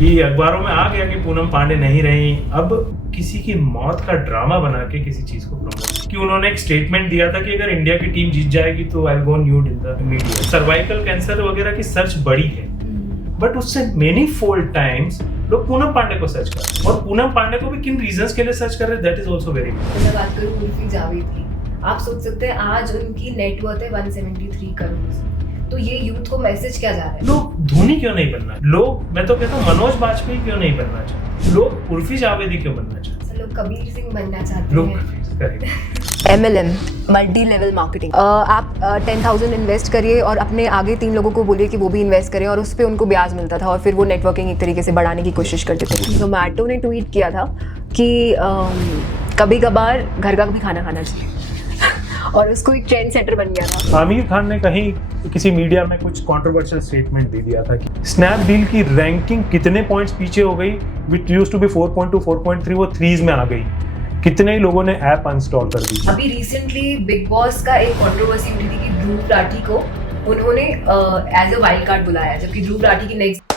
कि अखबारों में आ गया कि पूनम पांडे नहीं रही। अब किसी की मौत का ड्रामा बना के किसी चीज को प्रमोट, कि उन्होंने एक स्टेटमेंट दिया था कि अगर इंडिया की टीम जीत जाएगी तो I will go nude in the media. Cervical cancer वगैरह की सर्च बड़ी है, बट उससे मेनी फोल्ड टाइम्स लोग पूनम पांडे को सर्च कर रहे हैं, और पूनम पांडे को भी किन रीजंस के लिए सर्च कर रहे हैं, that is also very good. मैं बात करूं उर्फी जावेद की, आप सोच सकते हैं आज उनकी नेटवर्थ है 173 करोड़। तो ये यूथ को मैसेज क्या जा रहा है? लोग धोनी क्यों नहीं बनना, लोग मैं तो कहता हूँ मनोज बाजपेयी क्यों नहीं बनना चाहते, लोग उर्फी जावेदी क्यों बनना चाहते, लोग कबीर सिंह बनना चाहते लोग हैं। MLM मल्टी लेवल मार्केटिंग, आप 10,000 इन्वेस्ट करिए और अपने आगे 3 लोगों को बोलिए कि वो भी इन्वेस्ट करें, और उस पर उनको ब्याज मिलता था, और फिर वो नेटवर्किंग एक तरीके से बढ़ाने की कोशिश करते थे। जोमैटो ने ट्वीट किया था कि कभी कभार घर का भी खाना खाना चाहिए और उसको एक ट्रेंड सेटर बन गया था। आमिर खान ने कहीं किसी मीडिया में कुछ कंट्रोवर्शियल स्टेटमेंट दे दिया था कि स्नैपडील की रैंकिंग कितने पॉइंट्स पीछे हो गई, विच यूज्ड टू बी 4.2 4.3 वो 3s में आ गई। कितने ही लोगों ने ऐप अनस्टॉल कर दी। अभी रिसेंटली बिग बॉस का एक कंट्रोवर्सी उठी थी कि ध्रुव राठी को उन्होंने एज अ वाइल्ड कार्ड बुलाया, जबकि ध्रुव राठी की next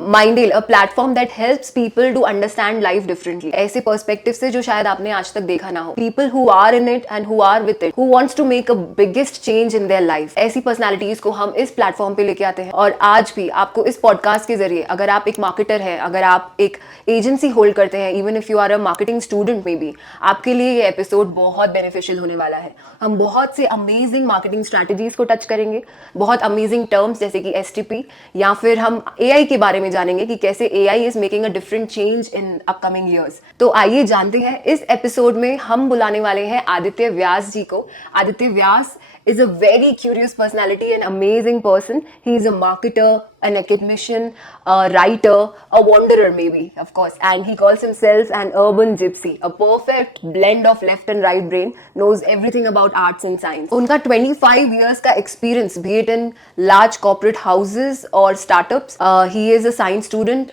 Mindale, a platform that helps people to understand life differently. ऐसे पर्सपेक्टिव से जो शायद आपने आज तक देखा ना हो। People who are in it and who are with it, who wants to make a biggest change in their life. ऐसी पर्सनालिटीज को हम इस प्लेटफॉर्म पे लेके आते हैं। और आज भी आपको इस पॉडकास्ट के जरिए, अगर आप एक मार्केटर हैं, अगर आप एक एजेंसी होल्ड करते हैं, even if you are a marketing student may be, आपके लिए ये एपिसोड बहुत बेनिफिशियल होने वाला है। हम बहुत से अमेजिंग मार्केटिंग स्ट्रैटेजीज को टच करेंगे, बहुत अमेजिंग टर्म्स जैसे कि STP, या फिर हम AI के बारे में जानेंगे कि कैसे AI is making a different change in upcoming years। तो आइए जानते हैं, इस एपिसोड में हम बुलाने वाले हैं आदित्य व्यास जी को। आदित्य व्यास is a very curious personality, an amazing person. He is a marketer, an academician, a writer, a wanderer maybe, of course, and he calls himself an urban gypsy, a perfect blend of left and right brain, knows everything about arts and science. उनका 25 years का experience, be it in large corporate houses or startups. He is a science student,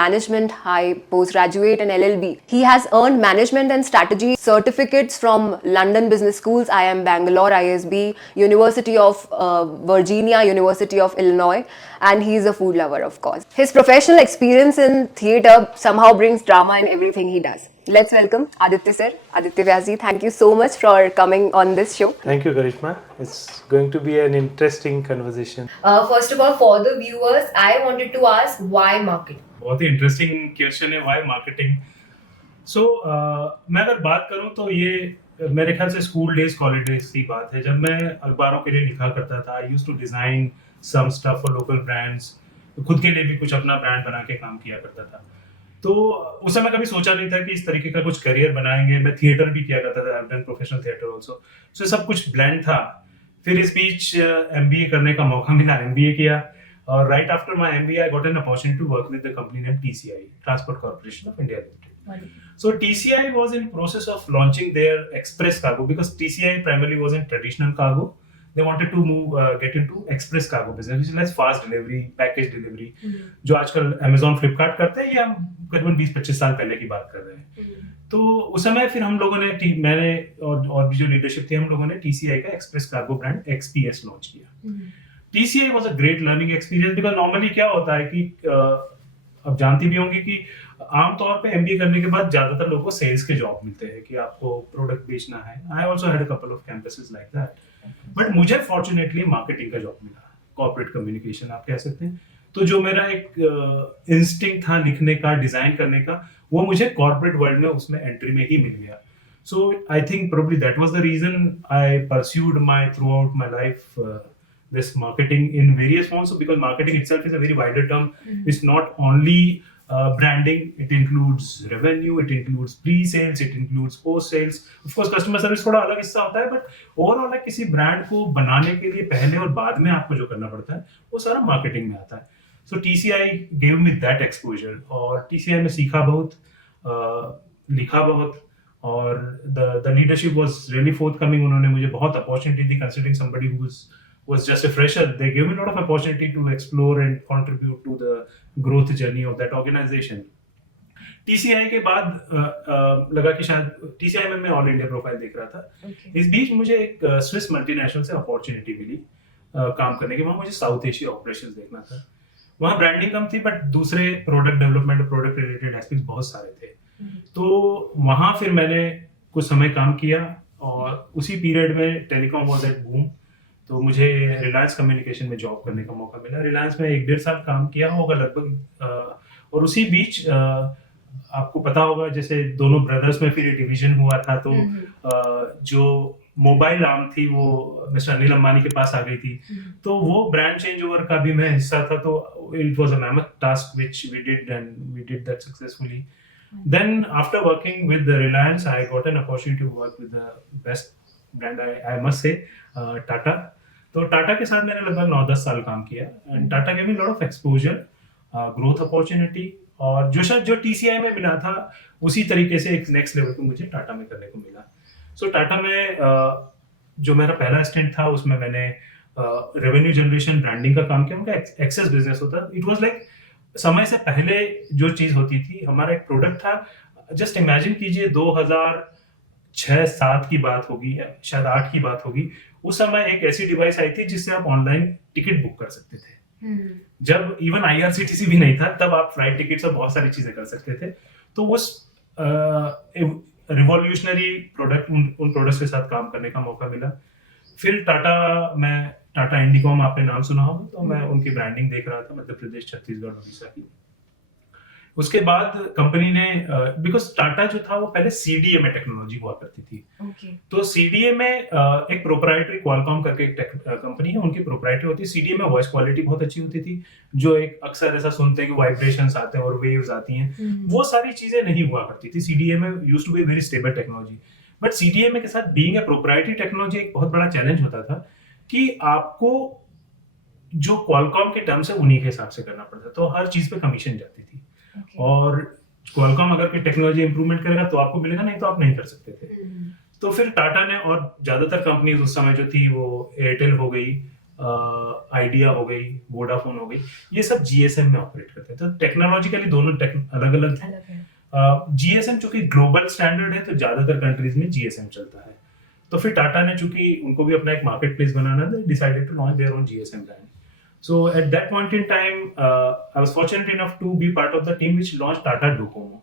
management high postgraduate and LLB. He has earned management and strategy certificates from London Business Schools, IIM Bangalore, ISB, University of Virginia, University of Illinois, and he is a food lover, of course. His professional experience in theatre somehow brings drama in everything he does. Let's welcome Aditya sir. Aditya Vyas ji, thank you so much for coming on this show. Thank you, Karishma. It's going to be an interesting conversation. First of all, for the viewers, I wanted to ask why marketing? बहुत ही interesting question है, why marketing. सो मैं अगर बात करूं तो ये मेरे ख्याल से स्कूल डेज कॉलेज डेज की बात है, जब मैं अखबारों के लिए लिखा करता था। I used to design some stuff for local brands, खुद के लिए भी कुछ अपना ब्रांड बना के काम किया करता था। तो उस समय कभी सोचा नहीं था कि इस तरीके का कुछ करियर बनाएंगे। मैं थिएटर भी किया करता था, I have done professional theatre also. So सब कुछ ब्लेंड था। फिर इस बीच MBA करने का मौका मिला, MBA किया, और right after my MBA I got an opportunity to work with the company name TCI, Transport Corporation of India Limited. So TCI was in process of launching their express cargo, because TCI primarily was in traditional cargo. They wanted to get into express cargo business, which is like fast delivery, package delivery, जो आजकल Amazon, Flipkart करते हैं। ये हम करीबन 20-25 साल पहले की बात कर रहे हैं। तो उस समय फिर हम लोगों ने, मैंने और भी जो लीडरशिप थी, हम लोगों ने TCI का express cargo brand XPS launch किया। TCI was a great learning experience, because normally क्या होता है कि अब जानती भी होंगी कि आमतौर पे MBA करने के बाद ज्यादातर लोगों को सेल्स के जॉब मिलते हैं कि आपको प्रोडक्ट बेचना है। I also had a couple of campuses like that, but मुझे फॉर्चुनेटली मार्केटिंग का जॉब मिला, कॉर्पोरेट कम्युनिकेशन आप कह सकते हैं। तो जो मेरा एक इंस्टिंक्ट था लिखने का, डिजाइन करने का, वो मुझे कॉर्पोरेट वर्ल्ड में उसमें एंट्री में ही मिल गया। So I think probably that was the reason I pursued my throughout my life this marketing in various forms, because marketing itself is a very wider term. It's not only branding, it includes revenue, it includes pre-sales, it includes post-sales. Of course, customer service थोड़ा अलग हिस्सा होता है, but overall किसी brand को बनाने के लिए पहले और बाद में आपको जो करना पड़ता है, वो सारा मार्केटिंग में आता है। So TCI gave me that exposure, और TCI में सीखा बहुत, लिखा बहुत, और the leadership was really forthcoming. उन्होंने मुझे बहुत opportunity the, considering somebody who was was just a fresher, they gave me a lot of opportunity to explore and contribute to the growth journey of that organization. TCI के बाद लगा कि शायद TCI में मैं ऑल इंडिया प्रोफाइल देख रहा था। इस बीच मुझे एक स्विस मल्टीनेशनल से अपॉर्चुनिटी मिली काम करने की। वहाँ मुझे साउथ एशिया ऑपरेशंस देखना था। वहाँ ब्रांडिंग कम थी बट दूसरे product development product related aspects बहुत सारे थे। तो वहाँ फिर मैंने कुछ समय काम किया और उसी पीरियड में टेलीकॉम वाज एट बूम। तो मुझे रिलायंस कम्युनिकेशन में जॉब करने का मौका मिला। रिलायंस में 1-1.5 साल काम किया होगा लगभग। और उसी बीच आपको पता होगा जैसे दोनों ब्रदर्स में फिर डिवीजन हुआ था, तो जो मोबाइल आर्म थी वो मिस्टर अनिल अंबानी के पास आ गई थी। तो वो ब्रांड चेंज ओवर का भी मैं हिस्सा था। तो it was a mammoth task which we did and we did that successfully. Then after working with the Reliance, I got an opportunity to work with the best brand, I must say, Tata. तो टाटा के साथ मैंने लगभग 9-10 साल काम किया and Tata gave me a lot of exposure, growth opportunity, और जो TCI में मिला था उसी तरीके से एक नेक्स्ट लेवल पे मुझे टाटा में करने को मिला। सो टाटा में जो मेरा पहला स्टेंट था उसमें मैंने रेवेन्यू जनरेशन ब्रांडिंग का काम किया। उनका एक्सेस बिजनेस होता, इट वाज लाइक समय से पहले जो चीज होती थी। हमारा एक प्रोडक्ट था, जस्ट इमेजिन कीजिए 2006-7 की बात होगी, शायद 8 की बात होगी। उस समय एक ऐसी डिवाइस आई थी जिससे आप ऑनलाइन टिकट बुक कर सकते थे। जब इवन IRCTC भी नहीं था तब आप फ्लाइट टिकट्स और बहुत सारी चीजें कर सकते थे। तो उस रिवॉल्यूशनरी प्रोडक्ट, उन प्रोडक्ट्स के साथ काम करने का मौका मिला। फिर टाटा इंडिकॉम, आपने नाम सुना होगा, तो मैं उनकी ब्रांडिंग देख रहा था मध्य प्रदेश, छत्तीसगढ़, उड़ीसा की। उसके बाद कंपनी ने, बिकॉज टाटा जो था वो पहले CDA में टेक्नोलॉजी हुआ करती थी। तो CDA में एक प्रोप्राइटरी क्वालकॉम करके एक कंपनी है, उनकी प्रोप्राइटरी होती है। CDA में वॉइस क्वालिटी बहुत अच्छी होती थी, जो एक अक्सर ऐसा सुनते हैं कि वाइब्रेशंस आते हैं और वेव्स आती हैं, वो सारी चीजें नहीं हुआ करती थी। CDA में used to be very stable technology, but CDA में के साथ बीइंग ए प्रोप्राइटरी टेक्नोलॉजी एक बहुत बड़ा चैलेंज होता था कि आपको जो क्वालकॉम के टर्म्स है उन्हीं के हिसाब से करना पड़ता, तो हर चीज पे कमीशन जाती थी। और क्वालकॉम अगर कोई टेक्नोलॉजी इंप्रूवमेंट करेगा तो आपको मिलेगा, नहीं तो आप नहीं कर सकते थे। तो फिर टाटा ने, और ज्यादातर कंपनीज उस समय जो थी वो एयरटेल हो गई, आइडिया हो गई, वोडाफोन हो गई, ये सब GSM में ऑपरेट करते हैं। तो टेक्नोलॉजिकली दोनों अलग अलग थे। GSM चूंकि ग्लोबल स्टैंडर्ड है तो ज्यादातर कंट्रीज में GSM चलता है। तो फिर टाटा ने, चूंकि उनको भी अपना एक मार्केट प्लेस बनाना था, decided to launch their own GSM brand. So at that point in time, I was fortunate enough to be part of the team which launched Tata Docomo.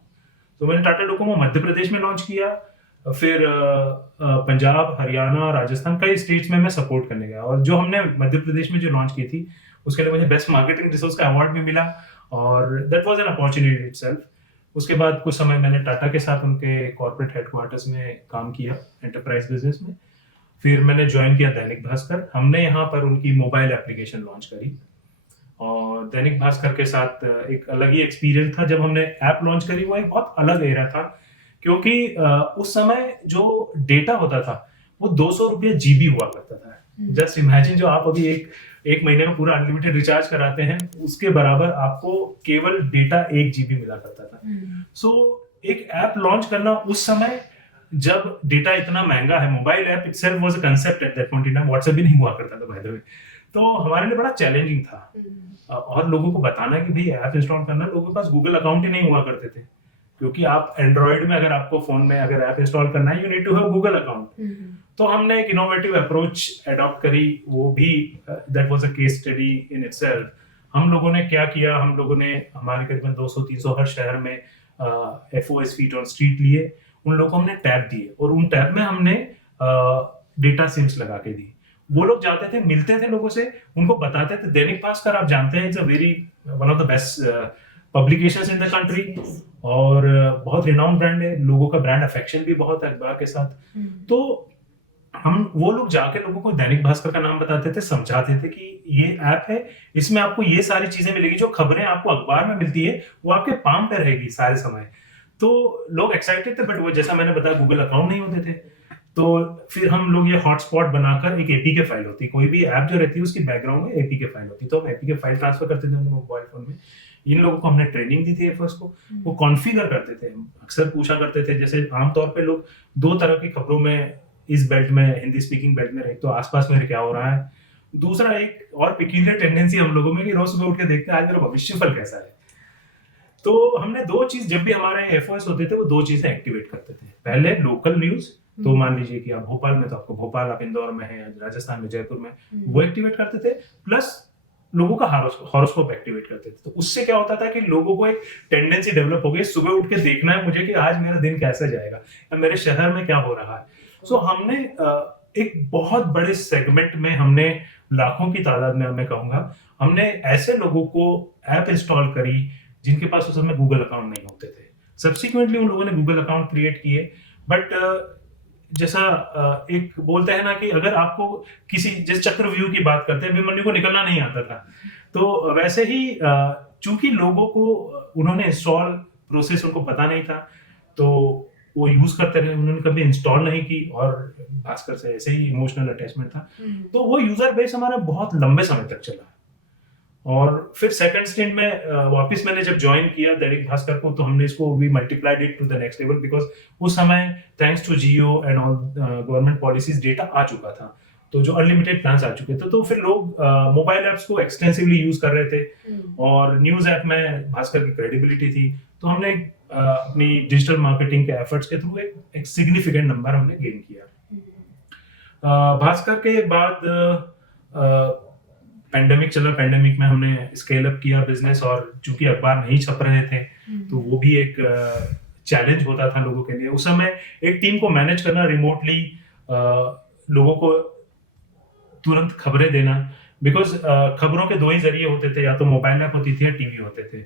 तो मैंने टाटा डोकोमो मध्य प्रदेश में लॉन्च किया, फिर पंजाब, हरियाणा, राजस्थान, कई states में मैं सपोर्ट करने गया। और जो हमने मध्य प्रदेश में जो लॉन्च की थी उसके लिए मुझे बेस्ट मार्केटिंग रिसोर्स का अवार्ड भी मिला, और that was an opportunity itself. उसके बाद कुछ समय मैंने टाटा के साथ उनके कॉर्पोरेट हेडक्वार्टर्स में काम किया, एंटरप्राइज बिजनेस में। फिर मैंने ज्वाइन किया दैनिक भास्कर। हमने यहाँ पर उनकी मोबाइल एप्लीकेशन लॉन्च करी, और दैनिक भास्कर के साथ एक अलग ही एक्सपीरियंस था। जब हमने ऐप लॉन्च करी वो एक बहुत अलग एरा था, क्योंकि उस समय जो डेटा होता था वो 200 रुपये GB हुआ करता था। जस्ट इमेजिन, जो आप अभी एक महीने का पूरा अनलिमिटेड रिचार्ज कराते हैं उसके बराबर आपको केवल डेटा 1 GB मिला करता था। सो एक ऐप लॉन्च करना उस समय, जब डेटा इतना महंगा है, mobile app itself was a concept at that point in time, WhatsApp भी नहीं हुआ करता था बाय द वे। तो हमारे लिए बड़ा चैलेंजिंग था। और लोगों को बताना कि भाई ऐप इंस्टॉल करना, लोगों के पास गूगल अकाउंट ही नहीं हुआ करते थे, क्योंकि आप एंड्रॉइड में अगर आपको फोन में अगर ऐप इंस्टॉल करना है, you need to have Google account. तो हमने एक इनोवेटिव अप्रोच अडॉप्ट करी, वो भी that was a case study in itself. हम लोगों ने क्या किया, हम लोगों ने हमारे करीबन 200-300 हर शहर में FOS फीट ऑन स्ट्रीट लिए, उन लोगों को हमने टैब दिए, और उन टैब में हमने डेटा सिम्स लगा के दी। वो लोग जाते थे, मिलते थे लोगों से, उनको बताते थे। दैनिक भास्कर आप जानते हैं, it's a very one of the best publications in the country, और बहुत रिनाउंड ब्रांड है, लोगों का ब्रांड अफेक्शन भी बहुत है अखबार के साथ। तो वो लोग जाके लोगों को दैनिक भास्कर का नाम बताते थे, समझाते थे कि ये ऐप है, इसमें आपको ये सारी चीजें मिलेगी, जो खबरें आपको अखबार में मिलती है वो आपके पाम पे रहेगी सारे समय। तो लोग एक्साइटेड थे, बट वो जैसा मैंने बताया गूगल अकाउंट नहीं होते थे। तो फिर हम लोग ये हॉटस्पॉट बनाकर, एक APK फाइल होती है, कोई भी ऐप जो रहती है उसकी बैकग्राउंड में APK फाइल होती है, तो हम APK फाइल ट्रांसफर करते थे उनके मोबाइल फोन में। इन लोगों को हमने ट्रेनिंग दी थी FOS को, वो कॉन्फ़िगर करते थे, अक्सर पूछा करते थे। जैसे आमतौर पे लोग 2 तरह की खबरों में, इस बेल्ट में, हिंदी स्पीकिंग बेल्ट में रहे तो आसपास में क्या हो रहा है, दूसरा एक और पिक्यूलियर टेंडेंसी हम लोगों में कि रोज सुबह उठ के देखते हैं आज मेरा भविष्यफल कैसा है। तो हमने दो चीज, जब भी हमारे एफओएस होते थे वो दो चीजें एक्टिवेट करते थे। पहले लोकल न्यूज, तो मान लीजिए कि आप भोपाल में, तो आपको भोपाल, आप इंदौर में है, राजस्थान में जयपुर में, वो एक्टिवेट करते थे। प्लस लोगों का हॉरोस्कोप एक्टिवेट करते थे। तो उससे क्या होता था कि लोगों को एक टेंडेंसी डेवलप हो गई, सुबह उठ के देखना है मुझे कि आज मेरा दिन कैसे जाएगा या मेरे शहर में क्या हो रहा है। सो हमने एक बहुत बड़े सेगमेंट में, हमने लाखों की तादाद में, मैं कहूंगा, हमने ऐसे लोगों को ऐप इंस्टॉल करी जिनके पास उस समय गूगल अकाउंट नहीं होते थे। सब्सिक्वेंटली उन लोगों ने गूगल अकाउंट क्रिएट किए। बट जैसा एक बोलते हैं ना कि अगर आपको किसी, जिस चक्रव्यूह की बात करते हैं, अभिमन्यु को निकलना नहीं आता था, तो वैसे ही चूंकि लोगों को उन्होंने इंस्टॉल प्रोसेस उनको पता नहीं था, तो वो यूज करते रहे, उन्होंने कभी इंस्टॉल नहीं की, और भास्कर से ऐसे ही इमोशनल अटैचमेंट था। तो वो यूजर बेस हमारा बहुत लंबे समय तक चला। और फिर सेकंड स्टेंट में वापस मैंने जब ज्वाइन किया दैनिक भास्कर को, तो हमने इसको भी multiplied it to the next level, because उस समय thanks to Jio and all government policies data आ चुका था, तो जो अनलिमिटेड प्लान्स आ चुके थे, तो फिर लोग मोबाइल ऐप्स को एक्सटेंसिवली यूज कर रहे थे, और न्यूज ऐप में भास्कर की क्रेडिबिलिटी थी। तो हमने अपनी डिजिटल मार्केटिंग के एफर्ट्स के थ्रू एक सिग्निफिकेंट नंबर हमने गेन किया। भास्कर के बाद पेंडेमिक चला, पेंडेमिक में हमने स्केल अप किया बिजनेस, और चूंकि अखबार नहीं छप रहे थे, तो वो भी एक चैलेंज होता था लोगों के लिए। उस समय एक टीम को मैनेज करना रिमोटली, लोगों को तुरंत खबरें देना, बिकॉज खबरों के दो ही जरिए होते थे, या तो मोबाइल ऐप होती थी या टीवी होते थे।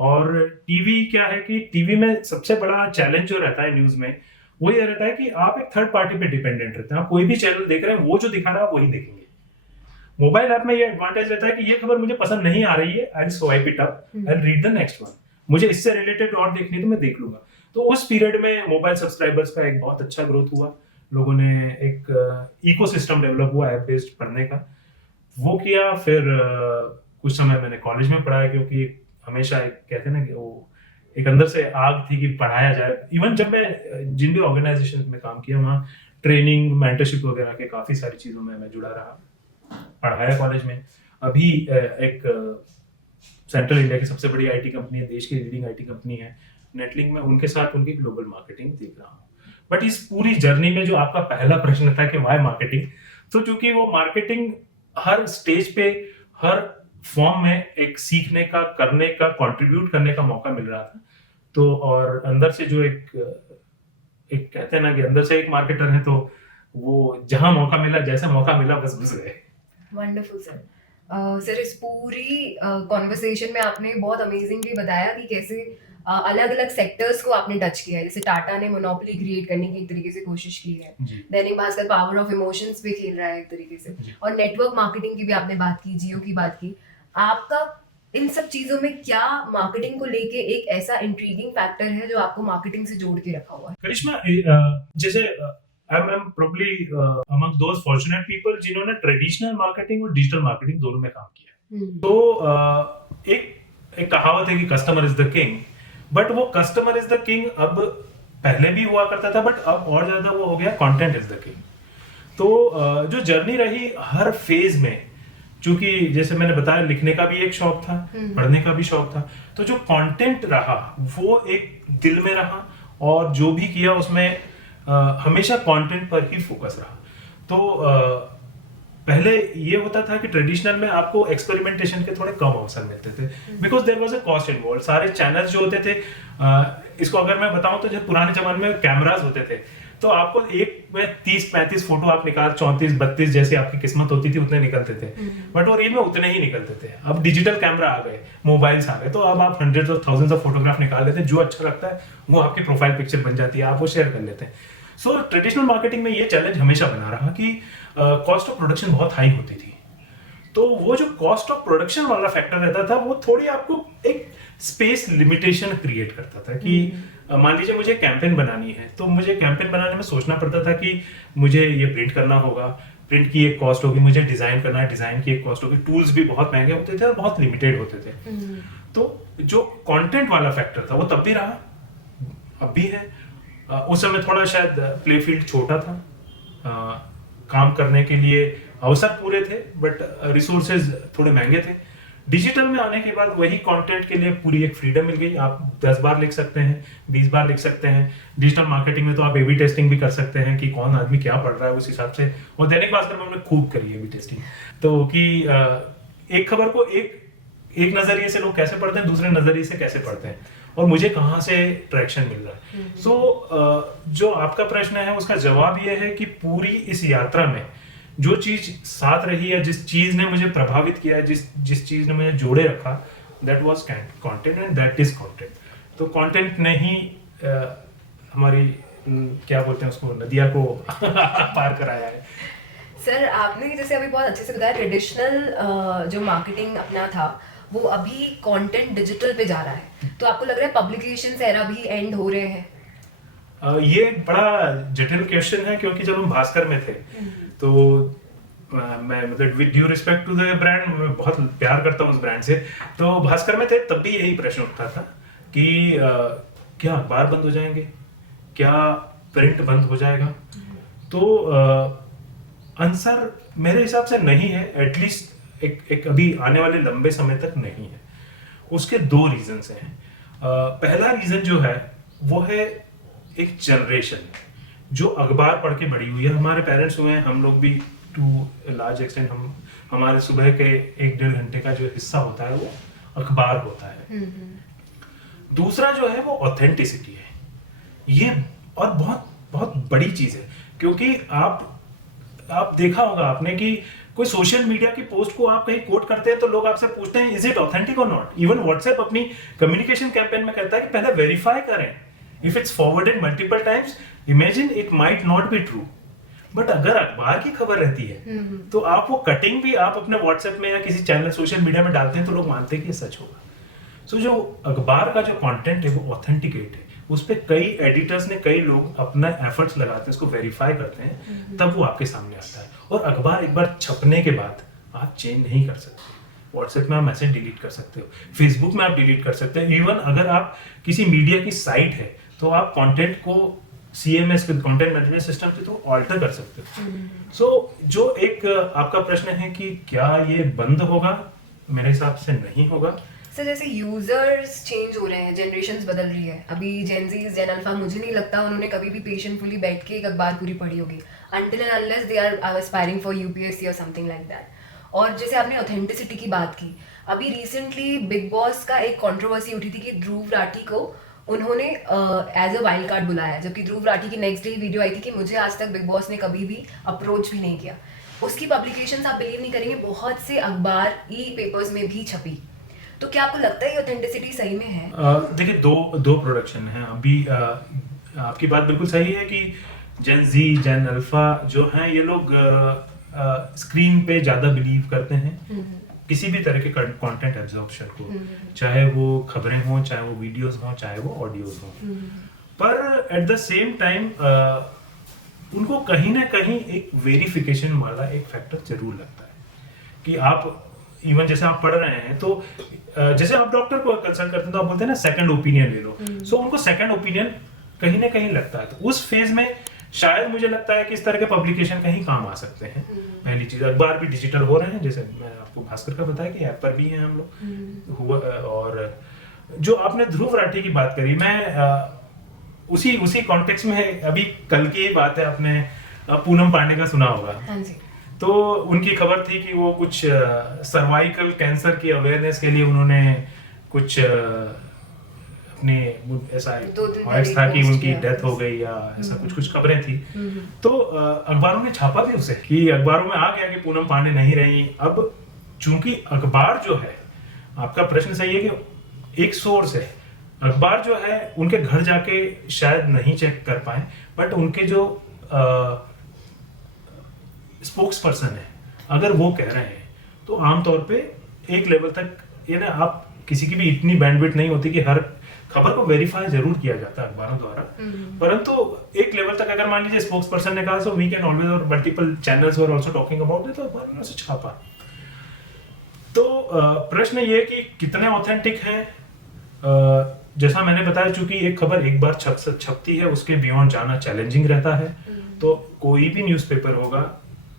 और टीवी क्या है कि टीवी में सबसे बड़ा चैलेंज जो रहता है न्यूज में, वो ये रहता है कि आप एक थर्ड पार्टी पे डिपेंडेंट रहते हैं। आप कोई भी चैनल देख रहे हैं, वो जो दिखा रहा है वही देखेंगे। मोबाइल ऐप में ये एडवांटेज रहता है कि ये खबर मुझे पसंद नहीं आ रही है, I will swipe it up and read the next one. मुझे इससे रिलेटेड और देखनी है तो मैं देख लूंगा। तो उस पीरियड में मोबाइल सब्सक्राइबर्स का एक बहुत अच्छा ग्रोथ हुआ। लोगों ने एक इकोसिस्टम डेवलप हुआ ऐप बेस्ड पढ़ने का, वो किया। फिर कुछ समय मैंने कॉलेज में पढ़ाया, क्योंकि हमेशा एक कहते हैं ना कि वो एक अंदर से आग थी कि पढ़ाया जाए। इवन जब मैं जिन भी ऑर्गेनाइजेशन में काम किया, वहाँ ट्रेनिंग, मेंटरशिप वगैरह के काफी सारी चीजों में मैं जुड़ा रहा, पढ़ाया कॉलेज में। अभी एक सेंट्रल इंडिया की सबसे बड़ी आईटी कंपनी है, देश की लीडिंग आईटी कंपनी है नेटलिंक में, उनके साथ उनकी ग्लोबल मार्केटिंग देख रहा हूँ। बट इस पूरी जर्नी में जो आपका पहला प्रश्न था कि व्हाई मार्केटिंग, तो चूंकि वो मार्केटिंग हर स्टेज पे, हर फॉर्म में एक सीखने का, करने का, कंट्रीब्यूट करने का मौका मिल रहा था। तो और अंदर से जो एक कहते हैं ना कि अंदर से एक मार्केटर है, तो वो जहां मौका मिला, जैसा मौका मिला, बस घुस गए। Wonderful sir. सर, इस पूरी कॉन्वर्सेशन में आपने बहुत अमेजिंगली बताया कि कैसे अलग अलग सेक्टर्स को आपने टच किया है। जैसे टाटा ने मोनोपोली क्रिएट करने की एक तरीके से कोशिश की है, Dainik Bhaskar power of emotions पे खेल रहा है एक तरीके से, और नेटवर्क मार्केटिंग की भी आपने बात की, जियो की बात की। आपका इन सब चीजों में क्या मार्केटिंग को लेके एक ऐसा इंट्रीगिंग फैक्टर है जो आपको मार्केटिंग से जोड़ के रखा हुआ है? करिश्मा, जैसे I'm probably among those fortunate people जिन्होंने ट्रेडिशनल मार्केटिंग और डिजिटल मार्केटिंग दोनों में काम किया। तो एक कहावत है कि customer is the king, but वो कस्टमर इज द किंग अब पहले भी हुआ करता था, बट अब और ज्यादा वो हो गया कंटेंट इज द किंग। तो जो जर्नी रही हर फेज में, चूंकि जैसे मैंने बताया लिखने का भी एक शौक था, पढ़ने का भी शौक था, तो जो कंटेंट रहा वो एक दिल में रहा, और जो भी किया उसमें हमेशा कंटेंट पर ही फोकस रहा। तो पहले ये होता था कि ट्रेडिशनल में आपको एक्सपेरिमेंटेशन के थोड़े कम अवसर मिलते थे, because there was a cost involve. सारे चैनल्स जो होते थे, इसको अगर मैं बताऊं तो जब पुराने जमाने में कैमरास होते थे, तो आपको एक में 30-35 फोटो आप निकाल, 34-32 जैसे आपकी किस्मत होती थी उतने निकलते थे, बट वो रील में उतने ही निकलते थे। अब डिजिटल कैमरा आ गए, मोबाइल्स आ गए, तो अब आप hundreds of thousands of photograph निकाल लेते हैं। जो अच्छा लगता है वो आपकी प्रोफाइल पिक्चर बन जाती है, आप वो शेयर कर लेते हैं। सो ट्रेडिशनल मार्केटिंग में ये चैलेंज हमेशा बना रहा कि कॉस्ट ऑफ प्रोडक्शन बहुत हाई होती थी। तो वो जो कॉस्ट ऑफ प्रोडक्शन वाला फैक्टर रहता था, वो थोड़ी आपको एक स्पेस लिमिटेशन क्रिएट करता था कि मान लीजिए मुझे कैंपेन बनानी है, तो मुझे कैंपेन बनाने में सोचना पड़ता था कि मुझे ये प्रिंट करना होगा, प्रिंट की एक कॉस्ट होगी, मुझे डिजाइन करना है, डिजाइन की एक कॉस्ट होगी, टूल्स भी बहुत महंगे होते थे और बहुत लिमिटेड होते थे। तो जो कंटेंट वाला फैक्टर था वो तब भी रहा, अब भी है। उस समय थोड़ा शायद प्ले फील्ड छोटा था, काम करने के लिए अवसर पूरे थे बट रिसोर्सेज थोड़े महंगे थे। डिजिटल में आने के बाद वही कंटेंट के लिए पूरी एक फ्रीडम मिल गई। आप 10 बार लिख सकते हैं, 20 बार लिख सकते हैं। डिजिटल मार्केटिंग में तो आप एबी टेस्टिंग भी कर सकते हैं कि कौन आदमी क्या पढ़ रहा है उस हिसाब से। और दैनिक भास्कर में हमने खूब करी एबी टेस्टिंग, तो कि एक खबर को एक नजरिए से लोग कैसे पढ़ते हैं, दूसरे नजरिए से कैसे पढ़ते हैं, और मुझे कहाँ से ट्रैक्शन मिल रहा है। सो जो आपका प्रश्न है उसका जवाब यह है कि पूरी इस यात्रा में जो चीज साथ रही है, जिस चीज ने मुझे प्रभावित किया है, जिस चीज ने मुझे जोड़े रखा, that was content and that is content. तो कंटेंट ने ही हमारी क्या बोलते हैं उसको, नदिया को पार कराया है। सर आपने जैसे अभी बहुत अच्छे से बताया, ट्रेडिशनल जो मार्केटिंग अपना था वो अभी कंटेंट डिजिटल पे जा रहा है, तो आपको लग रहा है पब्लिकेशन एरा भी एंड हो रहे हैं? ये एक बड़ा जटिल क्वेश्चन है, क्योंकि जब हम भास्कर में थे तो मैं मतलब with due respect to the brand, मैं बहुत प्यार करता हूँ उस ब्रांड से, तो भास्कर में थे तब भी यही प्रश्न उठता था कि क्या अखबार बंद हो जाएंगे, क्या प्रिंट बंद हो जाएगा। तो आंसर मेरे हिसाब से नहीं है, एटलीस्ट एक अभी आने वाले लंबे समय तक नहीं है। उसके दो रीजंस हैं। पहला रीजन जो है वो है एक जनरेशन जो अखबार पढ़ के बड़ी हुई है। हमारे पेरेंट्स हुए हैं, हम लोग भी टू लार्ज एक्सटेंट हमारे सुबह के 1-1.5 घंटे का जो हिस्सा होता है वो अखबार होता है। दूसरा जो है वो ऑथेंटिसिटी है। ये और बहुत बहुत बड़ी चीज है, क्योंकि आप देखा होगा आपने कि कोई सोशल मीडिया की पोस्ट को आप कहीं कोट करते हैं तो लोग आपसे पूछते हैं इज इट ऑथेंटिक और नॉट। इवन व्हाट्सएप अपनी कम्युनिकेशन कैंपेन में कहता है कि पहले वेरीफाई करें। If it's forwarded multiple times, imagine it might not be true. But अगर अखबार की खबर रहती है तो आप वो कटिंग भी आप अपने व्हाट्सएप में या किसी चैनल सोशल मीडिया में डालते हैं तो लोग मानते हैं कि ये सच होगा। सो जो अखबार का जो कंटेंट है वो ऑथेंटिकेट है। उस पर कई एडिटर्स ने, कई लोग अपना एफर्ट्स लगाते हैं, उसको वेरीफाई करते हैं, तब वो आपके सामने आता है। और अखबार एक बार छपने के बाद आप चेंज नहीं कर सकते। व्हाट्सएप में आप मैसेज डिलीट कर सकते हो, फेसबुक में आप डिलीट कर सकते हो। इवन अगर आप किसी मीडिया की साइट है तो आप कंटेंट को CMS कंटेंट मैनेजमेंट सिस्टम से तो ऑल्टर कर सकते हो। सो जो एक आपका प्रश्न है कि क्या ये बंद होगा, मेरे हिसाब से नहीं होगा। सर जैसे यूजर्स चेंज हो रहे हैं, जनरेशंस बदल रही है, अभी जेनजीज, जेन अल्फा, मुझे नहीं लगता उन्होंने कभी भी पेशेंटफुली बैठ के एक अखबार पूरी पढ़ी होगी, until and unless they are aspiring for UPSC or something like that। और जैसे आपने ऑथेंटिसिटी की बात की, अभी रिसेंटली बिग बॉस का एक कंट्रोवर्सी उठी थी कि ध्रुव राठी को उन्होंने एज अ वाइल्ड कार्ड बुलाया, जबकि ध्रुव राठी की नेक्स्ट डे वीडियो आई थी कि मुझे आज तक बिग बॉस ने कभी भी अप्रोच भी नहीं किया। उसकी पब्लिकेशंस आप बिलीव नहीं करेंगे बहुत से अखबार ई पेपर्स में भी छपी। तो क्या आपको लगता है ये ऑथेंटिसिटी सही में है? देखिए दो प्रोडक्शन है अभी। आपकी बात बिल्कुल सही है कि जेन जी, जेन अल्फा जो हैं ये लोग स्क्रीन पे ज्यादा बिलीव करते हैं किसी भी तरह के कंटेंट एब्जॉर्प्शन को, चाहे वो खबरें हों, चाहे वो वीडियोस हों, चाहे वो ऑडियोज हों। पर एट द सेम टाइम उनको कहीं ना कहीं एक वेरिफिकेशन वाला एक फैक्टर जरूर लगता है कि आप इवन जैसे आप पढ़ रहे हैं तो जैसे आप डॉक्टर को कंसल्ट करते हैं तो आप बोलते हैं ना सेकंड ओपिनियन ले लो। सो उनको सेकंड ओपिनियन कहीं ना कहीं लगता है। तो उस फेज में शायद मुझे लगता है कि इस तरह के पब्लिकेशन कहीं काम आ सकते हैं। पहली चीज, अखबार भी डिजिटल हो रहे हैं, जैसे मैं आपको भास्कर का बताया कि ऐप पर भी हैं हम लोग। और जो आपने ध्रुव राठी की बात करी, मैं उसी कॉन्टेक्स्ट में, अभी कल की ही बात है, आपने पूनम पांडे का सुना होगा। हाँ जी। तो उनकी खबर थी कि वो कुछ सर्वाइकल कैंसर की अवेयरनेस के लिए उन्होंने कुछ अपने ऐसा वॉइस था कि उनकी डेथ हो गई या ऐसा कुछ खबरें थी। तो अखबारों ने छापा भी उसे कि अखबारों में आ गया कि पूनम पांडे नहीं रही। अब चूंकि अखबार जो है, आपका प्रश्न सही है कि एक सोर्स है, अखबार जो है उनके घर जाके शायद नहीं चेक कर पाए, बट उनके जो स्पोक्स पर्सन है अगर वो कह रहे हैं तो आमतौर पे एक लेवल तक, ये ना, आप किसी की भी इतनी बैंडविड्थ नहीं होती कि हर खबर को वेरीफाई जरूर किया जाता है अखबारों द्वारा, परंतु एक लेवल तक अगर मान लीजिए स्पोक्स पर्सन ने कहा सो वी कैन ऑलवेज, और multiple channels were also talking about it, तो अखबार ने उसे छापा। तो प्रश्न ये कि कितने ऑथेंटिक हैं। जैसा मैंने बताया, चूंकि एक खबर एक बार छपती है, उसके बियॉन्ड जाना चैलेंजिंग रहता है। तो कोई भी न्यूज़पेपर होगा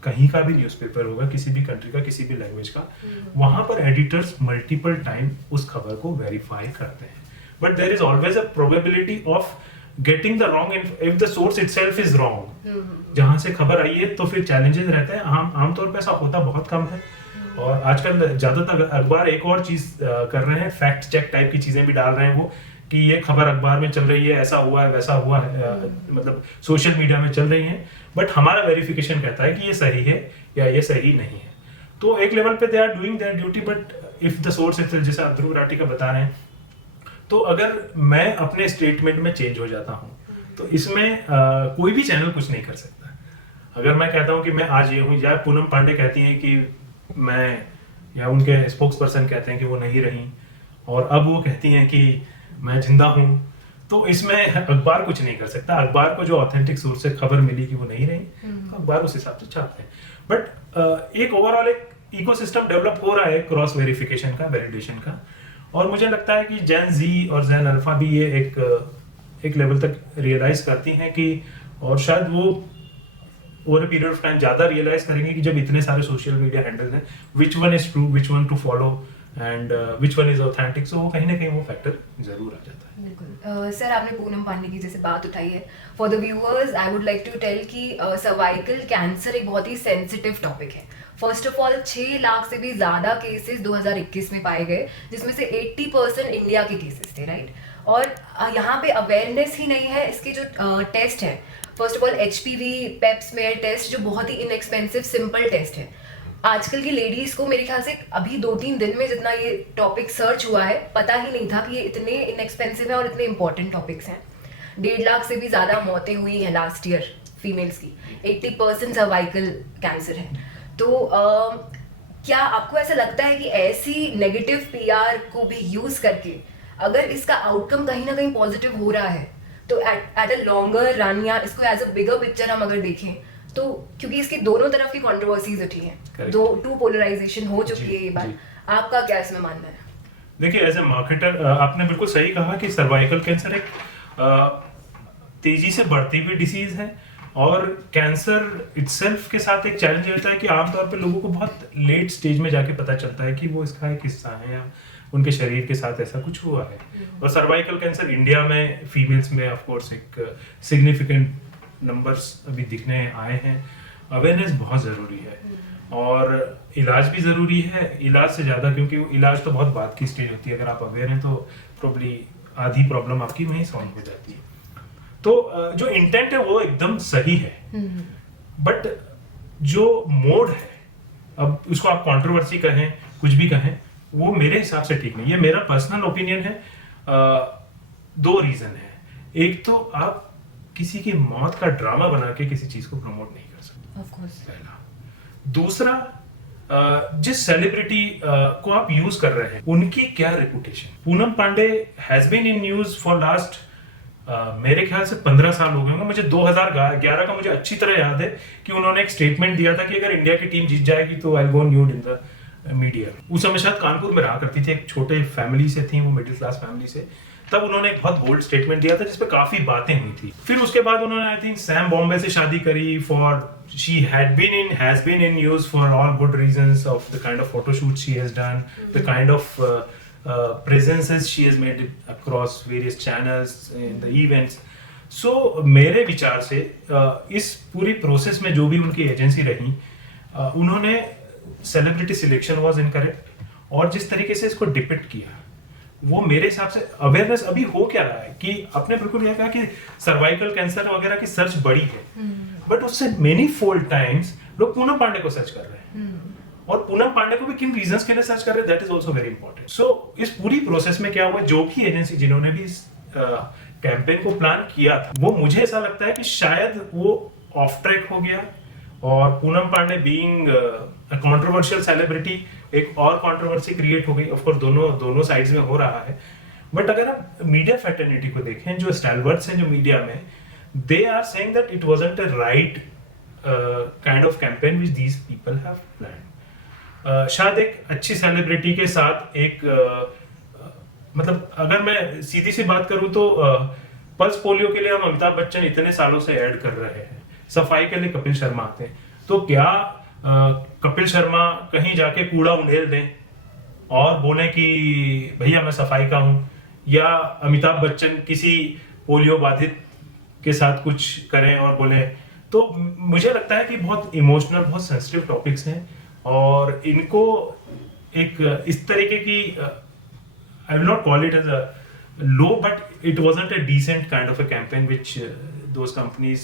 कहीं का भी न्यूज़पेपर होगा, किसी भी कंट्री का, किसी भी लैंग्वेज का, वहां पर एडिटर्स मल्टीपल टाइम उस खबर को वेरीफाई करते हैं, but there is always a probability of getting the wrong if the source itself is wrong. जहां से खबर आई है तो फिर चैलेंजेस रहते हैं, आमतौर पे ऐसा होता बहुत कम है। और आजकल ज्यादातर अखबार एक और चीज कर रहे हैं, फैक्ट चेक टाइप की चीजें भी डाल रहे हैं वो, कि ये खबर अखबार में चल रही है, ऐसा हुआ है, वैसा हुआ है, मतलब सोशल मीडिया में चल रही है, बट हमारा वेरिफिकेशन कहता है कि ये सही है या ये सही नहीं है। तो एक लेवल पे they are doing their duty, but if the source itself, जैसे आप ध्रुव राठी का बता रहे हैं, तो अगर मैं अपने स्टेटमेंट में चेंज हो जाता हूँ तो इसमें कोई भी चैनल कुछ नहीं कर सकता। अगर मैं कहता हूँ कि मैं आज ये हूँ, या पूनम पांडे कहती हैं कि मैं, या उनके स्पोक्स पर्सन कहते हैं कि वो नहीं रही, और अब वो कहती हैं कि मैं जिंदा हूँ, तो इसमें अखबार कुछ नहीं कर सकता। अखबार को जो ऑथेंटिक सोर्स से खबर मिली कि वो नहीं रही, तो अखबार उस हिसाब से छापते हैं। बट एक ओवरऑल एक इकोसिस्टम डेवलप हो रहा है क्रॉस वेरिफिकेशन का, वैलिडेशन का, और मुझे लगता है कि जेन जी और जेन अल्फा भी ये एक लेवल तक रियलाइज करती हैं कि, और शायद वो over a period of time ज्यादा रियलाइज करेंगे कि जब इतने सारे सोशल मीडिया हैंडल्स हैं, which one is true, which one to follow and which one is authentic, so वो कहीं ना कहीं वो फैक्टर जरूर आ जाता है। बिल्कुल। सर, आपने पूनम पांडे की जैसे बात उठाई है, for the viewers I would like to tell कि सर्वाइकल कैंसर एक बहुत ही सेंसिटिव टॉपिक है। फर्स्ट ऑफ ऑल 6 लाख से भी ज़्यादा केसेस 2021 में पाए गए, जिसमें से 80% इंडिया के केसेस थे, राइट। और यहाँ पे अवेयरनेस ही नहीं है। इसके जो टेस्ट है, first of all HPV pap smear test, जो बहुत ही इनएक्सपेंसिव सिंपल टेस्ट है, आजकल की लेडीज को मेरे ख्याल से अभी 2-3 दिन में जितना ये टॉपिक सर्च हुआ है, पता ही नहीं था कि ये इतने इनएक्सपेंसिव है और इतने इंपॉर्टेंट टॉपिक्स हैं। 1.5 लाख से भी ज़्यादा मौतें हुई हैं लास्ट ईयर फीमेल्स की, 80% सर्वाइकल कैंसर है। तो क्या आपको ऐसा लगता है कि ऐसी नेगेटिव PR को भी यूज़ करके अगर इसका आउटकम कहीं ना कहीं पॉजिटिव हो रहा है, तो एट अ लॉन्गर रन, या इसको एज अ बिगर पिक्चर हम अगर देखें, तो क्योंकि इसकी दोनों तरफ की कंट्रोवर्सीज उठी हैं, टू पोलराइजेशन हो चुकी है ये बात, आपका क्या इसमें मानना है? देखिए, एज ए मार्केटर आपने बिल्कुल सही कहा कि सर्वाइकल कैंसर एक तेजी से बढ़ती हुई डिसीज है, और कैंसर इटसेल्फ के साथ एक चैलेंज रहता है कि आमतौर पे लोगों को बहुत लेट स्टेज में जाके पता चलता है कि वो इसका एक हिस्सा है या उनके शरीर के साथ ऐसा कुछ हुआ है। और सर्वाइकल कैंसर इंडिया में फीमेल्स में ऑफ कोर्स एक सिग्निफिकेंट नंबर्स अभी दिखने आए हैं। अवेयरनेस बहुत ज़रूरी है और इलाज भी ज़रूरी है, इलाज से ज़्यादा, क्योंकि इलाज तो बहुत बाद की स्टेज होती है। अगर आप अवेयर हैं तो प्रोबब्ली आधी प्रॉब्लम आपकी वहीं सॉल्व हो जाती है। तो जो इंटेंट है वो एकदम सही है, बट जो मोड है, अब उसको आप कंट्रोवर्सी कहें, कुछ भी कहें, वो मेरे हिसाब से ठीक नहीं। ये मेरा पर्सनल ओपिनियन है। 2 रीजन है। एक तो आप किसी की मौत का ड्रामा बना के किसी चीज को प्रमोट नहीं कर सकते, ऑफ कोर्स। पहला। दूसरा, जिस सेलिब्रिटी को आप यूज कर रहे हैं उनकी क्या reputation. Poonam Pandey has been in news for last मेरे ख्याल से 15 साल हो गए होंगे। मुझे 2011 का मुझे अच्छी तरह याद है कि उन्होंने एक स्टेटमेंट दिया था कि अगर इंडिया की टीम जीत जाएगी तो I will go nude in the media. उस समय शायद कानपुर में रहा करती थी, एक छोटे फैमिली से थी वो, मिडिल क्लास फैमिली से। तब उन्होंने एक बहुत बोल्ड स्टेटमेंट दिया था जिसपे काफी बातें हुई थी। फिर उसके बाद उन्होंने आई थिंक सैम बॉम्बे से शादी करी, for she has been in news for all good reasons of the kind of photoshoot she has done, the kind of presences she has made across various channels in the events. So मेरे विचार से इस पूरी process में जो भी उनकी agency रही, उन्होंने सेलिब्रिटी सिलेक्शन वाज इनकरेक्ट, और जिस तरीके से इसको डिपिक्ट किया वो मेरे हिसाब से अवेयरनेस अभी हो क्या रहा है कि आपने बिल्कुल यह कहा कि सर्वाइकल कैंसर वगैरह की सर्च बड़ी है, बट उससे मेनी फोल्ड टाइम्स लोग पूनम पांडे को सर्च कर रहे हैं, और पूनम पांडे को भी किन रीजंस के लिए सर्च कर रहे हैं, that is also very important. So इस पूरी प्रोसेस में क्या हुआ, जो भी एजेंसी जिन्होंने भी इस कैंपेन को प्लान किया था, वो मुझे ऐसा लगता है कि शायद वो ऑफ ट्रैक हो गया, और Poonam Pandey being a controversial celebrity एक और कंट्रोवर्सी क्रिएट हो गई। ऑफ कोर्स दोनों साइड्स में हो रहा है, बट अगर आप मीडिया फैटर्निटी को देखें, जो स्टैलवर्ड्स हैं जो मीडिया में, they are saying that it wasn't a right kind of campaign which these people have planned. शायद एक अच्छी सेलिब्रिटी के साथ एक मतलब अगर मैं सीधी सी बात करूं तो पल्स पोलियो के लिए हम अमिताभ बच्चन इतने सालों से ऐड कर रहे हैं, सफाई के लिए कपिल शर्मा आते हैं, तो क्या कपिल शर्मा कहीं जाके कूड़ा उंडेल दें और बोले कि भैया मैं सफाई का हूं, या अमिताभ बच्चन किसी पोलियो बाधित के साथ कुछ करें और बोले? तो मुझे लगता है कि बहुत इमोशनल, बहुत सेंसिटिव टॉपिक्स हैं और इनको एक इस तरीके की, I will not call it as a low, but it wasn't a decent kind of a campaign which those companies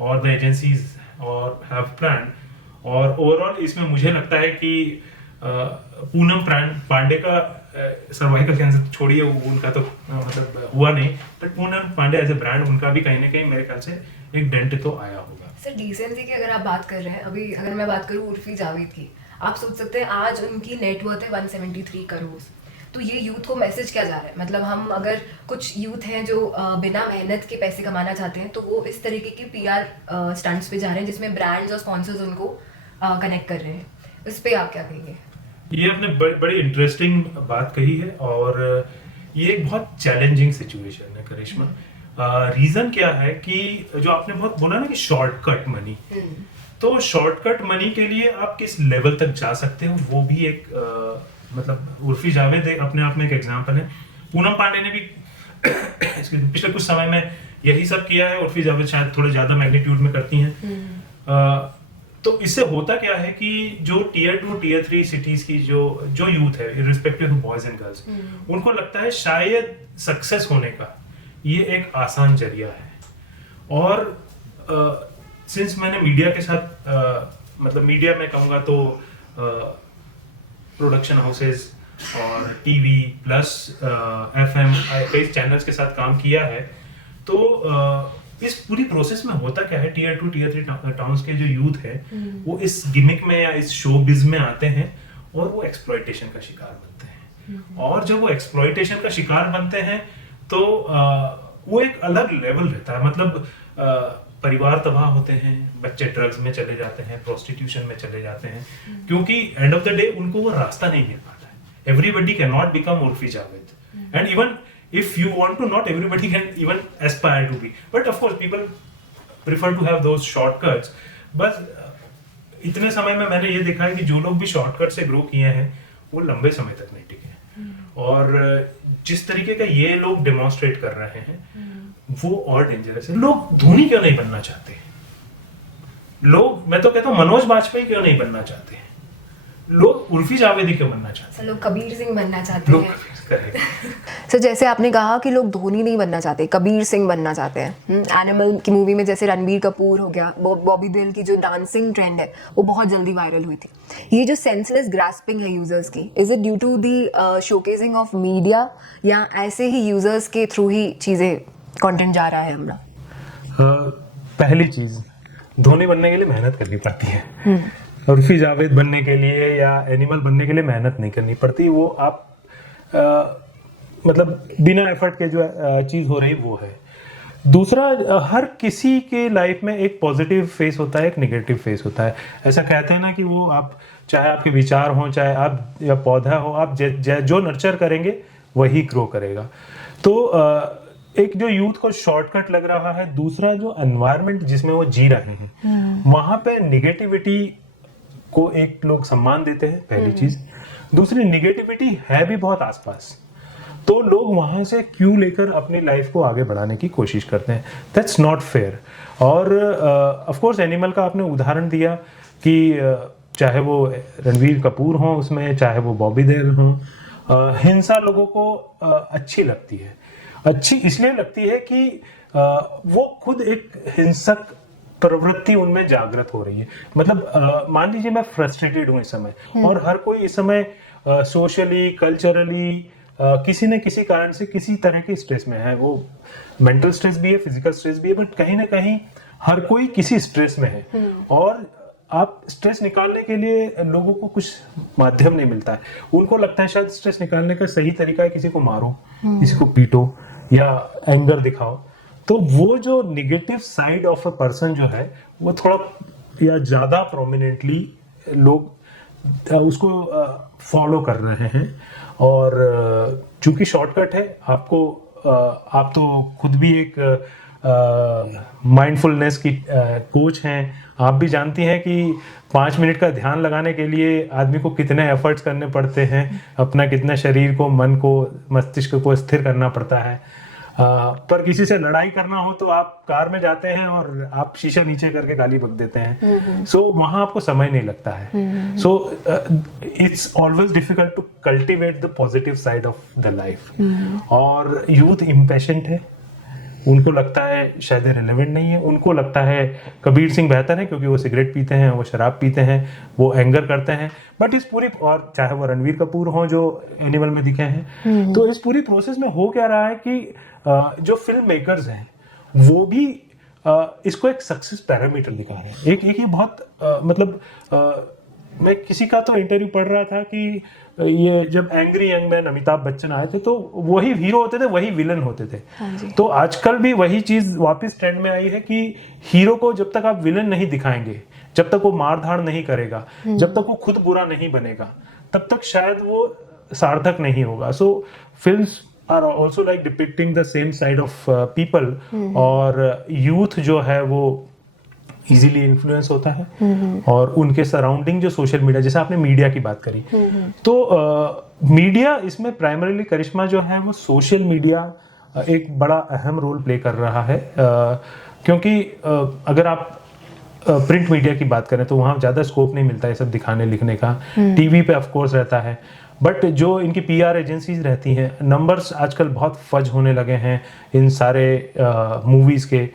और द एजेंसीज और हैव प्लान्ड। और ओवरऑल इसमें मुझे लगता है कि पूनम पांडे का सर्वाइकल कैंसर छोड़िए, उनका तो मतलब हुआ नहीं, but Poonam Pandey as a brand, उनका भी कहीं ना कहीं मेरे ख्याल से एक डेंट तो आया होगा। सर डिसेंसी की अगर आप बात कर रहे हैं, अभी अगर मैं बात करूँ उर्फी जावेद की, आप सोच सकते हैं आज उनकी नेटवर्थ है 173 करोड़। तो ये यूथ को मैसेज क्या जा रहा है? मतलब हम अगर कुछ यूथ हैं जो बिना मेहनत के पैसे कमाना चाहते हैं, तो वो इस तरीके की पीआर स्टंट्स पे जा रहे हैं जिसमें ब्रांड्स और स्पॉन्सर्स उनको कनेक्ट कर रहे हैं। इस पे आप क्या कहेंगे? ये आपने बड़ी इंटरेस्टिंग बात कही है और ये एक बहुत चैलेंजिंग सिचुएशन है करिश्मा। रीजन क्या है कि जो आपने बहुत बोला ना कि शॉर्टकट मनी, तो शॉर्टकट मनी के लिए आप किस लेवल तक जा सकते हो, वो भी एक मतलब उर्फी जावेद अपने आप में एक एग्जांपल है। पूनम पांडे ने भी पिछले कुछ समय में यही सब किया है, उर्फी जावेद शायद थोड़े ज्यादा मैग्नीट्यूड में करती हैं। तो इससे होता क्या है कि जो टीयर 2 टीयर 3 सिटीज की जो यूथ है, irrespective of boys and girls, उनको लगता है शायद सक्सेस होने का ये एक आसान जरिया है। और सिंस मैंने मीडिया के साथ मतलब मीडिया में कहूँगा तो प्रोडक्शन हाउसेस और टीवी प्लस एफएम कई चैनल्स के साथ काम किया है, तो इस पूरी प्रोसेस में होता क्या है, टीयर 2 टीयर 3 टाउन्स के जो यूथ है वो इस गिमिक में या इस शोबिज में आते हैं और वो एक्सप्लॉयटेशन का शिकार बनते हैं। और जब वो एक्सप्लॉयटेशन का शिकार बनते हैं तो वो एक अलग लेवल रहता है, मतलब परिवार तबाह होते हैं, बच्चे ड्रग्स में चले जाते हैं, प्रोस्टिट्यूशन में चले जाते हैं, क्योंकि एंड ऑफ द डे उनको वो रास्ता नहीं मिल पाता है। Everybody can not become Urfi Javed, and even if you want to, not everybody can even aspire to be, but of course people prefer to have those shortcuts। बस इतने समय में मैंने ये देखा है कि जो लोग भी शॉर्टकट से ग्रो किए हैं वो लंबे समय तक नहीं टिके और जिस तरीके का ये लोग डेमोन्स्ट्रेट कर रहे हैं वो और डेंजरस है। लोग धोनी क्यों नहीं बनना चाहते? लोग, मैं तो कहता हूँ, मनोज बाजपेयी क्यों नहीं बनना चाहते? लोग उर्फी जावेदी क्यों बनना चाहते हैं? लोग कबीर सिंह बनना चाहते हैं। करेक्ट। सर जैसे आपने कहा कि लोग धोनी नहीं बनना चाहते, कबीर सिंह बनना चाहते हैं। एनिमल की मूवी में जैसे रणबीर कपूर हो गया, बॉबी देओल की जो डांसिंग ट्रेंड है वो बहुत जल्दी वायरल हुई थी। ये जो सेंसलेस ग्रास्पिंग है यूजर्स की, is it due to the showcasing of media या ऐसे ही यूजर्स के थ्रू ही चीजें कंटेंट जा रहा है हमारा? पहली चीज, धोनी बनने के लिए मेहनत करनी पड़ती है, उर्फी जावेद बनने के लिए या एनिमल बनने के लिए मेहनत नहीं करनी पड़ती। वो आप मतलब बिना एफर्ट के जो चीज़ हो रही वो है। दूसरा, हर किसी के लाइफ में एक पॉजिटिव फेस होता है, एक नेगेटिव फेस होता है। ऐसा कहते हैं ना कि वो आप, चाहे आपके विचार हों, चाहे आप या पौधा हो, आप जो नर्चर करेंगे वही ग्रो करेगा। तो एक जो यूथ को शॉर्टकट लग रहा है, दूसरा जो एनवायरनमेंट जिसमें वो जी रहे हैं वहाँ पे निगेटिविटी को एक लोग सम्मान देते हैं, पहली चीज। दूसरी, निगेटिविटी है भी बहुत आसपास, तो लोग वहां से क्यों लेकर अपनी लाइफ को आगे बढ़ाने की कोशिश करते हैं। That's not fair. और ऑफ कोर्स एनिमल का आपने उदाहरण दिया कि चाहे वो रणवीर कपूर हो उसमें, चाहे वो बॉबी देओल हो, हिंसा लोगों को अच्छी लगती है। अच्छी इसलिए लगती है कि वो खुद एक हिंसक प्रवृत्ति उनमें जागृत हो रही है। मतलब मान लीजिए मैं फ्रस्ट्रेटेड हूँ इस समय, और हर कोई इस समय सोशली, कल्चरली किसी न किसी कारण से किसी तरह के स्ट्रेस में है। वो मेंटल स्ट्रेस भी है, फिजिकल स्ट्रेस भी है, बट कहीं ना कहीं हर कोई किसी स्ट्रेस में है। और आप स्ट्रेस निकालने के लिए लोगों को कुछ माध्यम नहीं मिलता है। उनको लगता है शायद स्ट्रेस निकालने का सही तरीका है किसी को मारो, किसी को पीटो या एंगर दिखाओ। तो वो जो negative side of a person जो है वो थोड़ा या ज्यादा प्रोमिनेंटली लोग उसको फॉलो कर रहे हैं। और चूंकि शॉर्टकट है, आपको आप तो खुद भी एक माइंडफुलनेस की कोच हैं आप भी जानती हैं कि 5 मिनट का ध्यान लगाने के लिए आदमी को कितने एफर्ट्स करने पड़ते हैं, अपना कितना शरीर को, मन को, मस्तिष्क को स्थिर करना पड़ता है। पर किसी से लड़ाई करना हो तो आप कार में जाते हैं और आप शीशा नीचे करके गाली बक देते हैं। सो वहां आपको समय नहीं लगता है। So it's always difficult to cultivate the positive side of the life. और यूथ इम्पेशेंट है, उनको लगता है शायद रिलेवेंट नहीं है, उनको लगता है कबीर सिंह बेहतर है क्योंकि वो सिगरेट पीते हैं, वो शराब पीते हैं, वो एंगर करते हैं। बट इस पूरी, और चाहे वो रणवीर कपूर हो जो एनिमल में दिखे हैं, तो इस पूरी प्रोसेस में हो क्या रहा है कि जो फिल्म मेकर्स हैं वो भी इसको एक सक्सेस पैरामीटर दिखा रहे हैं। एक ये बहुत मैं किसी का तो इंटरव्यू पढ़ रहा था कि ये जब angry young man Amitabh Bachchan आए थे तो वही हीरो होते थे, वही विलन होते थे। तो आजकल भी वही चीज वापस ट्रेंड में आई है कि हीरो को जब तक आप विलन नहीं दिखाएंगे, जब तक वो मारधाड़ नहीं करेगा, जब तक वो खुद बुरा नहीं बनेगा, तब तक शायद वो सार्थक नहीं होगा। So films are also like depicting the same side of people, और यूथ जो है वो इजीली इन्फ्लुएंस होता है। और उनके सराउंडिंग जो सोशल मीडिया, जैसे आपने मीडिया की बात करी, तो मीडिया इसमें प्राइमरीली, करिश्मा जो है वो सोशल मीडिया एक बड़ा अहम रोल प्ले कर रहा है। क्योंकि अगर आप प्रिंट मीडिया की बात करें तो वहाँ ज़्यादा स्कोप नहीं मिलता है सब दिखाने लिखने का। टीवी पे ऑफ कोर्स रहता है, बट जो इनकी पीआर एजेंसीज रहती हैं, नंबर्स आजकल बहुत फज होने लगे हैं इन सारे मूवीज के।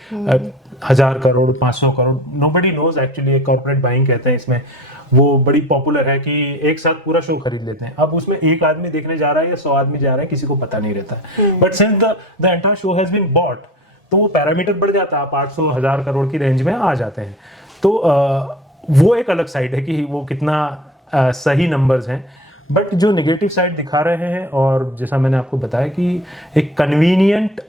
1000 crore, 500 crore, nobody knows actually. Corporate buying कहते हैं इसमें, वो बड़ी पॉपुलर है कि एक साथ पूरा शो खरीद लेते हैं। अब उसमें एक आदमी देखने जा रहा है या 100 आदमी जा रहे हैं, किसी को पता नहीं रहता है। But since the entire show has been bought, तो वो पैरामीटर बढ़ जाता है, आप 800 1000 करोड़ की रेंज में आ जाते हैं। तो वो एक अलग साइड है कि वो कितना सही नंबर्स हैं। बट जो नेगेटिव साइड दिखा रहे हैं, और जैसा मैंने आपको बताया कि एक कन्वीनियंट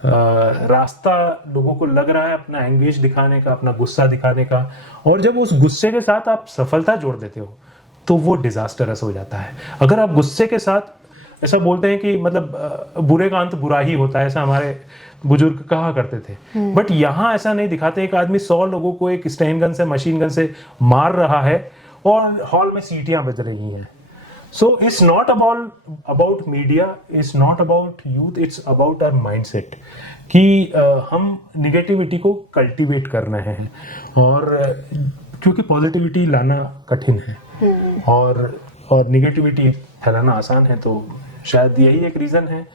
रास्ता लोगों को लग रहा है अपना एंगेज दिखाने का, अपना गुस्सा दिखाने का, और जब उस गुस्से के साथ आप सफलता जोड़ देते हो तो वो डिजास्टरस हो जाता है। अगर आप गुस्से के साथ, ऐसा बोलते हैं कि मतलब बुरे का अंत बुरा ही होता है, ऐसा हमारे बुजुर्ग कहा करते थे। बट यहाँ ऐसा नहीं दिखाते। एक आदमी 100 लोगों को एक स्टेन गन से, मशीन गन से मार रहा है और हॉल में सीटियां बज रही हैं। So it's not about media, it's not about youth, it's about our mindset कि हम निगेटिविटी को कल्टीवेट कर रहे हैं। और क्योंकि पॉजिटिविटी लाना कठिन है और निगेटिविटी फैलाना आसान है, तो शायद यही एक रीजन है।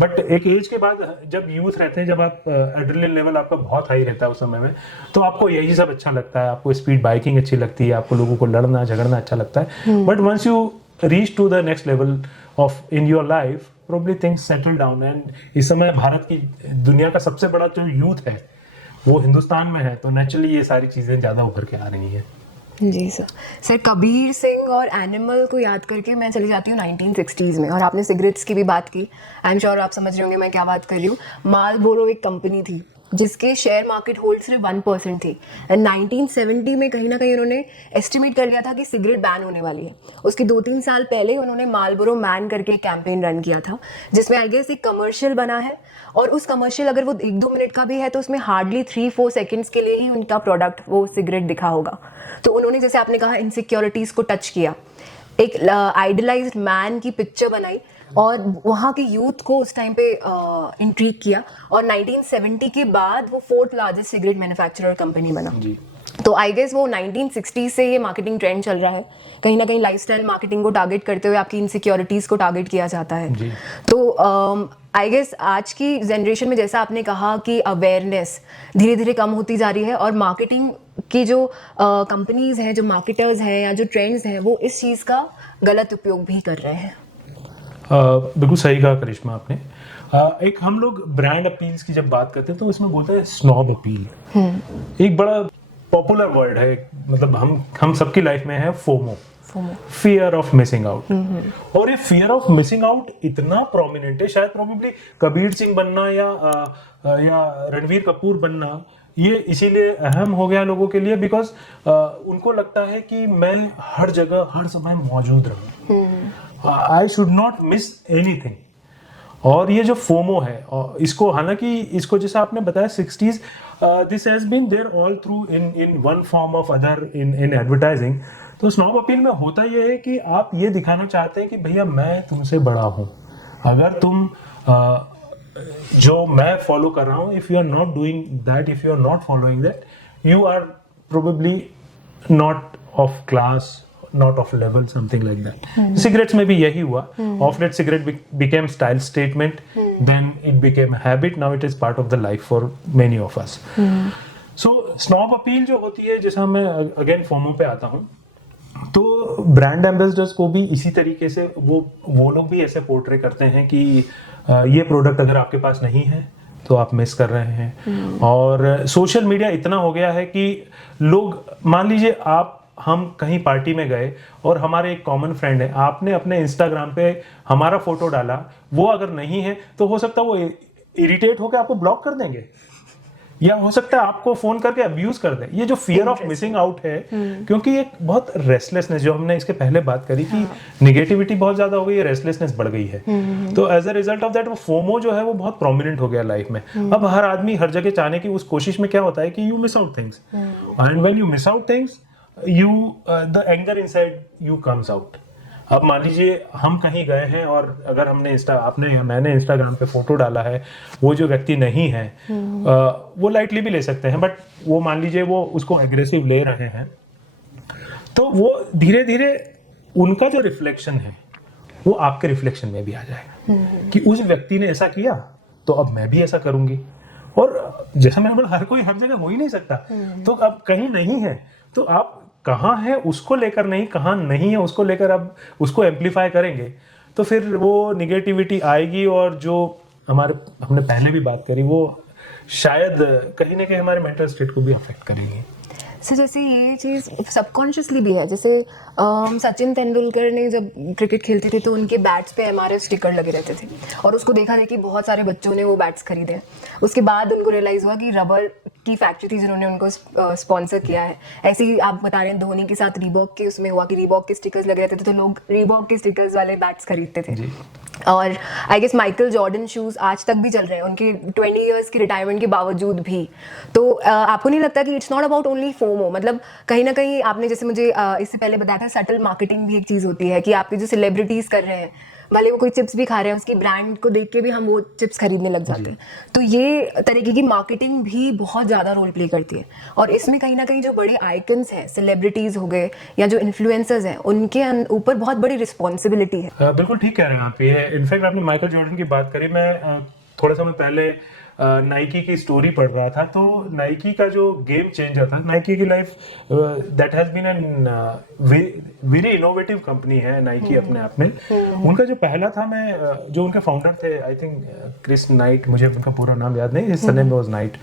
बट एक एज के बाद जब यूथ रहते हैं, जब आप एड्रेनलिन लेवल आपका बहुत हाई रहता है उस समय में, तो आपको यही सब अच्छा लगता है। आपको स्पीड बाइकिंग अच्छी लगती है, आपको लोगों को लड़ना झगड़ना अच्छा लगता है। But once you reach to the next level of in your life, probably things settle down। and इस समय भारत की, दुनिया का सबसे बड़ा जो यूथ है वो हिंदुस्तान में है, तो नेचुरली ये सारी चीजें ज्यादा उभर के आ रही हैं। जी सर, कबीर सिंह और एनिमल को याद करके मैं चली जाती हूँ 1960s में। और आपने सिगरेट्स की भी बात की, आई एम श्योर आप समझ रहे होंगे मैं क्या बात कर रही हूँ। मार्लबोरो एक कंपनी थी जिसके शेयर मार्केट होल्ड सिर्फ 1% थी। एंड 1970 में कहीं ना कहीं उन्होंने एस्टिमेट कर लिया था कि सिगरेट बैन होने वाली है। उसके 2-3 साल पहले उन्होंने मार्लबोरो मैन करके एक कैंपेन रन किया था, जिसमें आई गेस एक कमर्शियल बना है। और उस कमर्शियल अगर वो 1-2 मिनट का भी है तो उसमें हार्डली 3-4 सेकेंड्स के लिए ही उनका प्रोडक्ट, वो सिगरेट, दिखा होगा। तो उन्होंने, जैसे आपने कहा, इनसिक्योरिटीज़ को टच किया, एक आइडलाइज्ड मैन की पिक्चर बनाई और वहाँ के यूथ को उस टाइम पे इंट्रीग किया। और 1970 के बाद वो 4th largest cigarette manufacturer company बना। तो आई गेस वो 1960 से ये मार्केटिंग ट्रेंड चल रहा है। कहीं ना कहीं लाइफस्टाइल मार्केटिंग को टारगेट करते हुए आपकी इनसिक्योरिटीज़ को टारगेट किया जाता है। तो आई गेस आज की जनरेशन में, जैसा आपने कहा कि अवेयरनेस धीरे धीरे कम होती जा रही है, और मार्केटिंग की जो कंपनीज हैं, जो मार्केटर्स हैं या जो ट्रेंड्स हैं, वो इस चीज़ का गलत उपयोग भी कर रहे हैं। बिल्कुल सही कहा करिश्मा आपने। एक हम लोग ब्रांड अपील्स की जब बात करते हैं तो इसमें बोलते हैं स्नॉब अपील। एक बड़ा पॉपुलर वर्ड है, मतलब हम सबकी लाइफ में है FOMO, fear of missing out. और ये फियर ऑफ मिसिंग आउट इतना प्रोमिनेंट है, शायद प्रोबेबली कबीर सिंह बनना या रणवीर कपूर बनना ये इसीलिए अहम हो गया लोगों के लिए, बिकॉज उनको लगता है कि मैं हर जगह हर समय मौजूद रहूं, I should not miss anything. और ये जो फोमो है, और इसको हालांकि इसको जैसा आपने बताया 60s, this has been there all through in one form of other in advertising. तो स्नॉब अपील में होता ये है कि आप ये दिखाना चाहते हैं कि भैया मैं तुमसे बड़ा हूँ, अगर तुम जो मैं फॉलो कर रहा हूँ, if you are not doing that, if you are not following that, you are probably not of class, not of level, something like that. Cigarettes में भी यही हुआ. Off late cigarette became style statement, then it became a habit, now it is part of the life for many of us. So snob appeal जो होती है, जैसा मैं again FOMO पे आता हूँ, तो ब्रांड एम्बेसडर्स को भी इसी तरीके से वो लोग भी ऐसे पोर्ट्रे करते हैं कि ये प्रोडक्ट अगर आपके पास नहीं है तो आप मिस कर रहे हैं। और सोशल मीडिया इतना हो गया है कि लोग, मान लीजिए हम कहीं पार्टी में गए और हमारे एक कॉमन फ्रेंड है, आपने अपने इंस्टाग्राम पे हमारा फोटो डाला, वो अगर नहीं है तो हो सकता है वो इरिटेट होकर आपको ब्लॉक कर देंगे, या हो सकता है आपको फोन करके अब्यूज कर दें। ये जो फियर ऑफ मिसिंग आउट है, क्योंकि एक बहुत रेस्टलेसनेस, जो हमने इसके पहले बात करी कि निगेटिविटी बहुत ज्यादा हो गई है, रेस्टलेसनेस बढ़ गई है, तो as a result of that वो फोमो जो है वो बहुत प्रोमिनेंट हो गया लाइफ में। अब हर आदमी हर जगह जाने की उस कोशिश में क्या होता है कि you miss out things, and when you miss out things, the anger inside you comes out. अब मान लीजिए हम कहीं गए हैं और अगर मैंने इंस्टाग्राम पे फोटो डाला है, वो जो व्यक्ति नहीं है वो लाइटली भी ले सकते हैं, बट वो मान लीजिए वो उसको एग्रेसिव ले रहे हैं, तो वो धीरे धीरे उनका जो रिफ्लेक्शन है वो आपके रिफ्लेक्शन में भी आ जाएगा कि उस व्यक्ति ने ऐसा किया तो अब मैं भी ऐसा करूंगी। और जैसा मैंने बोला, हर कोई हर जगह हो ही नहीं सकता, तो अब कहीं नहीं है तो आप कहाँ है उसको लेकर नहीं, कहाँ नहीं है उसको लेकर अब उसको एम्पलीफाई करेंगे, तो फिर वो निगेटिविटी आएगी, और जो हमने पहले भी बात करी, वो शायद कहीं ना कहीं हमारे मेंटल स्टेट को भी अफेक्ट करेगी। सर जैसे ये चीज़ सबकॉन्शियसली भी है, जैसे सचिन तेंदुलकर ने जब क्रिकेट खेलते थे तो उनके बैट्स पे MRF स्टिकर लगे रहते थे, और उसको देखा देखी बहुत सारे बच्चों ने वो बैट्स खरीदे। उसके बाद उनको रियलाइज़ हुआ कि रबर की फैक्ट्री थी जिन्होंने उनको स्पॉन्सर किया है। ऐसे ही आप बता रहे हैं धोनी के साथ रीबॉक के उसमें हुआ कि रीबॉक के स्टिकर्स लगे रहते थे, तो लोग रीबॉक के स्टिकर्स वाले बैट्स खरीदते थे। और I guess Michael Jordan shoes आज तक भी चल रहे हैं उनके 20 इयर्स की रिटायरमेंट के बावजूद भी। तो आपको नहीं लगता कि it's not about only FOMO, मतलब कहीं ना कहीं आपने जैसे मुझे इससे पहले बताया था, सटल मार्केटिंग भी एक चीज़ होती है कि आपके जो सेलिब्रिटीज़ कर रहे हैं, भले वो कोई चिप्स भी खा रहे हैं, उसकी ब्रांड को देख के भी हम वो चिप्स खरीदने लग जाते हैं। तो ये तरीके की मार्केटिंग भी बहुत ज़्यादा रोल प्ले करती है, और इसमें कहीं ना कहीं जो बड़े आइकन्स हैं, सेलिब्रिटीज़ हो गए या जो इन्फ्लुएंसर्स हैं, उनके ऊपर बहुत बड़ी रिस्पॉन्सिबिलिटी है। बिल्कुल ठीक कह रहे हैं आप। ये इनफैक्ट आपने माइकल जॉर्डन की बात करी, मैं थोड़ा समय पहले नाइकी की स्टोरी पढ़ रहा था, तो नाइकी का जो गेम चेंजर था, नाइकी की life that has been an very innovative company है नाइकी अपने आप में। उनका जो पहला था, मैं जो उनके फाउंडर थे, आई थिंक क्रिस नाइट, मुझे उनका पूरा नाम याद नहीं, हिज सरनेम वाज नाइट।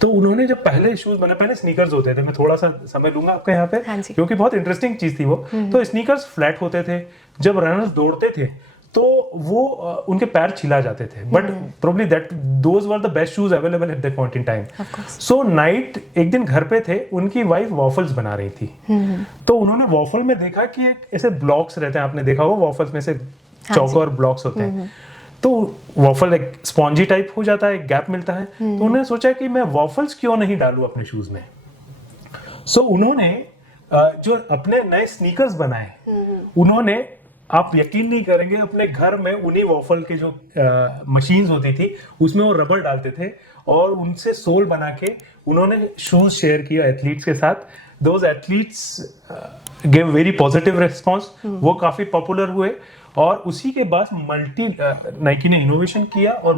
तो उन्होंने जब पहले शूज बनाए, पहले स्नीकर्स होते थे, मैं थोड़ा सा समय लूंगा आपके यहाँ पे क्योंकि बहुत इंटरेस्टिंग चीज थी वो। तो स्नीकर्स फ्लैट होते थे, जब रनर्स दौड़ते थे तो वो उनके पैर छिला जाते थे, but probably that those were the best shoes available at that point in time. So night एक दिन घर पे थे, उनकी वाइफ वॉफल्स बना रही थी, तो उन्होंने वॉफल में देखा कि एक ऐसे ब्लॉक्स रहते हैं, आपने देखा होगा वॉफल्स में से चौकोर ब्लॉक्स होते हैं, तो वॉफल एक स्पॉन्जी टाइप हो जाता है, एक गैप मिलता है। तो उन्होंने सोचा कि मैं वॉफल्स क्यों नहीं डालूं अपने शूज में। सो उन्होंने जो अपने नए स्नीकर्स बनाए, उन्होंने, आप यकीन नहीं करेंगे, अपने घर में उन्हीं वॉफल के जो मशीन्स होती थी उसमें वो रबर डालते थे और उनसे सोल बना के उन्होंने शूज शेयर किया एथलीट्स के साथ। Those athletes give very positive response, वो काफी पॉपुलर हुए, और उसी के बाद नाइकी ने इनोवेशन किया और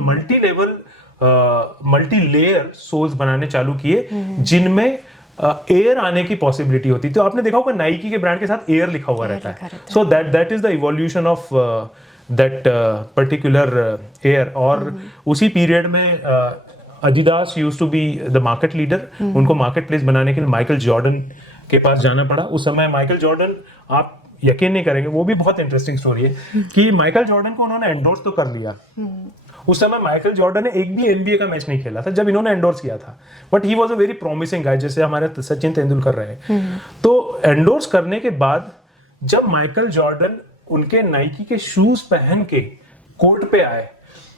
मल्टी लेयर सोल्स बनाने चालू किए, जिनमें एयर आने की पॉसिबिलिटी होती। तो आपने देखा होगा नाइकी के ब्रांड के साथ एयर लिखा हुआ रहता है। So that is the evolution of that particular air. और उसी पीरियड में Adidas used to be the market leader, उनको मार्केट प्लेस बनाने के लिए माइकल जॉर्डन के पास जाना पड़ा। उस समय माइकल जॉर्डन, आप यकीन नहीं करेंगे, वो भी बहुत इंटरेस्टिंग स्टोरी है कि माइकल जॉर्डन को उन्होंने एंडोर्स तो कर लिया। उस समय माइकल जॉर्डन ने एक भी NBA का मैच नहीं खेला था जब इन्होंने एंडोर्स किया था, but he was a very promising guy, जैसे हमारे सचिन तेंदुलकर रहे। तो एंडोर्स करने के बाद जब माइकल जॉर्डन उनके नाइकी के शूज पहन के कोर्ट पे आए,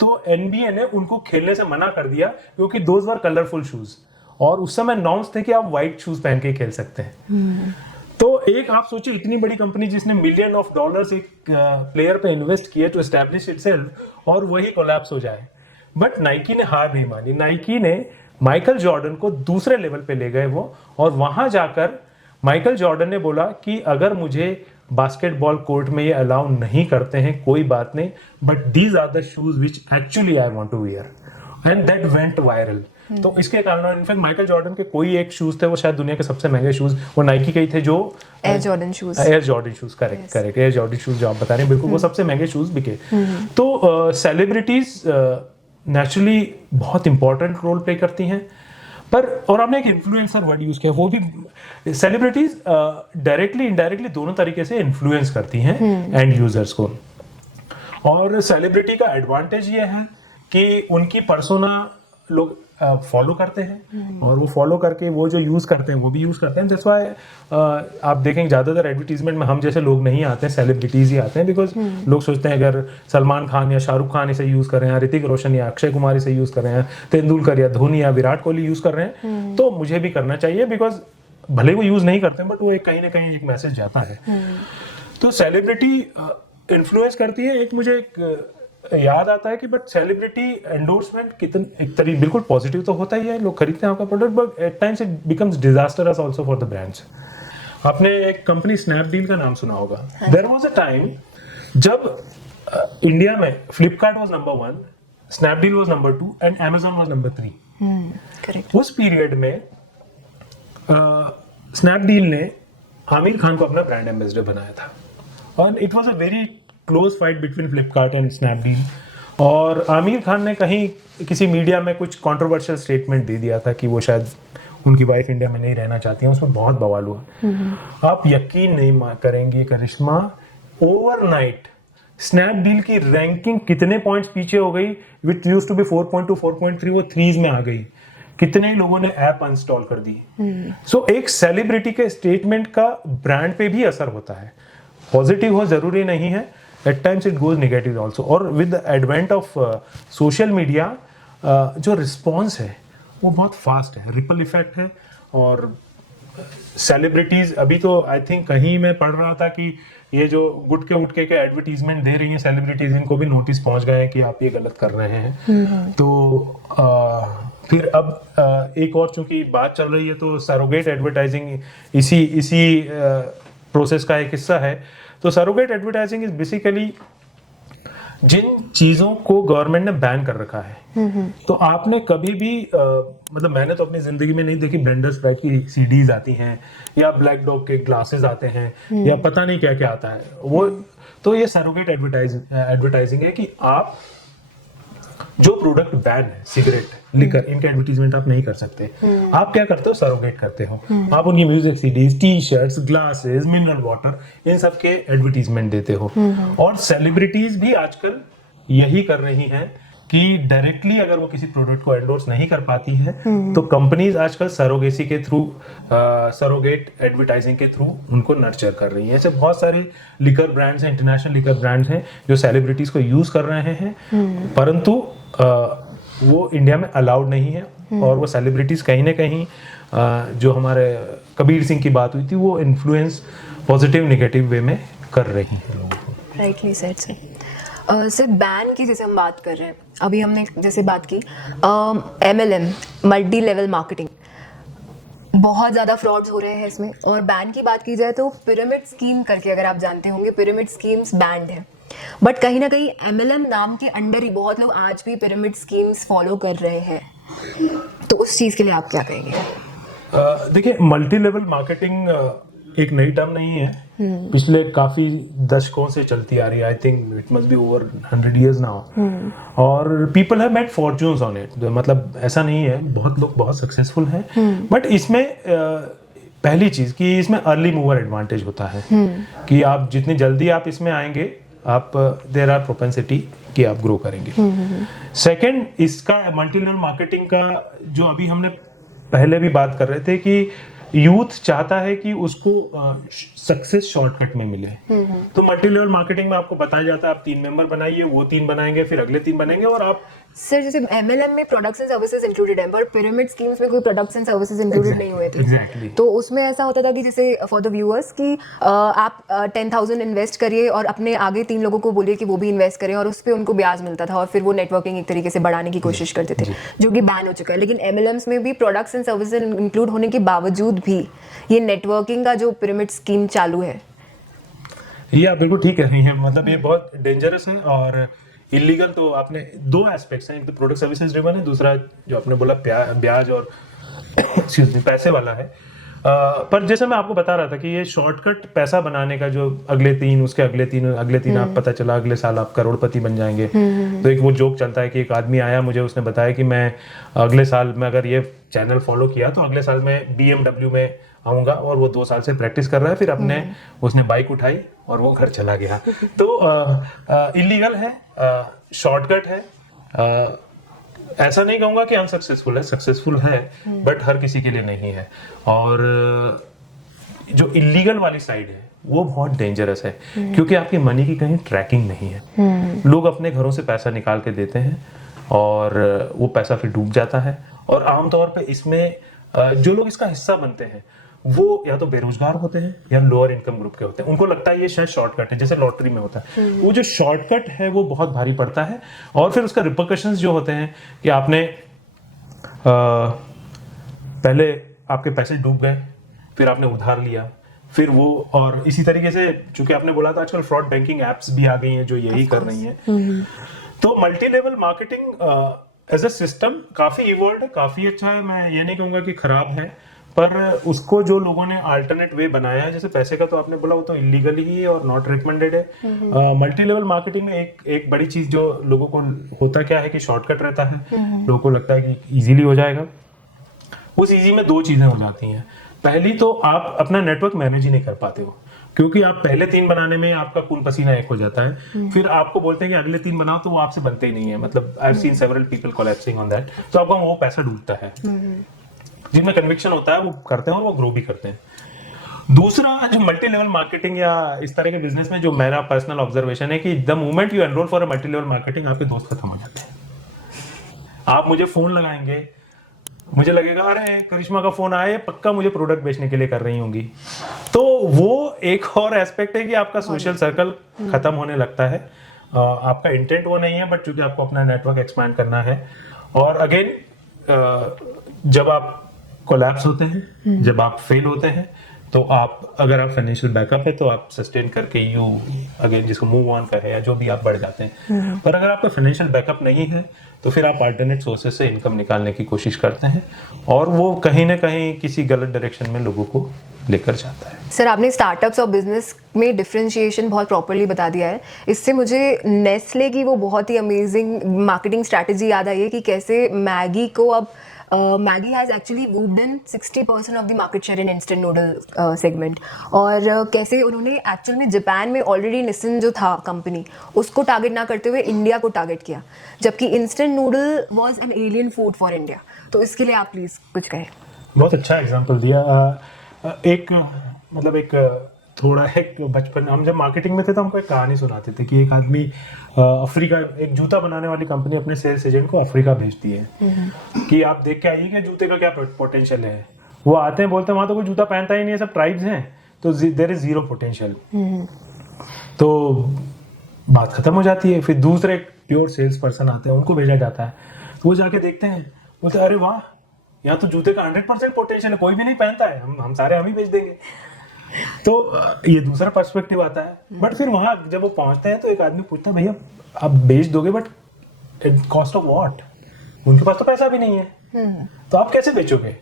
तो एनबीए ने उनको खेलने से मना कर दिया क्योंकि दोज वर कलरफुल शूज, और उस समय नॉर्म्स थे कि आप व्हाइट शूज पहन के खेल सकते हैं। तो एक आप सोचिए, इतनी बड़ी कंपनी जिसने $मिलियन एक प्लेयर पे इन्वेस्ट किए टू एस्टैब्लिश इटसेल्फ, और वही कोलैप्स हो जाए। बट नाइकी ने हार नहीं मानी। नाइकी ने माइकल जॉर्डन को दूसरे लेवल पे ले गए वो, और वहां जाकर माइकल जॉर्डन ने बोला कि अगर मुझे बास्केटबॉल कोर्ट में ये अलाउ नहीं करते हैं कोई बात नहीं, but these are the shoes which actually I want to wear, and that went viral. तो इसके कारण इनफैक्ट माइकल जॉर्डन के कोई एक शूज थे, वो शायद दुनिया के सबसे महंगे शूज वो नाइकी के ही थे, जो air Jordan shoes, correct air Jordan shoes जो आप बता रहे हैं, बिल्कुल वो सबसे महंगे शूज बिके। तो सेलिब्रिटीज नेचुरली बहुत इंपॉर्टेंट रोल प्ले करती हैं, पर और आपने एक इन्फ्लुएंसर वर्ड यूज किया, वो भी सेलिब्रिटीज डायरेक्टली इनडायरेक्टली दोनों तरीके से इन्फ्लुएंस करती हैं एंड यूजर्स को। और सेलिब्रिटी का एडवांटेज ये है कि उनकी पर्सोना लोग फॉलो करते हैं, और वो फॉलो करके वो जो यूज करते हैं वो भी यूज करते हैं। दैट्स व्हाई आप देखेंगे ज्यादातर एडवर्टीजमेंट में हम जैसे लोग नहीं आते हैं, सेलिब्रिटीज ही आते हैं, बिकॉज लोग सोचते हैं अगर सलमान खान या शाहरुख खान इसे यूज कर रहे हैं, ऋतिक रोशन या अक्षय कुमार इसे यूज कर रहे हैं, तेंदुलकर या धोनी या विराट कोहली यूज कर रहे हैं, तो मुझे भी करना चाहिए, बिकॉज भले वो यूज नहीं करते बट वो कहीं ना कहीं एक मैसेज जाता है। तो सेलिब्रिटी इन्फ्लुएंस करती है। एक मुझे याद आता है कि बट सेलिब्रिटी एंडोर्समेंट कितने एक तरीके बिल्कुल पॉजिटिव तो होता ही है, लोग खरीदते हैं आपका product, but at times it becomes disastrous also for the brands. आपने एक कंपनी स्नैपडील का नाम सुना होगा। देयर वाज अ टाइम जब इंडिया में Flipkart was number 1, Snapdeal was number 2 and Amazon was number 3। Correct. उस पीरियड में स्नैपडील ने आमिर खान को अपना ब्रांड एम्बेसडर बनाया था, और it was a very close fight between Flipkart and Snapdeal. और आमिर खान ने कहीं किसी मीडिया में कुछ कंट्रोवर्शियल स्टेटमेंट दे दिया था कि वो शायद उनकी वाइफ इंडिया में नहीं रहना चाहती हैं, उसमें बहुत बवाल हुआ। आप यकीन नहीं करेंगे करिश्मा, ओवरनाइट स्नैपडील की रैंकिंग कितने पॉइंट्स पीछे हो गई, विच यूज्ड टू बी 4.2 4.3 वो 3s में आ गई। कितने ही लोगों ने ऐप अनस्टॉल कर दी। सो एक सेलिब्रिटी के स्टेटमेंट का ब्रांड पे भी असर होता है, पॉजिटिव हो जरूरी नहीं है, at times it goes negative also. और with the advent of social media जो रिस्पॉन्स है वो बहुत फास्ट है, रिपल इफेक्ट है। और सेलिब्रिटीज अभी तो आई थिंक कहीं मैं पढ़ रहा था कि ये जो गुटके के एडवर्टीजमेंट दे रही हैं सेलिब्रिटीज, इनको भी नोटिस पहुंच गए हैं कि आप ये गलत कर रहे हैं। तो फिर अब एक और चूंकि बात चल रही है, तो सरोगेट एडवर्टाइजिंग इसी प्रोसेस का एक हिस्सा है। तो सरोगेट एडवर्टाइजिंग इज बेसिकली जिन चीजों को गवर्नमेंट ने बैन कर रखा है। तो आपने कभी भी मतलब मैंने तो अपनी जिंदगी में नहीं देखी, ब्लेंडर स्प्राइट की सीडीज आती हैं, या ब्लैक डॉग के ग्लासेस आते हैं, या पता नहीं क्या क्या आता है वो। तो ये सरोगेट एडवर्टाइजिंग है कि आप जो प्रोडक्ट बैन है, सिगरेट, लिकर, इनके एडवर्टीजमेंट आप नहीं कर सकते। आप क्या करते हो, सरोगेट करते हो। आप उनकी music CDs, T shirts, glasses, mineral water, इन सब के एडवर्टीजमेंट देते हो। और सेलिब्रिटीज भी आजकल यही कर रही हैं कि डायरेक्टली अगर वो किसी प्रोडक्ट को एंडोर्स नहीं कर पाती है, तो कंपनीज आजकल सरोगेसी के थ्रू, सरोगेट एडवर्टाइजिंग के थ्रू उनको नर्चर कर रही हैं। ऐसे बहुत सारे लिकर ब्रांड्स हैं, इंटरनेशनल लिकर ब्रांड्स हैं जो सेलिब्रिटीज को यूज कर रहे हैं, परंतु वो इंडिया में अलाउड नहीं है। और वो सेलिब्रिटीज कहीं ना कहीं जो हमारे कबीर सिंह की बात हुई थी, वो इन्फ्लुएंस पॉजिटिव नेगेटिव वे में कर रही है लोगों को। Rightly said sir. बैन की जैसे हम बात कर रहे हैं, अभी हमने जैसे बात की MLM, मल्टी लेवल मार्केटिंग, बहुत ज़्यादा फ्रॉड्स हो रहे हैं इसमें। और बैन की बात की जाए तो पिरामिड स्कीम करके, अगर आप जानते होंगे, पिरामिड स्कीम्स बैंड है, बट कहीं ना कहीं MLM नाम के अंडर ही बहुत लोग आज भी पिरामिड स्कीम्स फॉलो कर रहे हैं। तो उस चीज़ के लिए आप क्या कहेंगे? देखिए, मल्टी लेवल मार्केटिंग एक नई टर्म नहीं है, पिछले काफी दशकों से चलती आ रही है। I think it must be over 100 years now. और people have made fortunes on it, मतलब ऐसा नहीं है, बहुत लोग बहुत सक्सेसफुल हैं। बट इसमें पहली चीज कि इसमें अर्ली मूवर एडवांटेज होता है, कि आप जितनी जल्दी आप इसमें आएंगे, आप देयर आर प्रोपेंसिटी कि आप ग्रो करेंगे। सेकंड, इसका मल्टी लेवल मार्केटिंग का जो अभी हमने पहले भी बात कर रहे थे कि यूथ चाहता है कि उसको सक्सेस शॉर्टकट में मिले। तो मल्टी लेवल मार्केटिंग में आपको बताया जाता है आप 3 मेंबर बनाइए, वो 3 बनाएंगे, फिर अगले 3 बनेंगे, और आप सर जैसे एमएलएम में प्रोडक्ट्स एंड सर्विसेज इंक्लूडेड है, पर पिरामिड स्कीम्स में कोई प्रोडक्ट्स एंड सर्विसेज इंक्लूडेड नहीं हुए थे। एग्जैक्टली। तो उसमें ऐसा होता था कि जैसे फॉर द व्यूअर्स कि आप 10,000 इन्वेस्ट करिए और अपने आगे 3 लोगों को बोलिए कि वो भी इन्वेस्ट करें, और उस पर उनको ब्याज मिलता था, और फिर वो नेटवर्किंग एक तरीके से बढ़ाने की कोशिश करते थे, जो कि बैन हो चुका है। लेकिन एमएलएम्स में भी प्रोडक्ट्स एंड सर्विसेज इंक्लूड होने के बावजूद भी ये नेटवर्किंग का जो पिरामिड स्कीम चालू है। ये आप बिल्कुल ठीक कह रही हैं, मतलब ये बहुत डेंजरस है और इलीगल। तो आपने 2 एस्पेक्ट्स हैं, एक तो प्रोडक्ट सर्विसेज ड्रिवन है, दूसरा जो आपने बोला ब्याज और एक्सक्यूज मी पैसे वाला है। पर जैसे मैं आपको बता रहा था कि ये शॉर्टकट पैसा बनाने का जो अगले 3 उसके अगले 3 आप पता चला अगले साल आप करोड़पति बन जाएंगे। तो एक वो जोक चलता है कि एक आदमी आया मुझे, उसने बताया कि मैं अगले साल में अगर ये चैनल फॉलो किया तो अगले साल मैं BMW में आऊंगा, और वो 2 साल से प्रैक्टिस कर रहा है। फिर उसने बाइक उठाई और वो घर चला गया। तो इलीगल है, शॉर्टकट है। ऐसा नहीं कहूंगा कि अनसक्सेसफुल है, सक्सेसफुल है, बट हर किसी के लिए नहीं है। और जो इलीगल वाली साइड है वो बहुत डेंजरस है, क्योंकि आपकी मनी की कहीं ट्रैकिंग नहीं है। लोग अपने घरों से पैसा निकाल के देते हैं और वो पैसा फिर डूब जाता है। और आमतौर पे इसमें जो लोग इसका हिस्सा बनते हैं वो या तो बेरोजगार होते हैं या लोअर इनकम ग्रुप के होते हैं। उनको लगता है ये शायद शॉर्टकट है, जैसे लॉटरी में होता है। वो जो शॉर्टकट है वो बहुत भारी पड़ता है, और फिर उसका रिपरकशंस जो होते हैं कि आपने पहले आपके पैसे डूब गए, फिर आपने उधार लिया, फिर वो, और इसी तरीके से चूंकि आपने बोला था आजकल फ्रॉड बैंकिंग एप्स भी आ गई हैं जो यही कर रही हैं। तो multi level marketing as a system काफी इवॉल्व है, काफी अच्छा है। मैं ये नहीं कहूंगा कि खराब है, पर उसको जो लोगों ने अल्टरनेट वे बनाया है, जैसे पैसे का तो आपने बोला वो तो इलीगल ही है और नॉट रिकमेंडेड है। मल्टी लेवल मार्केटिंग में एक बड़ी चीज जो लोगों को होता क्या है कि शॉर्टकट रहता है, लोगों को लगता है कि इजीली हो जाएगा। उस इजी में 2 चीजें हो जाती हैं। पहली तो आप अपना नेटवर्क मैनेज ही नहीं कर पाते हो, क्योंकि आप पहले 3 बनाने में आपका खून पसीना एक हो जाता है, फिर आपको बोलते हैं कि अगले 3 बनाओ, तो वो आपसे बनते ही नहीं है। मतलब I have seen several people collapsing on that. तो आपका वो पैसा डूबता है। जिनमें कन्विक्शन होता है वो करते हैं और वो ग्रो भी करते हैं। दूसरा जो मल्टी लेवल मार्केटिंग या इस तरह के बिजनेस में जो मेरा पर्सनल ऑब्जर्वेशन है कि the moment you enrol for a multi level marketing, आपके दोस्त खत्म हो जाते हैं। आप मुझे फोन लगाएंगे, मुझे लगेगा अरे करिश्मा का फोन आया, पक्का मुझे प्रोडक्ट बेचने के लिए कर रही होंगी। तो वो एक और एस्पेक्ट है कि आपका सोशल सर्कल खत्म होने लगता है। आपका इंटेंट वो नहीं है, बट चूंकि आपको अपना नेटवर्क एक्सपैंड करना है। और अगेन जब आप कोलैप्स होते हैं, जब आप फेल होते हैं, तो आप अगर आप फाइनेंशियल बैकअप है तो आप सस्टेन करके यू अगेन जिसको मूव ऑन करें या जो भी आप बढ़ जाते हैं। पर अगर आपका फाइनेंशियल बैकअप नहीं है तो फिर आप अल्टरनेट सोर्सेज से इनकम निकालने की कोशिश करते हैं, और वो कहीं ना कहीं किसी गलत डायरेक्शन में लोगों को लेकर जाता है। सर आपने स्टार्टअप्स और बिजनेस में डिफरेंशिएशन बहुत प्रॉपर्ली बता दिया है। इससे मुझे नेस्ले की वो बहुत ही अमेजिंग मार्केटिंग स्ट्रैटेजी याद आई है कि कैसे मैगी को अब Maggi has actually moved in 60% of the market share in instant noodle segment, और कैसे उन्होंने एक्चुअल में जापान में ऑलरेडी निस्सिन जो था कंपनी उसको टारगेट ना करते हुए इंडिया को टारगेट किया, जबकि instant noodle was an alien food for India. तो इसके लिए आप प्लीज कुछ कहें। बहुत अच्छा एग्जांपल दिया। एक थोड़ा एक बचपन हम जब मार्केटिंग में थे तो हमको एक कहानी सुनाते थे कि एक आदमी अफ्रीका, एक जूता बनाने वाली कंपनी अपने सेल्स एजेंट को अफ्रीका भेजती है कि आप देख के आइए कि जूते का क्या पोटेंशियल है। वो आते हैं, बोलते हैं वहां तो कोई जूता पहनता ही नहीं है, सब ट्राइब्स हैं, तो देयर इज 0 पोटेंशियल। तो बात खत्म हो जाती है। फिर दूसरे प्योर सेल्स पर्सन आते हैं, उनको भेजा जाता है, तो वो जाके देखते हैं, बोलते हैं अरे वाह, यहाँ तो जूते का 100% पोटेंशियल है, कोई भी नहीं पहनता है, हम सारे हम ही भेज देंगे। तो ये दूसरा पर्सपेक्टिव आता है। बट फिर वहां जब वो पहुंचते हैं तो एक आदमी पूछता है भैया आप बेच दोगे, but at cost of what? उनके पास तो पैसा भी नहीं है, तो आप कैसे बेचोगे?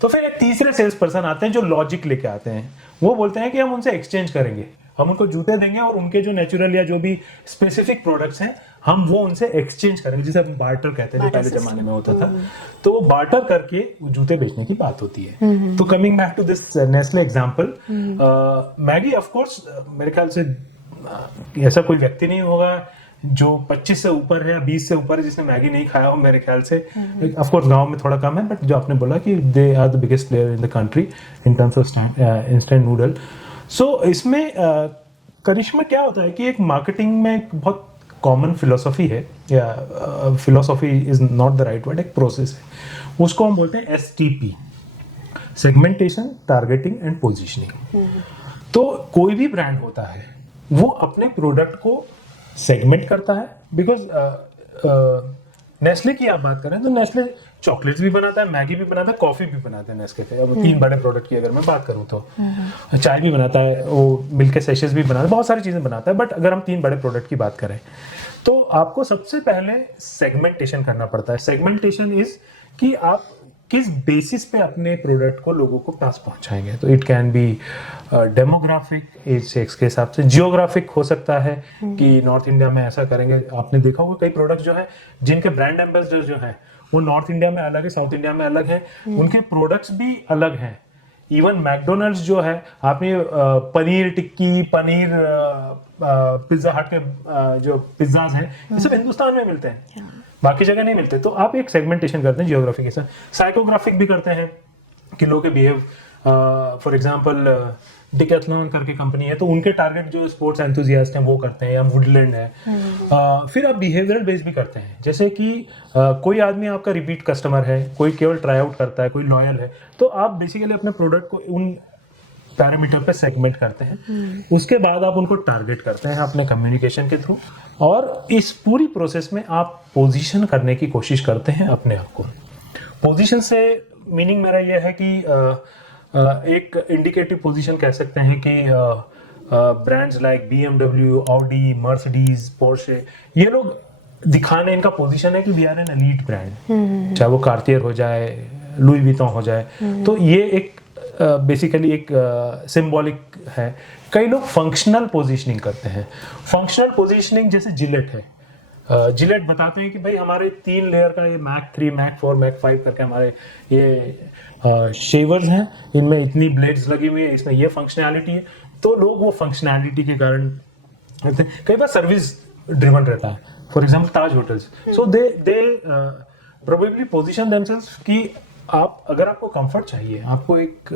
तो फिर एक तीसरे सेल्स पर्सन आते हैं जो लॉजिक लेके आते हैं। वो बोलते हैं कि हम उनसे एक्सचेंज करेंगे, हम उनको जूते देंगे और उनके जो नेचुरल या जो भी स्पेसिफिक प्रोडक्ट्स हैं हम वो उनसे एक्सचेंज करेंगे, जिसे हम बार्टर कहते हैं, पहले जमाने में होता था। तो वो बार्टर करके वो जूते बेचने की बात होती है। तो coming back to this Nestle example, Maggi of course मेरे ख्याल से ऐसा कोई व्यक्ति नहीं होगा जो 25 से ऊपर है या 20 से ऊपर है जिसने मैगी नहीं खाया हो, मेरे ख्याल से ऑफ कोर्स गांव में थोड़ा कम है, बट जो आपने बोला कि they are the biggest player in the country in terms of instant noodle. So इसमें करिश्मा क्या होता है कि एक मार्केटिंग में एक बहुत कॉमन फिलोसफी है, या philosophy is not the right word, एक प्रोसेस है, उसको हम बोलते हैं STP, segmentation, targeting and positioning. तो कोई भी ब्रांड होता है वो अपने प्रोडक्ट को सेगमेंट करता है, बिकॉज नेस्ले की आप बात करें तो नेस्ले चॉकलेट्स भी बनाता है, मैगी भी बनाता है, कॉफी भी बनाता है नेस्कैफे। अब 3 बड़े प्रोडक्ट की अगर मैं बात करूं तो चाय भी बनाता है, वो मिल्क के सेशेस भी बनाता है, बहुत सारी चीजें बनाता है। बट अगर हम 3 बड़े प्रोडक्ट की बात करें तो आपको सबसे पहले सेगमेंटेशन करना पड़ता है। सेगमेंटेशन इज कि आप किस बेसिस पे अपने प्रोडक्ट को लोगों को पास पहुंचाएंगे। तो it can be demographic, age sex के हिसाब से, जियोग्राफिक हो सकता है कि नॉर्थ इंडिया में ऐसा करेंगे। आपने देखा होगा कई प्रोडक्ट जो है जिनके ब्रांड एम्बेसडर जो है वो नॉर्थ इंडिया में अलग है, साउथ इंडिया में अलग है, उनके प्रोडक्ट्स भी अलग हैं। इवन मैकडोनल्ड्स जो है, आपने पनीर टिक्की, पनीर पिज्जा हट के जो पिज्जाज हैं ये सब हिंदुस्तान में मिलते हैं, बाकी जगह नहीं मिलते। तो आप एक सेगमेंटेशन करते हैं जियोग्राफी के साथ। साइकोग्राफिक भी करते हैं कि लोग के बिहेव, फॉर एग्जांपल डिकैथलॉन करके कंपनी है तो उनके टारगेट जो स्पोर्ट्स एंथुजियास्ट हैं वो करते हैं, या वुडलैंड है। फिर आप बिहेवियरल बेस भी करते हैं, जैसे कि कोई आदमी आपका रिपीट कस्टमर है, कोई केवल ट्राई आउट करता है, कोई लॉयल है, तो आप बेसिकली अपने प्रोडक्ट को उन पैरामीटर पे सेगमेंट करते हैं। उसके बाद आप उनको टारगेट करते हैं अपने कम्युनिकेशन के थ्रू, और इस पूरी प्रोसेस में आप पोजीशन करने की कोशिश करते हैं अपने आप को। पोजीशन से मीनिंग मेरा ये है कि एक इंडिकेटिव पोजीशन कह सकते हैं कि brands like BMW, Audi, Mercedes, Porsche, ये लोग दिखाने, इनका पोजीशन है कि we are an elite brand, चाहे वो कार्टियर हो जाए, लुई विटॉन हो जाए। तो ये एक बेसिकली एक सिंबॉलिक है। कई लोग फंक्शनल पोजीशनिंग करते हैं। फंक्शनल पोजीशनिंग जैसे जिलेट है, जिलेट बताते हैं कि भाई हमारे 3 लेयर का ये मैक 3, मैक 4, मैक 5 करके हमारे ये शेवर्स हैं, इनमें इतनी ब्लेड्स लगी हुई है, इसमें ये फंक्शनैलिटी है। तो लोग वो फंक्शनैलिटी के कारण करते हैं। कई बार सर्विस ड्रिवन रहता है, for example Taj hotels, so they probably position themselves कि आप, अगर आपको कंफर्ट चाहिए, आपको एक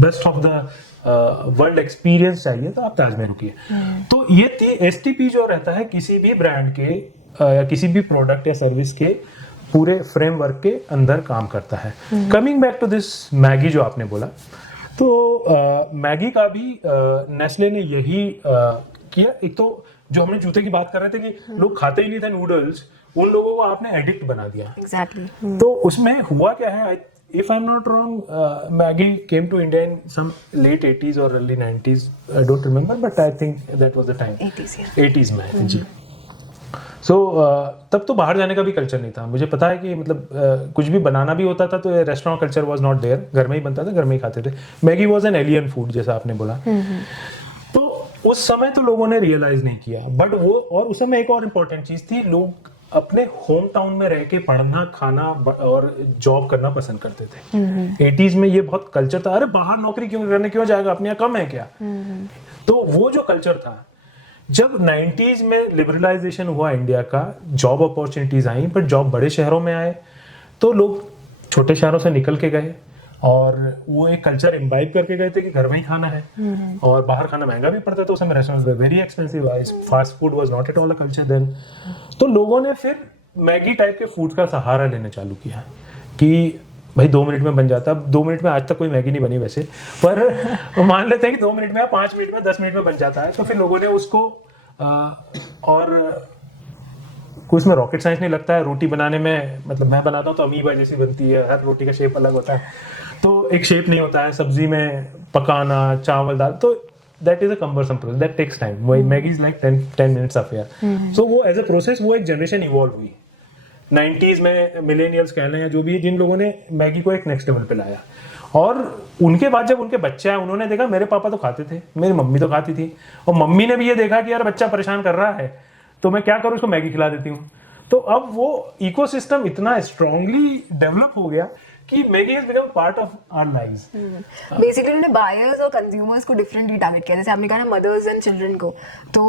best of the world experience चाहिए, तो आप ताज में रुकिए। तो ये STP जो रहता है किसी भी ब्रांड के या किसी भी प्रोडक्ट या सर्विस के पूरे फ्रेमवर्क के अंदर काम करता है। Coming back to this Maggi जो आपने बोला, तो मैगी का भी नेस्ले ने यही किया। एक तो जो हमने जूते की बात कर रहे थे कि लोग खाते ही नहीं थे नूडल्स, उन लोगों को आपने एडिक्ट बना दिया। एग्जैक्टली। तो उसमें हुआ क्या है, if I'm not wrong, Maggi came to India in some late 80s or early 90s. I don't remember, but I think that was the time. 80s, yeah. 80s में जी। So तब तो बाहर जाने का भी कल्चर नहीं था। मुझे पता है कि मतलब कुछ भी बनाना भी होता था तो restaurant culture was not there, घर में ही बनता था, घर में ही खाते थे। Maggi was an alien food, जैसा आपने बोला। तो उस समय तो लोगों ने रियलाइज नहीं किया, बट वो, और उस समय एक और इम्पोर्टेंट चीज थी, लोग अपने होम टाउन में रह के पढ़ना, खाना और जॉब करना पसंद करते थे। 80s में ये बहुत कल्चर था, अरे बाहर नौकरी क्यों करने, क्यों जाएगा, अपने यहाँ कम है क्या। तो वो जो कल्चर था, जब 90s में लिबरलाइजेशन हुआ इंडिया का, job opportunities I, but job बड़े शहरों में आए, तो लोग छोटे शहरों से निकल के गए और वो एक कल्चर इम्बाइब करके गए थे कि घर में ही खाना है। और बाहर खाना महंगा भी पड़ता था उस समय, restaurant very expensive, fast food was not at all a culture then. तो लोगों ने फिर मैगी टाइप के फूड का सहारा लेना चालू किया कि भाई 2 मिनट में बन जाता है। 2 मिनट में आज तक कोई मैगी नहीं बनी वैसे, पर मान लेते हैं कि 2 मिनट में, 5 मिनट में, 10 मिनट में बन जाता है। तो फिर लोगों ने उसको और कुछ में रॉकेट साइंस नहीं लगता है रोटी बनाने में। मतलब मैं बनाता हूँ तो अमीबा जैसी बनती है, हर रोटी का शेप अलग होता है, तो एक शेप नहीं होता है। सब्जी में पकाना, चावल दाल, तो that is a cumbersome process, that takes time. Maggi is like 10 minutes affair. So वो एज अ प्रोसेस, वो एक जनरेशन इवॉल्व हुई। 90s में मिलेनियल्स कह लें या जो भी है, जिन लोगों ने मैगी को एक नेक्स्ट लेवल पे लाया। और उनके बाद जब उनके बच्चे आए, उन्होंने देखा मेरे पापा तो खाते थे, मेरी मम्मी तो खाती थी, और मम्मी ने भी ये देखा कि यार बच्चा परेशान कर रहा है, तो मैं क्या करूं, उसको मैगी खिला देती हूँ। तो अब वो इकोसिस्टम इतना स्ट्रांगली डेवलप हो गया कि Maggi has become part of our lives. Basically उन्होंने बायर्स और कंज्यूमर्स को डिफरेंटली टारगेट किया, जैसे आपने कहा ना मदर्स एंड चिल्ड्रन को, तो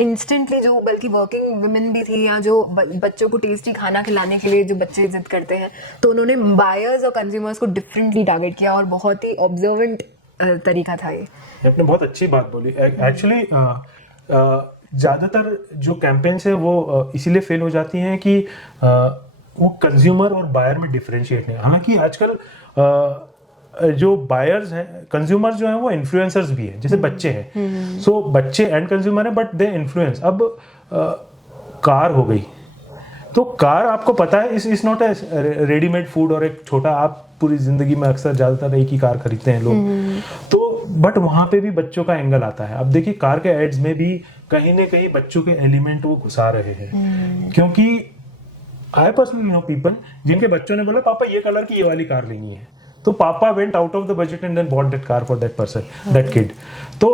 इंस्टेंटली जो बल्कि वर्किंग वुमेन भी थी या जो बच्चों को टेस्टी खाना खिलाने के लिए जो बच्चे जिद करते हैं, तो उन्होंने बायर्स और कंज्यूमर्स को डिफरेंटली टारगेट किया और बहुत ही ऑब्जर्वेंट तरीका था ये। आपने बहुत अच्छी बात बोली। एक्चुअली ज़्यादातर जो कैंपेन्स है वो इसीलिए फेल हो जाती हैं कि वो कंज्यूमर और बायर में डिफरेंशिएट नहीं। हालांकि आजकल जो बायर्स हैं, कंज्यूमर्स जो हैं वो इन्फ्लुएंसर्स भी हैं, जैसे बच्चे हैं। सो बच्चे एंड कंज्यूमर है बट दे इन्फ्लुएंस। अब कार हो गई तो कार आपको पता है इस नॉट ए रेडीमेड फूड और एक छोटा, आप पूरी जिंदगी में अक्सर ज़्यादातर एक ही कार खरीदते हैं लोग, तो बट वहाँ पे भी बच्चों का एंगल आता है। अब देखिए कार के एड्स में भी कहीं ना कहीं बच्चों के एलिमेंट वो घुसा रहे हैं, क्योंकि आई पर्सनली नो पीपल जिनके बच्चों ने बोला पापा ये कलर की ये वाली कार लेनी है, तो पापा went out of the budget and then bought that car for that person, that kid. तो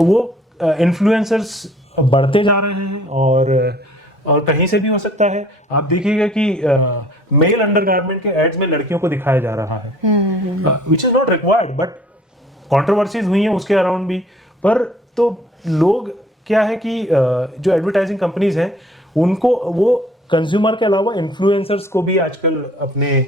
वो इन्फ्लुएंसर्स बढ़ते जा रहे हैं और कहीं से भी हो सकता है। आप देखिएगा कि मेल अंडरगारमेंट के एड्स में लड़कियों को दिखाया जा रहा है, which is not required, but controversies हुई हैं उसके अराउंड भी। पर तो लोग क्या है कि जो एडवर्टाइजिंग कंपनीज हैं उनको वो कंज्यूमर के अलावा इन्फ्लुएंसर्स को भी आजकल अपने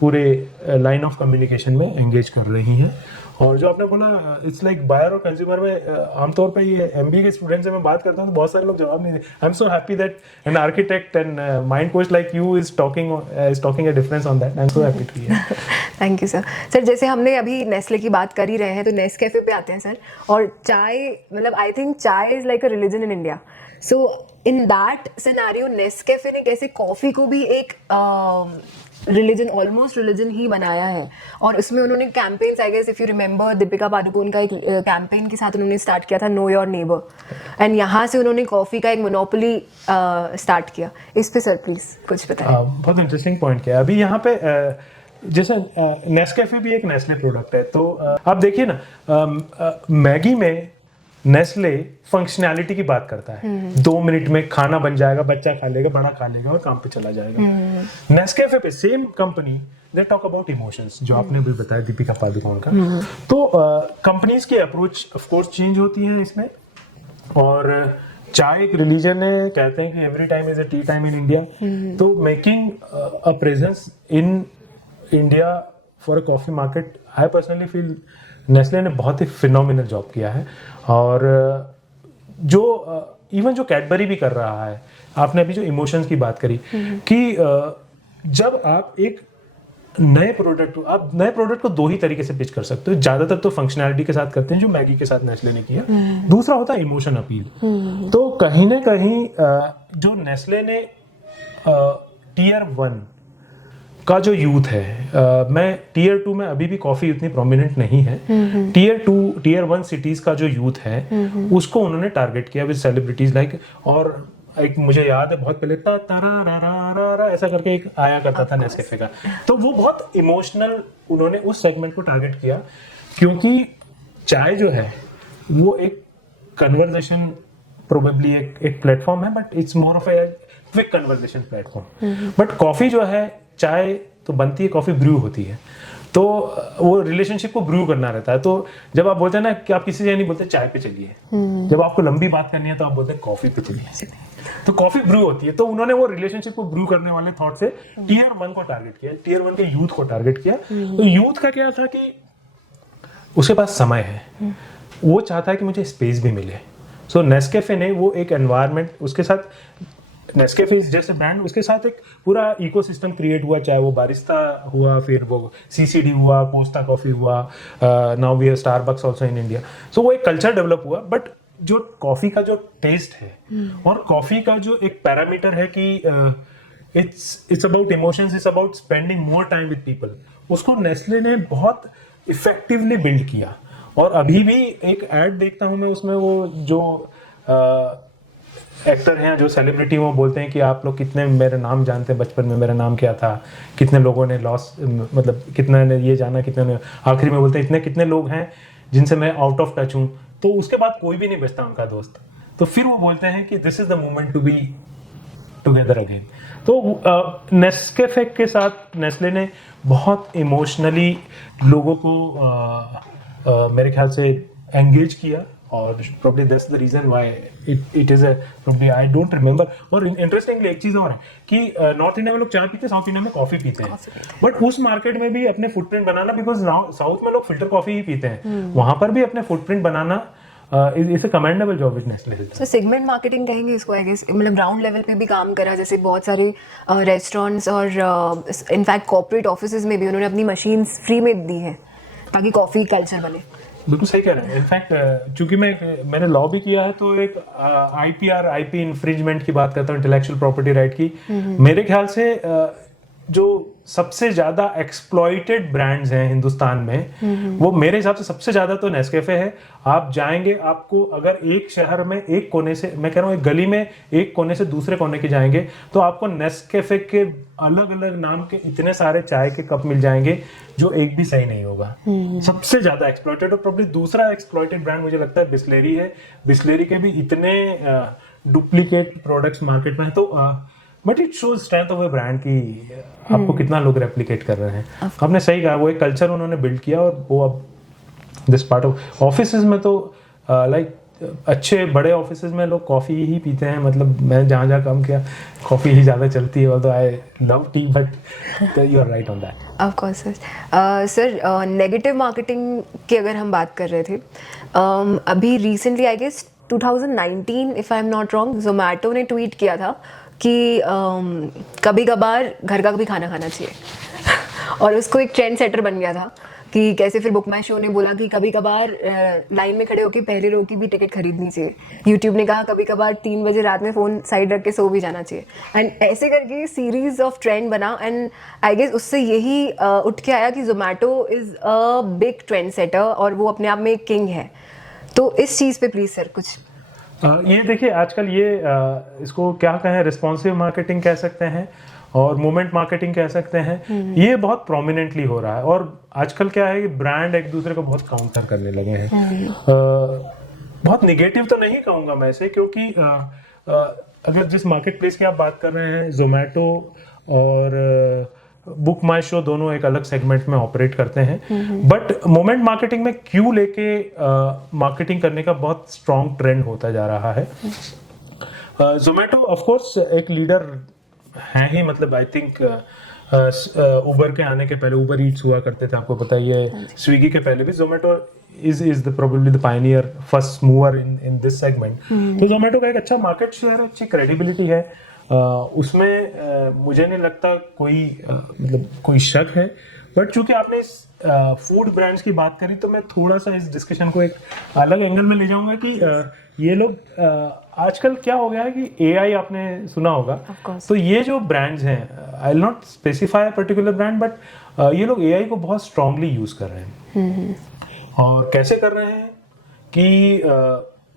पूरे लाइन ऑफ कम्युनिकेशन में एंगेज कर रही हैं। और जो आपने बोला इट्स लाइक बायर और कंज्यूमर में, आमतौर पे ये एमबीए के स्टूडेंट से मैं बात करता हूँ तो बहुत सारे लोग जवाब नहीं देते। I am so happy that an architect and mind coach like you is talking a difference on that. I am so happy to hear. Thank you sir. Sir जैसे हमने अभी नेस्ले की बात कर ही रहे हैं तो नेस्कैफे पे आते हैं सर। और चाय, मतलब आई थिंक चाय is like a religion in India. So in that scenario Nescafe ने कैसे कॉफी को भी एक रिलीजन, ऑलमोस्ट रिलीजन ही बनाया है। और उसमें उन्होंने campaigns, I guess if you remember Deepika Padukone का एक कैंपेन के साथ उन्होंने स्टार्ट किया था, नो योर नेबर, एंड यहाँ से उन्होंने कॉफ़ी का एक मोनोपोली स्टार्ट किया। इस पे सर प्लीज कुछ बताएं। बहुत इंटरेस्टिंग पॉइंट किया। अभी यहाँ पे जैसे नेस्कैफे भी एक नेस्ले प्रोडक्ट है, तो आप देखिए ना मैगी में नेस्ले फंक्शनैलिटी की बात करता है। 2 मिनट में खाना बन जाएगा, बच्चा खा लेगा, बड़ा खा लेगा और काम पे चला जाएगा। नेस्कैफे पे same company they talk about emotions, जो आपने भी बताया दीपिका पादुकोण का। तो कंपनीज की अप्रोच ऑफ कोर्स चेंज होती है इसमें। और चाय एक रिलीजन है, कहते हैं कि every time is a tea time in India. तो making a presence in India for a coffee market, I personally feel Nestle ने बहुत ही फिनोमिनल जॉब किया है। और जो इवन जो कैडबरी भी कर रहा है, आपने अभी जो इमोशंस की बात करी कि जब आप एक नए प्रोडक्ट को 2 ही तरीके से पिच कर सकते हो। ज्यादातर तो फंक्शनैलिटी के साथ करते हैं, जो मैगी के साथ नेस्ले ने किया। दूसरा होता है इमोशन अपील। तो कहीं ना कहीं जो नेस्ले ने टियर 1 का जो यूथ है, मैं टियर 2 में अभी भी कॉफी उतनी प्रोमिनेंट नहीं है, टियर 2 टियर 1 सिटीज का जो यूथ है उसको उन्होंने टारगेट किया विद सेलिब्रिटीज लाइक, और एक मुझे याद है बहुत पहले ता ऐसा करके एक आया करता था नेस्कैफे का, तो वो बहुत इमोशनल उन्होंने उस सेगमेंट को टारगेट किया। क्योंकि चाय जो है वो एक कन्वर्सेशन, प्रोबेबली एक प्लेटफॉर्म है, but it's more of a quick conversation platform. But coffee जो है, चाय तो बनती है, कॉफी ब्रू होती है, तो वो रिलेशनशिप को ब्रू करना रहता है। तो जब आप बोलते हैं ना कि आप किसी से नहीं बोलते चाय पे चलिए, जब आपको लंबी बात करनी है तो आप बोलते हैं कॉफी पे चलिए, तो कॉफी ब्रू होती है। तो उन्होंने वो रिलेशनशिप को ब्रू करने वाले थॉट से टियर 1 को टारगेट किया, टियर 1 के यूथ को टारगेट किया। तो यूथ का क्या था कि उसके पास समय है, वो चाहता है कि मुझे स्पेस भी मिले। सो नेस्कैफे ने वो एक एनवायरनमेंट, उसके साथ नेस्कैफे जैसे ब्रांड, उसके साथ एक पूरा इकोसिस्टम क्रिएट हुआ, चाहे वो बारिस्ता हुआ, फिर वो सीसीडी हुआ, कोस्टा कॉफी हुआ, now we have Starbucks also in India. So वो एक कल्चर डेवलप हुआ। बट जो कॉफी का जो टेस्ट है और कॉफी का जो एक पैरामीटर है कि it's about emotions, it's about spending more time with people, उसको नेस्ले ने बहुत इफेक्टिवली बिल्ड किया। और अभी भी एक ऐड देखता हूं मैं, उसमें वो जो एक्टर हैं, जो सेलिब्रिटी, वो बोलते हैं कि आप लोग कितने मेरा नाम जानते हैं, बचपन में मेरा नाम क्या था, कितने लोगों ने लॉस, मतलब कितना ने ये जाना, कितने ने, आखिरी में बोलते हैं इतने कितने लोग हैं जिनसे मैं आउट ऑफ टच हूँ। तो उसके बाद कोई भी नहीं बचता उनका दोस्त। तो फिर वो बोलते हैं कि this is the moment to be together again. तो नेस्कैफे के साथ नेस्ले ने बहुत इमोशनली लोगों को मेरे ख्याल से एंगेज किया, और probably that's the reason why it is a probably I don't remember। और इंटरेस्टिंगली एक चीज़ और है कि नॉर्थ इंडिया में लोग चाय पीते हैं, साउथ इंडिया में कॉफ़ी पीते हैं, बट उस मार्केट में भी अपने फुटप्रिंट बनाना, बिकॉज साउथ में लोग फिल्टर कॉफ़ी ही पीते हैं, वहाँ पर भी अपने footprint banana is a commendable job with Nestle. So segment marketing कहेंगे इसको, आई गेस, मतलब ग्राउंड लेवल पे भी काम करा, जैसे बहुत सारे रेस्टोरेंट्स और इनफैक्ट कॉर्पोरेट ऑफिसेज में भी उन्होंने अपनी मशीन्स फ्री में दी है ताकि कॉफ़ी कल्चर बने। बिल्कुल सही कह रहे हैं। इनफैक्ट चूंकि मैंने लॉ भी किया है, तो एक आईपी इन्फ्रिंजमेंट की बात करता हूँ, इंटेलेक्चुअल प्रॉपर्टी राइट की। मेरे ख्याल से जो सबसे ज्यादा एक्सप्लॉइटेड ब्रांड्स हैं हिंदुस्तान में, वो मेरे हिसाब से सबसे ज्यादा तो नेस्कैफे है। आप जाएंगे, आपको अगर एक शहर में एक कोने से, मैं कह रहा हूँ एक गली में एक कोने से दूसरे कोने के जाएंगे, तो आपको नेस्कैफे के अलग अलग नाम के इतने सारे चाय के कप मिल जाएंगे जो एक भी सही नहीं होगा। सबसे ज्यादा एक्सप्लॉइटेड। और प्रॉब्लली दूसरा एक्सप्लॉइटेड ब्रांड मुझे लगता है बिस्लेरी है। बिस्लेरी के भी इतने डुप्लीकेट प्रोडक्ट्स मार्केट में है, तो but it shows strength of A brand की आपको कितना लोग रेप्लिकेट कर रहे हैं। आपने सही कहा, वो एक कल्चर उन्होंने बिल्ड किया, और वो अब दिस पार्ट ऑफ ऑफिसेज में तो लाइक अच्छे बड़े ऑफिसेज में लोग कॉफ़ी ही पीते हैं। मतलब मैं जहाँ जहाँ काम किया, कॉफ़ी ही ज़्यादा चलती है, although I love tea, but you are right on that. Of course sir. Sir negative marketing की अगर हम बात कर रहे थे, अभी recently I guess 2019 if I am not wrong, Zomato ने ट्वीट किया था कि कभी कभार घर का भी खाना खाना चाहिए और उसको एक ट्रेंड सेटर बन गया था कि कैसे फिर बुक माई शो ने बोला कि कभी कभार लाइन में खड़े होकर पहले रो की भी टिकट खरीदनी चाहिए। यूट्यूब ने कहा कभी कभार 3 बजे रात में फ़ोन साइड रख के सो भी जाना चाहिए। एंड ऐसे करके सीरीज ऑफ ट्रेंड बना, एंड आई गेस उससे यही उठ के आया कि Zomato is a big trend setter और वो अपने आप में एक किंग है। तो इस चीज़ पे प्लीज़ सर कुछ। ये देखिए, आजकल ये इसको क्या कहें, रिस्पॉन्सिव मार्केटिंग कह सकते हैं और मोमेंट मार्केटिंग कह सकते हैं। ये बहुत प्रोमिनेंटली हो रहा है, और आजकल क्या है कि ब्रांड एक दूसरे को बहुत काउंटर करने लगे हैं। बहुत निगेटिव तो नहीं कहूँगा मैं इसे, क्योंकि अगर जिस मार्केट प्लेस की आप बात कर रहे हैं, जोमेटो और बुक माई शो दोनों एक अलग सेगमेंट में ऑपरेट करते हैं, बट मोमेंट मार्केटिंग में क्यों लेके मार्केटिंग करने का बहुत स्ट्रॉन्ग ट्रेंड होता जा रहा है। जोमेटो ऑफ कोर्स एक लीडर है ही, मतलब आई थिंक उबर के आने के पहले उबर ईट्स हुआ करते थे, आपको पता ही है, स्विगी के पहले भी Zomato is probably the pioneer, first mover in this segment। तो जोमेटो का एक अच्छा मार्केट शेयर है, अच्छी क्रेडिबिलिटी है, उसमें मुझे नहीं लगता कोई मतलब कोई शक है। बट चूंकि आपने इस फूड ब्रांड्स की बात करी, तो मैं थोड़ा सा इस डिस्कशन को एक अलग एंगल में ले जाऊंगा कि ये लोग आजकल क्या हो गया है कि एआई आपने सुना होगा, तो ये जो ब्रांड्स हैं, आई will not specify particular brand, but ये लोग एआई को बहुत स्ट्रांगली यूज कर रहे हैं। और कैसे कर रहे हैं कि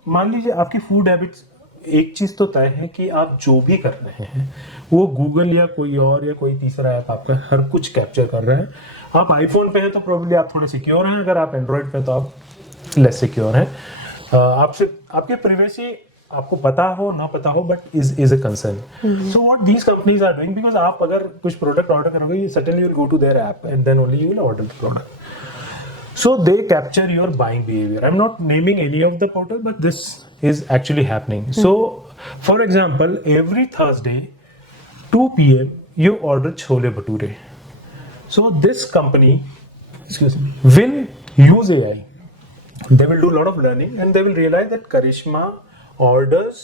मान लीजिए आपकी फूड हैबिट्स, एक चीज तो तय है कि आप जो भी कर रहे हैं वो गूगल या कोई और या कोई तीसरा ऐप आपका हर कुछ कैप्चर कर रहे हैं। आप आईफोन पे हैं तो प्रोबेबली आप थोड़े सिक्योर हैं, अगर आप एंड्रॉइड पे तो आप लेस सिक्योर हैं। आपसे आपके प्राइवेसी आपको पता हो ना पता हो, but is a concern. So what these companies are doing, because आप अगर कुछ प्रोडक्ट ऑर्डर करोगे, you certainly will go to their app and then only you will order the product. So they capture your buying behavior. I'm not naming any of the portal, but this is actually happening. So, for example, every Thursday, 2 p.m., you order chole bhature. So this company, will use AI. They will do a lot of learning, and they will realize that Karishma orders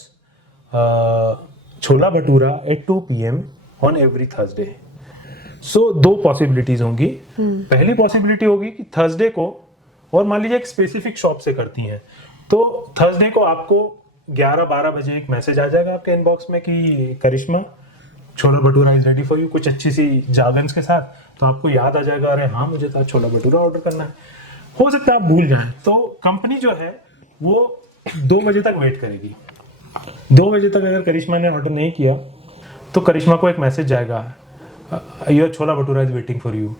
chola bhatura at 2 p.m. on every Thursday. So 2 possibilities होंगी। पहली possibility होगी कि Thursday को, और मान लीजिए एक specific shop से करती हैं, तो थर्सडे को आपको 11-12 बजे एक मैसेज आ जाएगा आपके इनबॉक्स में कि करिश्मा छोला bhatura is ready for you, कुछ अच्छी सी जागन्स के साथ। तो आपको याद आ जाएगा, अरे हाँ मुझे तो छोला भटूरा ऑर्डर करना है। हो सकता है आप भूल जाएं, तो कंपनी जो है वो 2 बजे तक वेट करेगी। 2 बजे तक अगर करिश्मा ने ऑर्डर नहीं किया, तो करिश्मा को एक मैसेज जाएगा, your chhola bhatura is waiting for you.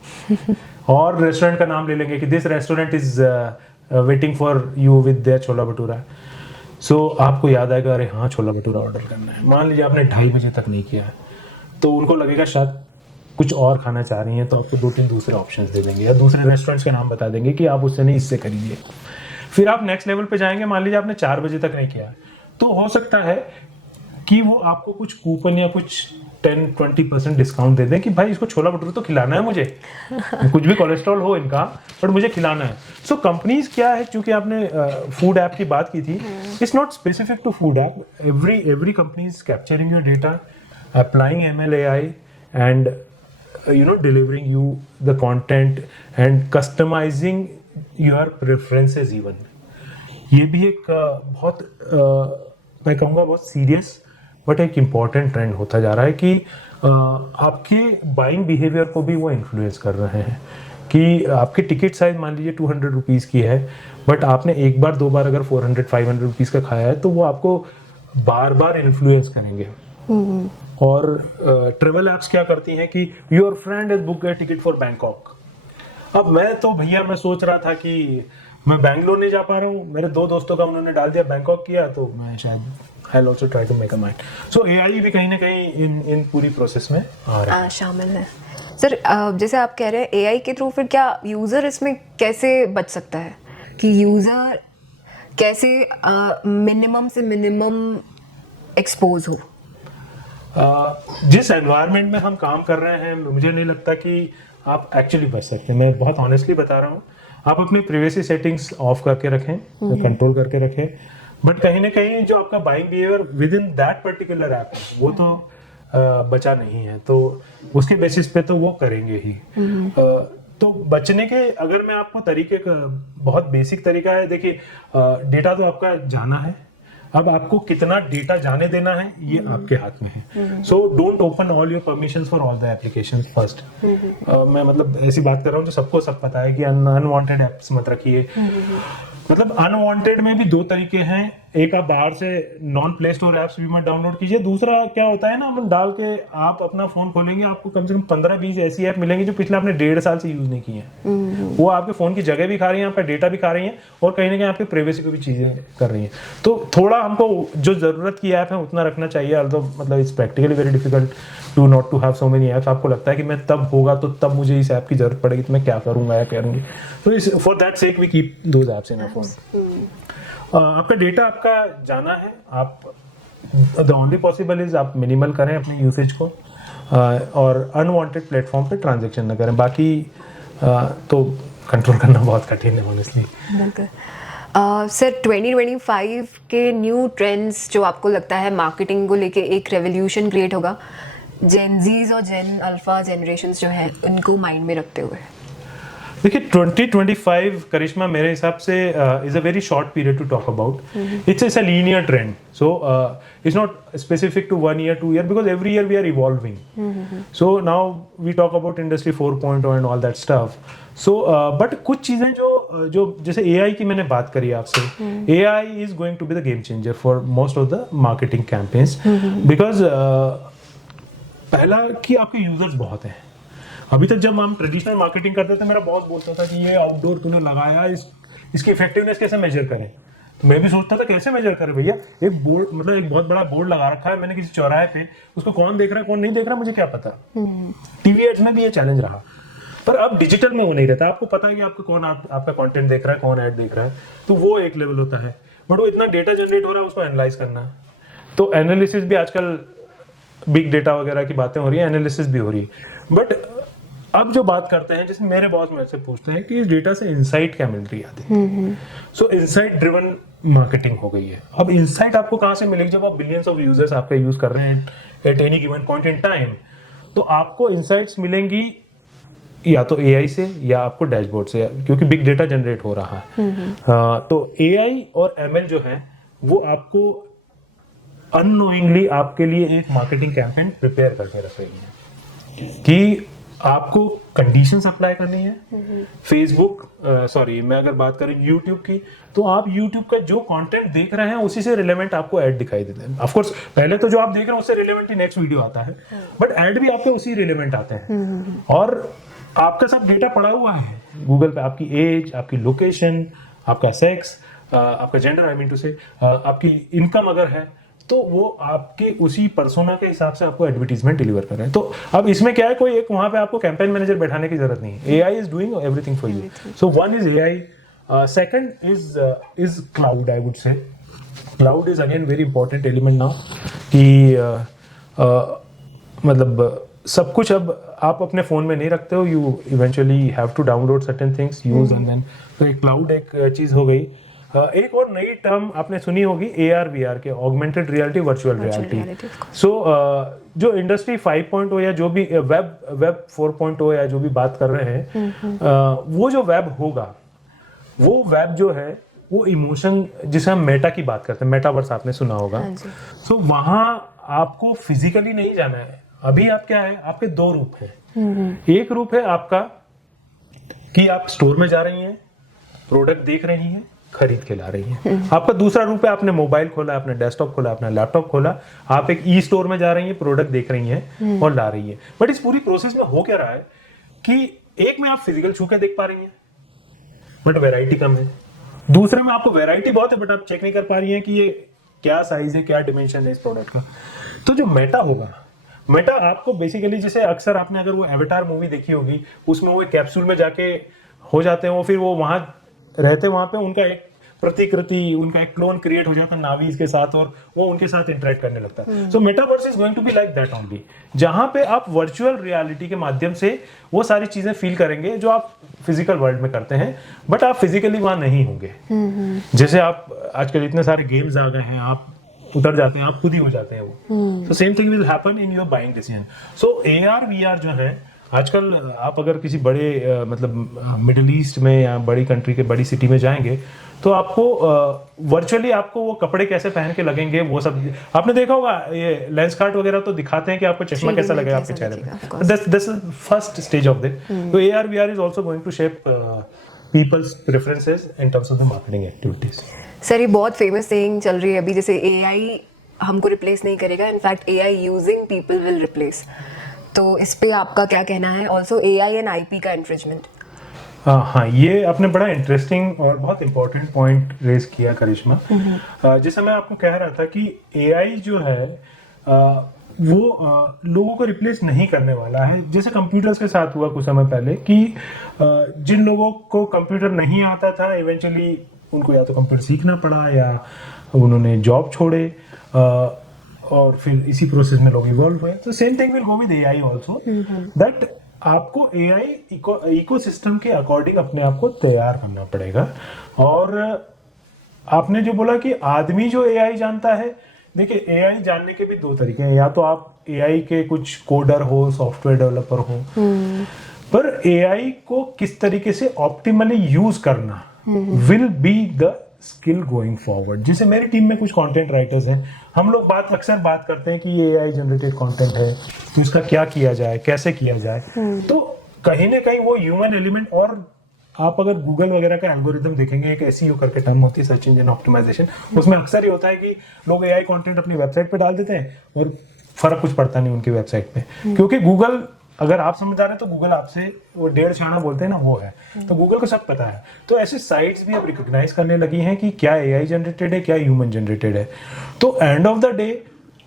और रेस्टोरेंट का नाम ले लेंगे कि this restaurant is waiting for you with their छोला भटूरा। सो आपको याद आएगा, अरे हाँ छोला भटूरा ऑर्डर करना है। मान लीजिए आपने 2:30 बजे तक नहीं किया, तो उनको लगेगा शायद कुछ और खाना चाह रही हैं, तो आपको 2-3 दूसरे ऑप्शंस दे देंगे या दूसरे रेस्टोरेंट्स के नाम बता देंगे कि आप उससे नहीं इससे करिए। फिर आप नेक्स्ट लेवल पे जाएंगे, मान लीजिए आपने 4 बजे तक नहीं किया, तो हो सकता है कि वो आपको कुछ कूपन या कुछ 10-20% डिस्काउंट दे दें कि भाई इसको छोला भटूरा तो खिलाना है मुझे, कुछ भी कोलेस्ट्रॉल हो इनका, बट मुझे खिलाना है। सो कंपनीज क्या है, चूंकि आपने फूड ऐप की बात की थी, it's not specific to food app, every company is capturing your data, applying ML AI and delivering you the content and customizing your preferences even। ये भी एक बहुत मैं कहूँगा बहुत सीरियस बट एक इम्पॉर्टेंट ट्रेंड होता जा रहा है कि आपके बाइंग बिहेवियर को भी वो इन्फ्लुएंस कर रहे हैं कि आपकी टिकट साइज मान लीजिए 200 रुपीज़ की है, बट आपने एक बार 2 बार अगर 400-500 रुपीज़ का खाया है तो वो आपको बार बार इन्फ्लुएंस करेंगे। और ट्रेवल एप्स क्या करती हैं कि your friend is book A ticket for Bangkok. अब मैं तो भैया मैं सोच रहा था कि मैं बैंगलोर नहीं जा पा रहा हूँ, मेरे 2 दोस्तों का उन्होंने डाल दिया बैंकॉक किया, तो मैं शायद I also try to make a mind. So AI भी कहीं ना कहीं इन पूरी प्रोसेस में आ रहा है, शामिल है। सर जैसे आप कह रहे हैं AI के थ्रू, फिर क्या यूज़र इसमें कैसे बच सकता है कि यूज़र कैसे मिनिमम से मिनिमम एक्सपोज हो? जिस एनवायरनमेंट में हम काम कर रहे हैं मुझे नहीं लगता कि आप एक्चुअली बच सकते हैं। मैं बहुत ऑनेस्टली बता रहा हूँ, आप अपनी प्रिवेसी सेटिंग्स ऑफ करके रखें, कंट्रोल करके रखें, बट कहीं ना कहीं जो आपका buying behaviour with in that particular app है वो तो बचा नहीं है, तो उसके बेसिस पे तो वो करेंगे ही। तो बचने के अगर मैं आपको तरीके का बहुत बेसिक तरीका है, देखिए डेटा तो आपका जाना है, अब आपको कितना डेटा जाने देना है ये आपके हाथ में है। So don't open all your permissions for all the applications first. मैं मतलब ऐसी बात कर रहा हूँ जो सबको सब पता है कि अनवांटेड एप्स मत रखिए। मतलब अनवांटेड में भी 2 तरीके हैं, एक आप बाहर से नॉन प्ले स्टोर ऐप्स भी मत डाउनलोड कीजिए, दूसरा क्या होता है ना, अपन डाल के आप अपना फोन खोलेंगे आपको कम से कम 15-20 ऐसी ऐप मिलेंगी जो पिछले आपने 1.5 साल से यूज नहीं की है। वो आपके फोन की जगह भी खा रही हैं, आपका डेटा भी खा रही हैं, और कहीं ना कहीं आपकी प्राइवेसी को भी चीजें कर रही हैं। तो थोड़ा हमको जो जरूरत की ऐप है उतना रखना चाहिए, ऑल्दो मतलब it's practically very difficult to not to have so many apps. आपको लगता है कि मैं तब होगा तो तब मुझे इस ऐप की जरूरत पड़ेगी तो मैं क्या करूंगा या करूंगी, तो for that sake we keep those apps in our phone. आपका डेटा आपका जाना है, आप द ओनली पॉसिबल इज आप मिनिमल करें अपने यूसेज को, और अनवांटेड प्लेटफॉर्म पे ट्रांजैक्शन न करें, बाकी तो कंट्रोल करना बहुत कठिन है ऑनेस्टली। बिल्कुल। सर 2025 के न्यू ट्रेंड्स जो आपको लगता है मार्केटिंग को लेके एक रेवोल्यूशन क्रिएट होगा, जेन जीज और जेन अल्फा जनरेशंस जो है उनको माइंड में रखते हुए? देखिए 2025 करिश्मा मेरे हिसाब से is a very short period to talk about. It's a linear trend, so it's not specific to 1 year 2 year because every year we are evolving. So now we talk about industry 4.0 and all that stuff. So but कुछ चीजें जो जैसे AI की मैंने बात करी आपसे, AI is going to be the game changer for most of the marketing campaigns because पहला कि आपके यूजर्स बहुत हैं। अभी तक जब हम ट्रेडिशनल मार्केटिंग करते थे मेरा बॉस बोलता था कि ये आउटडोर तूने लगाया, इसकी इफेक्टिवनेस कैसे मेजर करें, तो मैं भी सोचता था कैसे मेजर करें भैया, एक बोर्ड मतलब एक बहुत बड़ा बोर्ड लगा रखा है मैंने किसी चौराहे पे, उसको कौन देख रहा है कौन नहीं देख रहा मुझे क्या पता। टीवी एड्स में भी ये चैलेंज रहा, पर अब डिजिटल में वो नहीं रहता, आपको पता है कि आपको कौन आपका कंटेंट देख रहा है, कौन ऐड देख रहा है, तो वो एक लेवल होता है। बट वो इतना डेटा जनरेट हो रहा है उसको एनालाइज करना है, तो एनालिसिस भी आजकल बिग डेटा वगैरह की बातें हो रही है, एनालिसिस भी हो रही है। बट अब जो बात करते हैं, जैसे मेरे बॉस मेरे से पूछते हैं कि इस डेटा से इंसाइट क्या मिल रही है, सो इंसाइट ड्रिवन मार्केटिंग हो गई है। अब इंसाइट आपको कहां से मिलेगी, जब आप बिलियंस ऑफ यूजर्स आपका यूज कर रहे हैं at any given point in time, तो आपको इंसाइट्स मिलेंगी या तो AI से या आपको डैशबोर्ड से, क्योंकि बिग डेटा जनरेट हो रहा है। तो AI और ML जो है वो आपको अननोइंगली आपके लिए एक मार्केटिंग कैंपेन प्रिपेयर करके रख रही है कि आपको कंडीशंस अप्लाई करनी है। फेसबुक मैं अगर बात करें यूट्यूब की, तो आप यूट्यूब का जो कंटेंट देख रहे हैं उसी से रिलेवेंट आपको ऐड दिखाई देते हैं। ऑफ कोर्स पहले तो जो आप देख रहे हैं उससे रिलेवेंट ही नेक्स्ट वीडियो आता है, बट ऐड भी आपके उसी रिलेवेंट आते हैं। और आपका सब डेटा पड़ा हुआ है गूगल पे, आपकी एज, आपकी लोकेशन, आपका सेक्स, आपका जेंडर, आई मीन टू से आपकी इनकम अगर है, तो वो आपके उसी पर्सोना के हिसाब से आपको एडवर्टीजमेंट डिलीवर कर रहे हैं। तो अब इसमें क्या है, कोई एक वहां पे आपको कैंपेन मैनेजर बैठाने की जरूरत नहीं है, AI is doing everything for you. So one is AI, second is cloud. I would say cloud is again very important element now कि मतलब सब कुछ अब आप अपने फोन में नहीं रखते हो, you eventually have to download certain things, use and then. तो क्लाउड एक चीज हो गई। एक और नई टर्म आपने सुनी होगी AR VR के, ऑगमेंटेड रियलिटी, वर्चुअल रियलिटी। सो जो इंडस्ट्री 5.0 या जो भी वेब 4.0 या जो भी बात कर रहे हैं, वो जो वेब होगा, वो वेब जो है वो इमोशन, जिसे हम मेटा की बात करते हैं, मेटावर्स आपने सुना होगा। सो वहां आपको फिजिकली नहीं जाना है। अभी आप क्या है, आपके दो रूप है। एक रूप है आपका कि आप स्टोर में जा रही हैं, प्रोडक्ट देख रही हैं, खरीद के ला रही हैं। आपका दूसरा रूप है, आपने मोबाइल खोला, आपने डेस्कटॉप खोला, अपना लैपटॉप खोला, आप एक ई स्टोर में जा रही हैं, प्रोडक्ट देख रही हैं और ला रही हैं। बट इस पूरी प्रोसेस में हो क्या रहा है कि एक में आप फिजिकल छू के देख पा रही हैं बट वैरायटी कम है, दूसरे में आपको वैरायटी बहुत है बट आप चेक नहीं कर पा रही हैं कि ये क्या साइज है, क्या डिमेंशन है इस प्रोडक्ट का। तो जो मेटा होगा, मेटा आपको बेसिकली, जैसे अक्सर आपने अगर वो एवेटार मूवी देखी होगी, उसमें वो एक कैप्सूल में जाके हो जाते हैं, वो फिर वो वहां रहते, वहां पे उनका एक प्रतिकृति, उनका एक क्लोन क्रिएट हो जाता है नावीज के साथ और वो उनके साथ इंटरेक्ट करने लगता है। So metaverse is going to be like that only, जहां पे आप वर्चुअल रियलिटी के माध्यम से वो सारी चीजें फील करेंगे जो आप फिजिकल वर्ल्ड में करते हैं, बट आप फिजिकली वहां नहीं होंगे। जैसे आप आजकल इतने सारे गेम्स आ गए हैं, आप उतर जाते हैं, आप खुद ही हो जाते हैं वो। So same thing will happen in your buying decision. So AR VR जो है आजकल, आप अगर किसी बड़े मतलब मिडिल ईस्ट में या बड़ी कंट्री के बड़ी सिटी में जाएंगे तो आपको वर्चुअली आपको वो कपड़े कैसे पहन के लगेंगे, वो सब आपने देखा होगा। ये लेंस कार्ट वगैरह तो दिखाते हैं कि आपको चश्मा कैसा लगेगा आपके चेहरे पे। That's first stage of it. तो AR VR is also going to shape people's preferences in terms of the marketing activities. Sir, ये बहुत फेमस सेइंग चल रही है अभी, जैसे AI हमको रिप्लेस नहीं करेगा, in fact AI using people will replace. तो इस पे आपका क्या कहना है? ऑल्सो AI एंड IP का इन्फ्रिंजमेंट। हाँ, ये आपने बड़ा इंटरेस्टिंग और बहुत इंपॉर्टेंट पॉइंट रेज किया करिश्मा। जैसे मैं आपको कह रहा था कि AI जो है वो लोगों को रिप्लेस नहीं करने वाला है। जैसे कंप्यूटर्स के साथ हुआ कुछ समय पहले कि जिन लोगों को कंप्यूटर नहीं आता था, इवेंचुअली उनको या तो कंप्यूटर सीखना पड़ा या उन्होंने जॉब छोड़े, और फिर इसी प्रोसेस में लोग इवॉल्व हुए। तो same thing will go with AI also, that आपको AI इकोसिस्टम के अकॉर्डिंग अपने आप को तैयार करना पड़ेगा। और आपने जो बोला कि आदमी जो AI जानता है, देखिए AI जानने के भी दो तरीके हैं। या तो आप AI के कुछ कोडर हो, सॉफ्टवेयर डेवलपर हो, पर AI को किस तरीके से ऑप्टिमली यूज करना will be the skill going forward. जैसे मेरी टीम में कुछ कंटेंट राइटर्स हैं, हम लोग अक्सर बात करते हैं कि ये AI जनरेटेड कंटेंट है, तो इसका क्या किया जाए, कैसे किया जाए। तो कहीं ना कहीं वो ह्यूमन एलिमेंट, और आप अगर गूगल वगैरह का एल्गोरिदम देखेंगे, एक SEO करके टर्म होती है, सर्च इंजन ऑप्टिमाइजेशन, उसमें अक्सर ये होता है कि लोग AI कंटेंट अपनी वेबसाइट पे डाल देते हैं और फर्क कुछ पड़ता नहीं उनकी वेबसाइट पे, क्योंकि गूगल, अगर आप समझदार हैं तो गूगल आपसे वो 1.5 छाना बोलते हैं ना, वो है। तो गूगल को सब पता है। तो ऐसे साइट्स भी अब रिकॉग्नाइज करने लगी हैं कि क्या AI जनरेटेड है, क्या ह्यूमन जनरेटेड है। तो एंड ऑफ द डे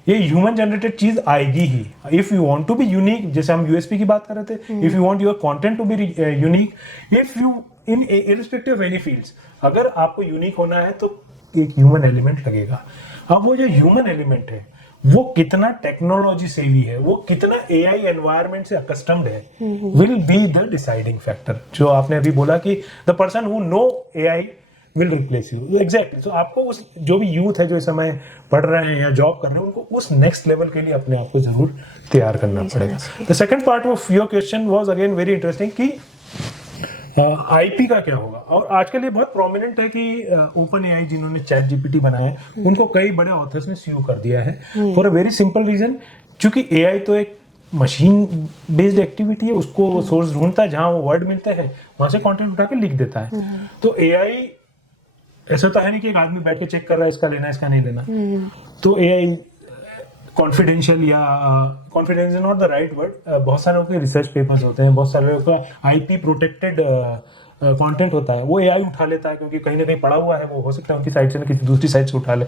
ये ह्यूमन जनरेटेड चीज आएगी ही। If you want to be unique, जैसे हम USP की बात कर रहे थे, if you want your content to be unique, if you in irrespective of any fields, अगर आपको यूनिक होना है तो एक ह्यूमन एलिमेंट लगेगा। अब वो जो ह्यूमन एलिमेंट है वो कितना टेक्नोलॉजी सेवी है, वो कितना AI एनवायरनमेंट से अकस्टम्ड है, will be the deciding factor. जो आपने अभी बोला कि the person who know AI will replace you, exactly. तो आपको उस जो भी यूथ है जो इस समय पढ़ रहे हैं या जॉब कर रहे हैं, उनको उस नेक्स्ट लेवल के लिए अपने आप को जरूर तैयार करना पड़ेगा। The second part of your question was again very interesting कि IP का क्या होगा। और आजकल ये बहुत प्रोमिनेंट है कि OpenAI जिन्होंने ChatGPT बनाया है, उनको कई बड़े ऑथर्स ने स्यू कर दिया है for a very simple reason, क्योंकि AI तो एक मशीन बेस्ड एक्टिविटी है, उसको सोर्स ढूंढता है, जहां वो वर्ड मिलता है वहां से कंटेंट उठा के लिख देता है। तो AI ऐसा तो है नहीं कि एक आदमी बैठ के चेक कर रहा है इसका लेना इसका नहीं लेना। तो AI कॉन्फिडेंशियल या confidential not the right word, बहुत सारे लोगों के रिसर्च पेपर्स होते हैं, बहुत सारे लोगों का IP प्रोटेक्टेड कंटेंट होता है, वो AI उठा लेता है क्योंकि कहीं ना कहीं पड़ा हुआ है, वो हो सकता है उनकी साइट से ना किसी दूसरी साइट से उठा ले।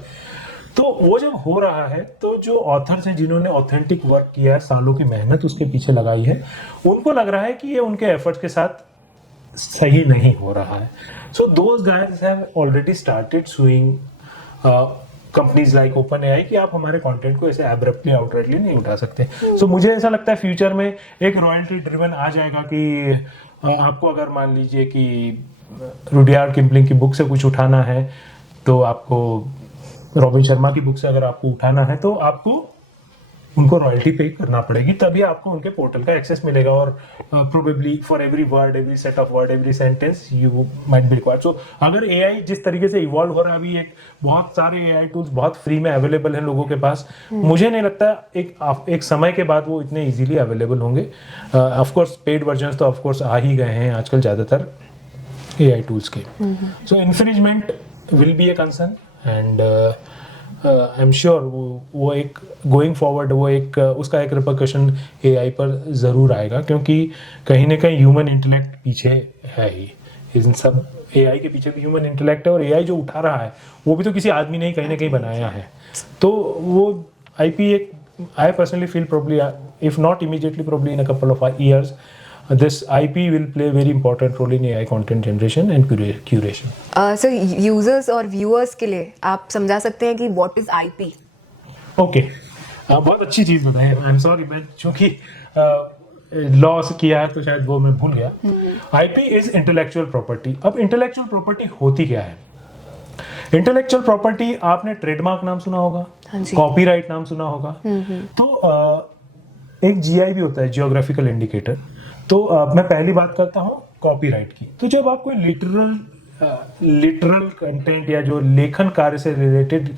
तो वो जब हो रहा है तो जो ऑथर्स हैं जिन्होंने ऑथेंटिक वर्क किया है, सालों की मेहनत उसके पीछे लगाई है, उनको लग रहा है कि ये उनके एफर्ट्स के साथ सही नहीं हो रहा है. So those guys have already started sewing companies like OpenAI कि आप हमारे कंटेंट को ऐसे एब्रप्टली आउटराइटली नहीं उठा सकते. सो मुझे ऐसा लगता है फ्यूचर में एक रॉयल्टी ड्रिवन आ जाएगा कि आपको अगर मान लीजिए कि रुडयार्ड किपलिंग की बुक से कुछ उठाना है, तो आपको रॉबिन शर्मा की बुक से अगर आपको उठाना है तो आपको उनको रॉयल्टी पे करना पड़ेगी, तभी आपको उनके पोर्टल का एक्सेस मिलेगा. और probably for every word, every set of word, every sentence you might be required. So अगर एआई जिस तरीके से इवॉल्व हो रहा है, अभी एक बहुत सारे एआई टूल्स बहुत फ्री में अवेलेबल हैं लोगों के पास, मुझे नहीं लगता एक समय के बाद वो इतने इजीली अवेलेबल होंगे. ऑफ कोर्स पेड वर्जन्स तो ऑफ कोर्स आ ही गए हैं आजकल ज़्यादातर एआई टूल्स के. So infringement will be a concern and I am sure वो एक गोइंग फॉरवर्ड वो एक उसका एक रिपरकशन एआई पर ज़रूर आएगा, क्योंकि कहीं ना कहीं ह्यूमन इंटेलेक्ट पीछे है ही. इन सब एआई के पीछे भी ह्यूमन इंटेलेक्ट है, और एआई जो उठा रहा है वो भी तो किसी आदमी ने ही कहीं ना कहीं बनाया है. तो वो आईपी एक आई personally feel probably if not immediately probably in a couple of years this IP will play a very important role in AI content generation and curation. So users और viewers के लिए आप समझा सकते हैं कि what is IP? Okay, बहुत अच्छी चीज़ बताई. आई एम सॉरी, मैं चूंकि लॉ किया है तो शायद वो मैं भूल गया. IP is intellectual property. अब इंटेलेक्चुअल प्रॉपर्टी होती क्या है? इंटेलेक्चुअल प्रॉपर्टी आपने ट्रेडमार्क नाम सुना होगा, कॉपीराइट नाम सुना होगा. तो एक GI भी होता है, जियोग्राफिकल इंडिकेटर. तो मैं पहली बात करता हूँ कॉपीराइट की. तो जब आप कोई लिटरल कंटेंट या जो लेखन कार्य से रिलेटेड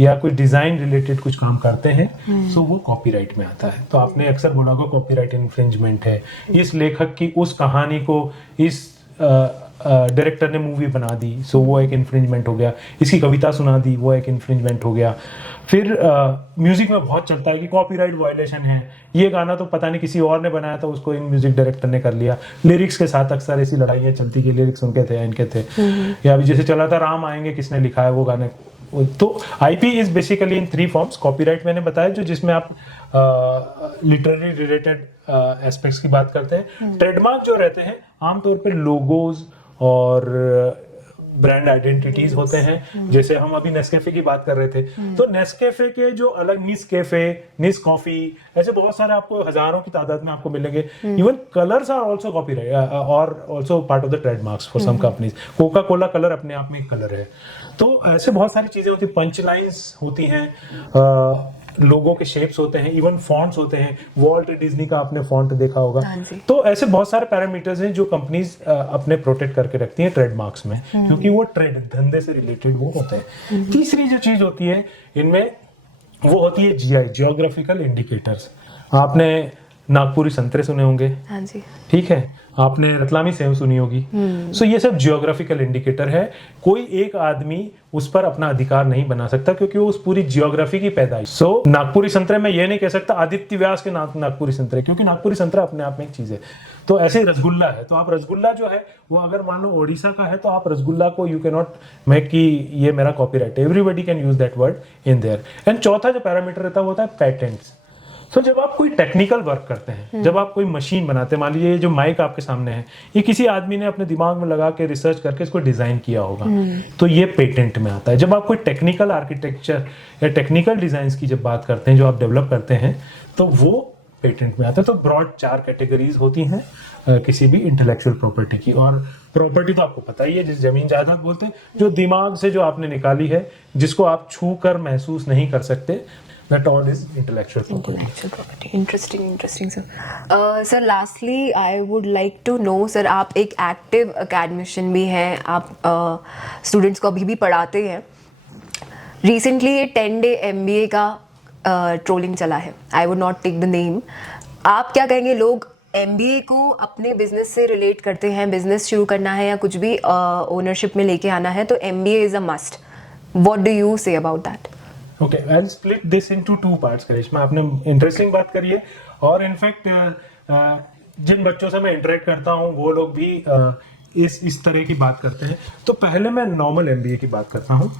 या कोई डिजाइन रिलेटेड कुछ काम करते हैं, तो वो कॉपीराइट में आता है. तो आपने अक्सर बोला होगा कॉपीराइट इन्फ्रिंजमेंट है. इस लेखक की उस कहानी को इस डायरेक्टर ने मूवी बना दी, सो वो एक इन्फ्रिंजमेंट हो गया. इसकी कविता सुना दी, वो एक इन्फ्रिंजमेंट हो गया. फिर म्यूजिक में बहुत चलता है कि कॉपीराइट वायलेशन है, ये गाना तो पता नहीं किसी और ने बनाया था, उसको इन म्यूजिक डायरेक्टर ने कर लिया. लिरिक्स के साथ अक्सर ऐसी लड़ाइयाँ चलती कि लिरिक्स उनके थे इनके थे. या अभी जैसे चला था राम आएंगे, किसने लिखा है वो गाने. तो IP is basically in 3 forms. Copyright मैंने बताया जो जिसमें आप लिटरेरी रिलेटेड एस्पेक्ट्स की बात करते हैं. ट्रेडमार्क जो रहते हैं आमतौर पर लोगोज और ब्रांड आइडेंटिटीज होते हैं. जैसे हम अभी नेस्कैफे की बात कर रहे थे, तो नेस्कैफे के जो अलग निस्कैफे, निस कॉफी, ऐसे बहुत सारे आपको हजारों की तादाद में आपको मिलेंगे. Even colours are also copyright और also part of the trademarks for some companies. Coca Cola colour अपने आप में एक कलर है. तो ऐसे बहुत सारी चीजें होती हैं. पंच लाइन्स होती हैं, लोगों के शेप्स होते हैं, इवन फॉन्ट्स होते हैं. वॉल्ट डिज्नी का आपने फॉन्ट देखा होगा. तो ऐसे बहुत सारे पैरामीटर्स हैं जो कंपनीज अपने प्रोटेक्ट करके रखती हैं ट्रेडमार्क्स में, क्योंकि वो ट्रेड धंधे से रिलेटेड वो होते हैं. तीसरी जो चीज होती है इनमें वो होती है GI, जियोग्राफिकल इंडिकेटर्स. आपने नागपुरी संतरे सुने होंगे, ठीक है, आपने रतलामी सेव सुनी होगी. सो ये सब जियोग्राफिकल इंडिकेटर है. कोई एक आदमी उस पर अपना अधिकार नहीं बना सकता, क्योंकि वो उस पूरी जियोग्राफी की पैदाइश. सो नागपुरी संतरे में ये नहीं कह सकता आदित्य व्यास के नागपुरी संतरे, क्योंकि नागपुरी संतरा अपने आप में एक चीज है. तो ऐसे ही रसगुल्ला है, तो आप रसगुल्ला जो है वो अगर मान लो ओडिशा का है, तो आप रसगुल्ला को यू कैन नॉट मेक कि ये मेरा copyright. Everybody can use that word in their. And चौथा जो पैरामीटर रहता है वो होता है पेटेंट्स. तो जब आप कोई टेक्निकल वर्क करते हैं, जब आप कोई मशीन बनाते हैं, मान लीजिए ये जो माइक आपके सामने है, ये किसी आदमी ने अपने दिमाग में लगा के रिसर्च करके इसको डिजाइन किया होगा, तो ये पेटेंट में आता है. जब आप कोई टेक्निकल आर्किटेक्चर या टेक्निकल डिजाइन की जब बात करते हैं, जो आप डेवलप करते हैं, तो वो पेटेंट में आता है. तो ब्रॉड 4 कैटेगरीज होती हैं किसी भी इंटेलेक्चुअल प्रॉपर्टी की. और प्रॉपर्टी तो आपको पता ही है, जिस जमीन जायदाद बोलते हैं, जो दिमाग से जो आपने निकाली है, जिसको आप छू कर महसूस नहीं कर सकते, that all is intellectual property. Interesting sir. Sir, lastly I would like to know sir, आप एक एक्टिव academician भी हैं, आप स्टूडेंट्स को अभी भी पढ़ाते हैं. रिसेंटली ये 10-day MBA का ट्रोलिंग चला है. I would not take the name. आप क्या कहेंगे, लोग MBA को अपने बिजनेस से रिलेट करते हैं, बिजनेस शुरू करना है या कुछ भी ओनरशिप में लेके आना है, तो MBA is a must. What do you say about that? Okay, I'll split this into 2 parts. करिश्मा, आपने इंटरेस्टिंग बात करी है, और इनफैक्ट जिन बच्चों से मैं इंटरेक्ट करता हूँ वो लोग भी इस तरह की बात करते हैं. तो पहले मैं नॉर्मल MBA की बात करता हूँ.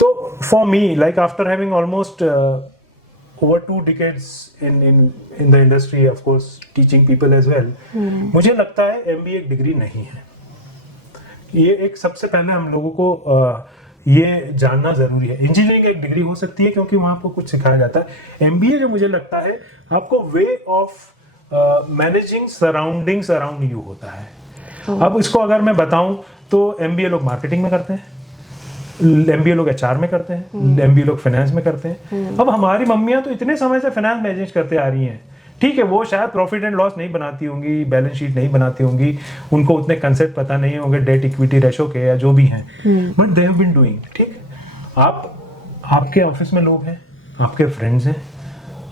तो for me, like after having almost over 2 decades in the industry, of course teaching people as well, मुझे लगता है MBA एक डिग्री नहीं है. ये एक सबसे पहले हम लोगों को ये जानना जरूरी है. इंजीनियरिंग एक डिग्री हो सकती है क्योंकि वहां आपको कुछ सिखाया जाता है. MBA जो मुझे लगता है आपको way of managing surroundings around you होता है. अब इसको अगर मैं बताऊं तो MBA लोग मार्केटिंग में करते हैं, MBA लोग HR में करते हैं, MBA लोग फाइनेंस में करते हैं. अब हमारी मम्मियां तो इतने समय से फाइनेंस मैनेज करते आ रही हैं. ठीक है, वो शायद प्रॉफिट एंड लॉस नहीं बनाती होंगी, बैलेंस शीट नहीं बनाती होंगी, उनको उतने कंसेप्ट पता नहीं होंगे डेट इक्विटी रेशो के या जो भी हैं, but they have been doing. ठीक, आपके ऑफिस में लोग हैं, आपके फ्रेंड्स हैं,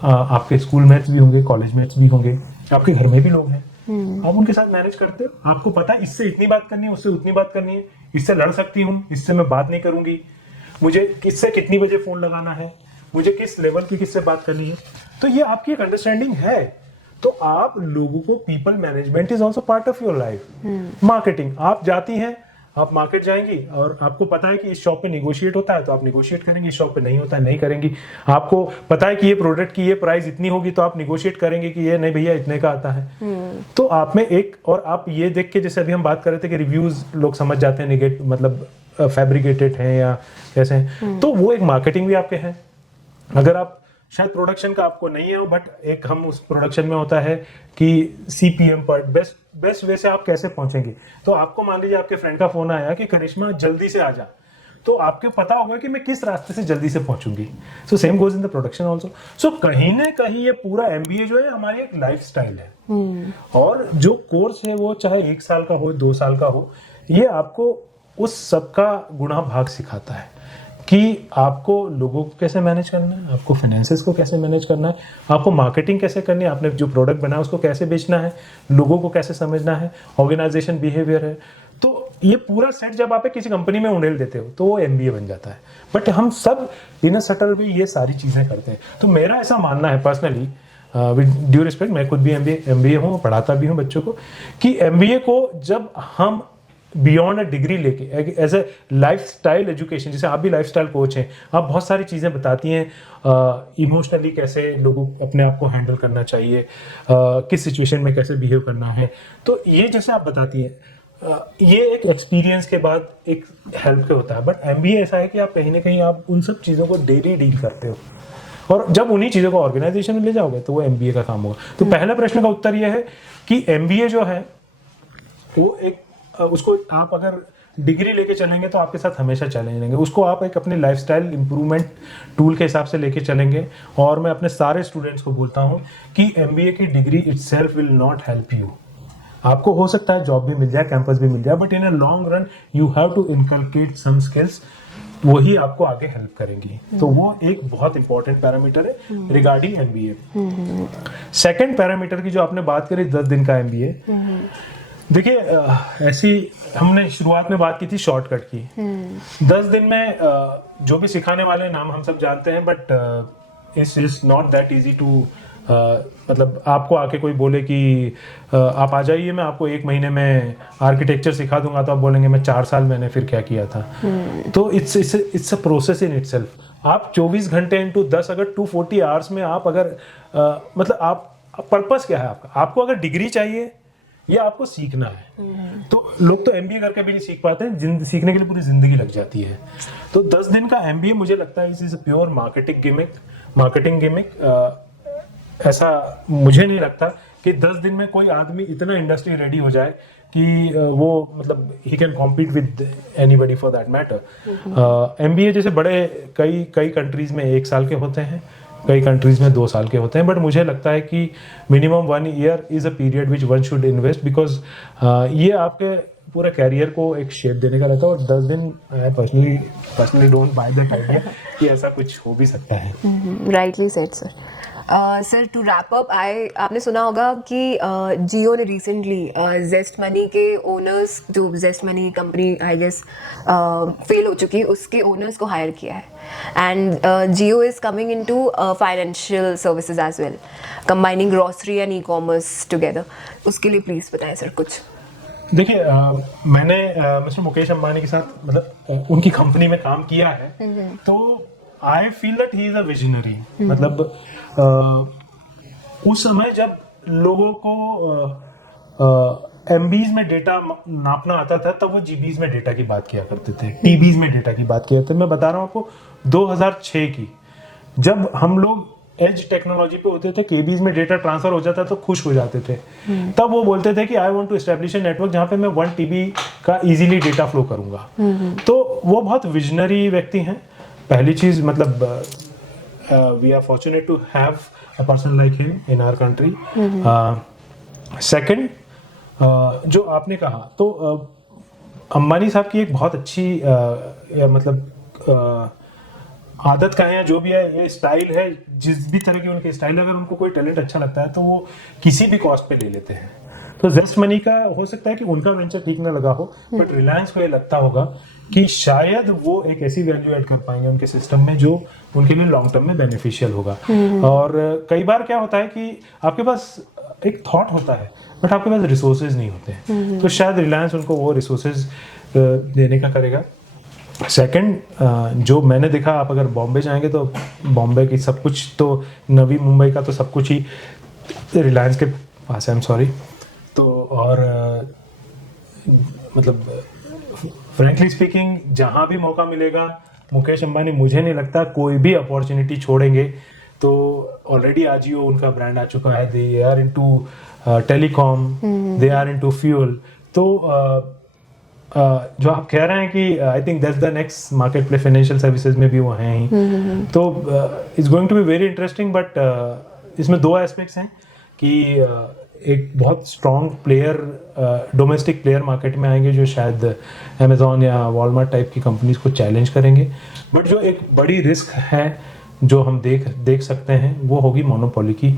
आपके स्कूल मेट्स भी होंगे, कॉलेज मेट्स भी होंगे, आपके घर में भी लोग हैं. आप उनके साथ मैनेज करते हो. आपको पता है इससे इतनी बात करनी है, उससे उतनी बात करनी है, इससे लड़ सकती हूँ, इससे मैं बात नहीं करूंगी, मुझे किससे कितनी बजे फोन लगाना है, मुझे किस लेवल की किससे बात करनी है. तो ये आपकी एक अंडरस्टैंडिंग है. तो आप लोगों को people management is also part of your life. Marketing, आप जाती हैं, आप मार्केट जाएंगी और आपको पता है कि इस शॉप पे निगोशिएट होता है तो आप निगोशिएट करेंगी, इस शॉप पे नहीं होता है नहीं करेंगी. आपको पता है कि ये प्रोडक्ट की ये प्राइस इतनी होगी तो आप निगोशिएट करेंगे कि ये नहीं भैया इतने का आता है. तो आप में एक, और आप ये देख के, जैसे अभी हम बात कर रहे थे कि रिव्यूज लोग समझ जाते हैं निगेट मतलब फैब्रिकेटेड हैं या कैसे हैं, तो वो एक मार्केटिंग भी आपके है. अगर आप शायद प्रोडक्शन का आपको नहीं है, बट एक हम उस प्रोडक्शन में होता है कि CPM पर बेस्ट वे से आप कैसे पहुंचेंगे. तो आपको मान लीजिए आपके फ्रेंड का फोन आया कि करिश्मा जल्दी से आ जा, तो आपको पता होगा कि मैं किस रास्ते से जल्दी से पहुंचूंगी. So same goes in the production also. So कहीं ना कहीं ये पूरा MBA जो है हमारी एक लाइफ स्टाइल है. और जो कोर्स है वो चाहे 1 साल का हो, 2 साल का हो, ये आपको उस सबका गुणा भाग सिखाता है कि आपको लोगों को कैसे मैनेज करना है, आपको फाइनेंसेस को कैसे मैनेज करना है, आपको मार्केटिंग कैसे करनी है, आपने जो प्रोडक्ट बनाया उसको कैसे बेचना है, लोगों को कैसे समझना है, ऑर्गेनाइजेशन बिहेवियर है. तो ये पूरा सेट जब आप किसी कंपनी में उड़ेल देते हो तो वो MBA बन जाता है. बट हम सब इन अ सटल वे ये सारी चीज़ें करते हैं. तो मेरा ऐसा मानना है पर्सनली, विद ड्यू रिस्पेक्ट, मैं खुद भी MBA हूँ, पढ़ाता भी हूँ बच्चों को, कि MBA को जब हम बियॉन्ड अ डिग्री लेके as a life style education, जैसे आप भी लाइफ स्टाइल कोच हैं, आप बहुत सारी चीज़ें बताती हैं, इमोशनली कैसे लोगों अपने आप को हैंडल करना चाहिए, किस सिचुएशन में कैसे बिहेव करना है. तो ये जैसे आप बताती हैं, ये एक एक्सपीरियंस के बाद एक हेल्प के होता है. बट MBA ऐसा है कि आप कहीं ना कहीं आप उन सब चीज़ों को डेली डील करते हो, और जब उन्हीं चीज़ों को ऑर्गेनाइजेशन में ले जाओगे तो वो MBA का काम होगा. तो पहला प्रश्न का उत्तर यह है कि MBA जो है वो एक, उसको आप अगर डिग्री लेके चलेंगे तो आपके साथ हमेशा चलेंगे, उसको आप एक अपने लाइफस्टाइल इंप्रूवमेंट टूल के हिसाब से लेके चलेंगे. और मैं अपने सारे स्टूडेंट्स को बोलता हूं कि MBA की degree itself will not help you. आपको हो सकता है जॉब भी मिल जाए, कैंपस भी मिल जाए, but in a long run you have to inculcate some skills, वही आपको आगे हेल्प करेंगी. तो वो एक बहुत इंपॉर्टेंट पैरामीटर है रिगार्डिंग MBA. सेकेंड पैरामीटर की जो आपने बात करी, 10 दिन का MBA, देखिए ऐसी हमने शुरुआत में बात की थी शॉर्टकट की. 10 दिन में जो भी सिखाने वाले नाम हम सब जानते हैं, but it's not that easy to, मतलब आपको आके कोई बोले कि आप आ जाइए, मैं आपको 1 महीने में आर्किटेक्चर सिखा दूंगा, तो आप बोलेंगे मैं 4 साल मैंने फिर क्या किया था. तो it's a process in itself. आप 24 घंटे इंटू 10, अगर 240 आवर्स में आप अगर मतलब आप पर्पस क्या है आपका, आपको अगर डिग्री चाहिए या आपको सीखना है. तो लोग तो MBA करके भी नहीं सीख पाते हैं, सीखने के लिए पूरी जिंदगी लग जाती है. तो 10 दिन का MBA मुझे लगता है इज प्योर मार्केटिंग गिमिक. ऐसा मुझे नहीं लगता कि 10 दिन में कोई आदमी इतना इंडस्ट्री रेडी हो जाए कि वो मतलब he can compete with anybody for that matter. MBA जैसे बड़े कई कंट्रीज में 1 साल के होते हैं, कई कंट्रीज में 2 साल के होते हैं, बट मुझे लगता है कि minimum 1 year is a period which one should invest, because ये आपके पूरे कैरियर को एक शेप देने का रहता है. और 10 दिन personally don't buy that idea कि ऐसा कुछ हो भी सकता है. Rightly said sir. Sir to wrap up, आपने सुना होगा कि जियो ने रिसेंटली जेस्ट मनी के ओनर्स, जो Zest Money company I guess fail हो चुकी, उसके ओनर्स को हायर किया है. And Jio is coming into financial services as well, combining grocery and e-commerce together. उसके लिए प्लीज बताएं सर कुछ. देखिए मैंने मिस्टर मुकेश अंबानी के साथ मतलब उनकी कंपनी में काम किया है, तो I feel that he is a visionary. मतलब उस समय जब लोगों को एमबीज में डेटा नापना आता था, तब वो जीबीज में डेटा की बात किया करते थे, टीबीज में डेटा की बात किया करते थे। मैं बता रहा हूँ आपको 2006 की, जब हम लोग एज टेक्नोलॉजी पे होते थे, केबीज में डेटा ट्रांसफर हो जाता तो खुश हो जाते थे। तब वो बोलते थे कि I want to establish a network जहाँ पे मैं 1 टीबी का इजीली डेटा फ्लो करूंगा। तो वो बहुत विजनरी व्यक्ति हैं। पहली चीज मतलब we are fortunate to have a person like him in our country. Second, जो आपने कहा तो अंबानी साहब की एक बहुत अच्छी मतलब आदत का है, जो भी है, ये स्टाइल है। जिस भी तरह की उनके स्टाइल, अगर उनको कोई टैलेंट अच्छा लगता है तो वो किसी भी कॉस्ट पे ले लेते हैं। तो जेस्ट मनी का हो सकता है कि उनका वेंचर ठीक ना लगा हो, बट रिलायंस को ये लगता होगा कि शायद वो एक ऐसी वैल्यू ऐड कर पाएंगे उनके सिस्टम में जो उनके लिए लॉन्ग टर्म में बेनिफिशियल होगा। और कई बार क्या होता है कि आपके पास एक थॉट होता है बट आपके पास रिसोर्सेज नहीं होते, तो शायद रिलायंस उनको वो रिसोर्सेज देने का करेगा। सेकंड, जो मैंने देखा, आप अगर बॉम्बे जाएंगे तो बॉम्बे की सब कुछ, तो नवी मुंबई का तो सब कुछ ही रिलायंस के पास है। I am sorry. तो और मतलब फ्रैंकली स्पीकिंग, जहाँ भी मौका मिलेगा, मुकेश अंबानी मुझे नहीं लगता कोई भी अपॉर्चुनिटी छोड़ेंगे। तो ऑलरेडी आजियो उनका ब्रांड आ चुका है, they are into telecom, they are into fuel. तो जो आप कह रहे हैं कि I think that's the next market place, financial services में भी वो हैं ही। तो it's going to be very interesting. But इसमें दो एस्पेक्ट्स हैं कि एक बहुत strong player, domestic player market में आएंगे जो शायद अमेजोन या वॉलमार्ट टाइप की कंपनीज को चैलेंज करेंगे। बट जो एक बड़ी रिस्क है जो हम देख सकते हैं वो होगी मोनोपोली की,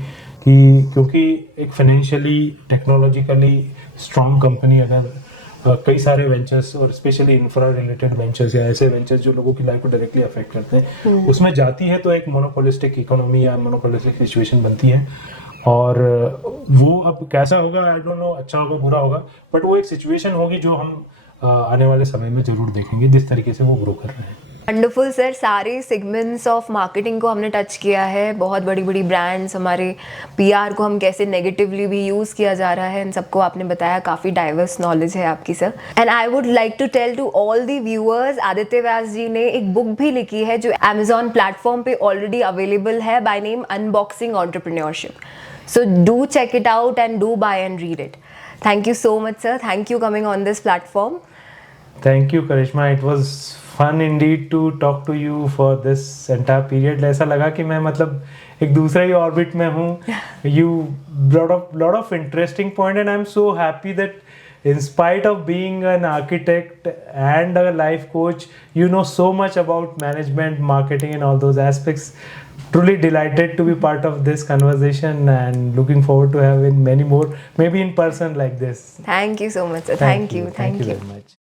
क्योंकि एक फाइनेंशियली टेक्नोलॉजिकली स्ट्रॉन्ग कंपनी अगर कई सारे वेंचर्स और स्पेशली इंफ्रा रिलेटेड वेंचर्स या ऐसे वेंचर्स जो लोगों की लाइफ को डायरेक्टली अफेक्ट करते हैं उसमें जाती है, तो एक मोनोपोलिस्टिक इकोनॉमी या मोनोपोलिस्टिक सिचुएशन बनती है। और वो अब कैसा होगा आई डोंट नो, अच्छा होगा बुरा होगा, बट वो एक सिचुएशन होगी जो हम आने वाले समय में जरूर देखेंगे जिस तरीके से वो ग्रो कर रहे हैं। वंडरफुल सर, सारे सेगमेंट्स ऑफ मार्केटिंग को हमने टच किया है। बहुत बड़ी बड़ी ब्रांड्स, हमारे पीआर को हम कैसे नेगेटिवली भी यूज़ किया जा रहा है, इन सबको आपने बताया। काफ़ी डाइवर्स नॉलेज है आपकी sir. And I would like to tell to all the viewers, Aditya Vyas ji ने एक बुक भी लिखी है जो अमेजॉन प्लेटफॉर्म पे ऑलरेडी अवेलेबल है, by name unboxing entrepreneurship. So do check it out and do buy and read it. Thank you so much, sir. Thank you coming on this platform. Thank you, Karishma. It was fun indeed to talk to you for this entire period. ऐसा लगा कि मैं मतलब एक दूसरे ही orbit में हूँ. You brought up lot of interesting point and I'm so happy that in spite of being an architect and a life coach, you know so much about management, marketing and all those aspects. Truly delighted to be part of this conversation and looking forward to having many more, maybe in person like this. Thank you so much, sir. Thank you. Thank you very much.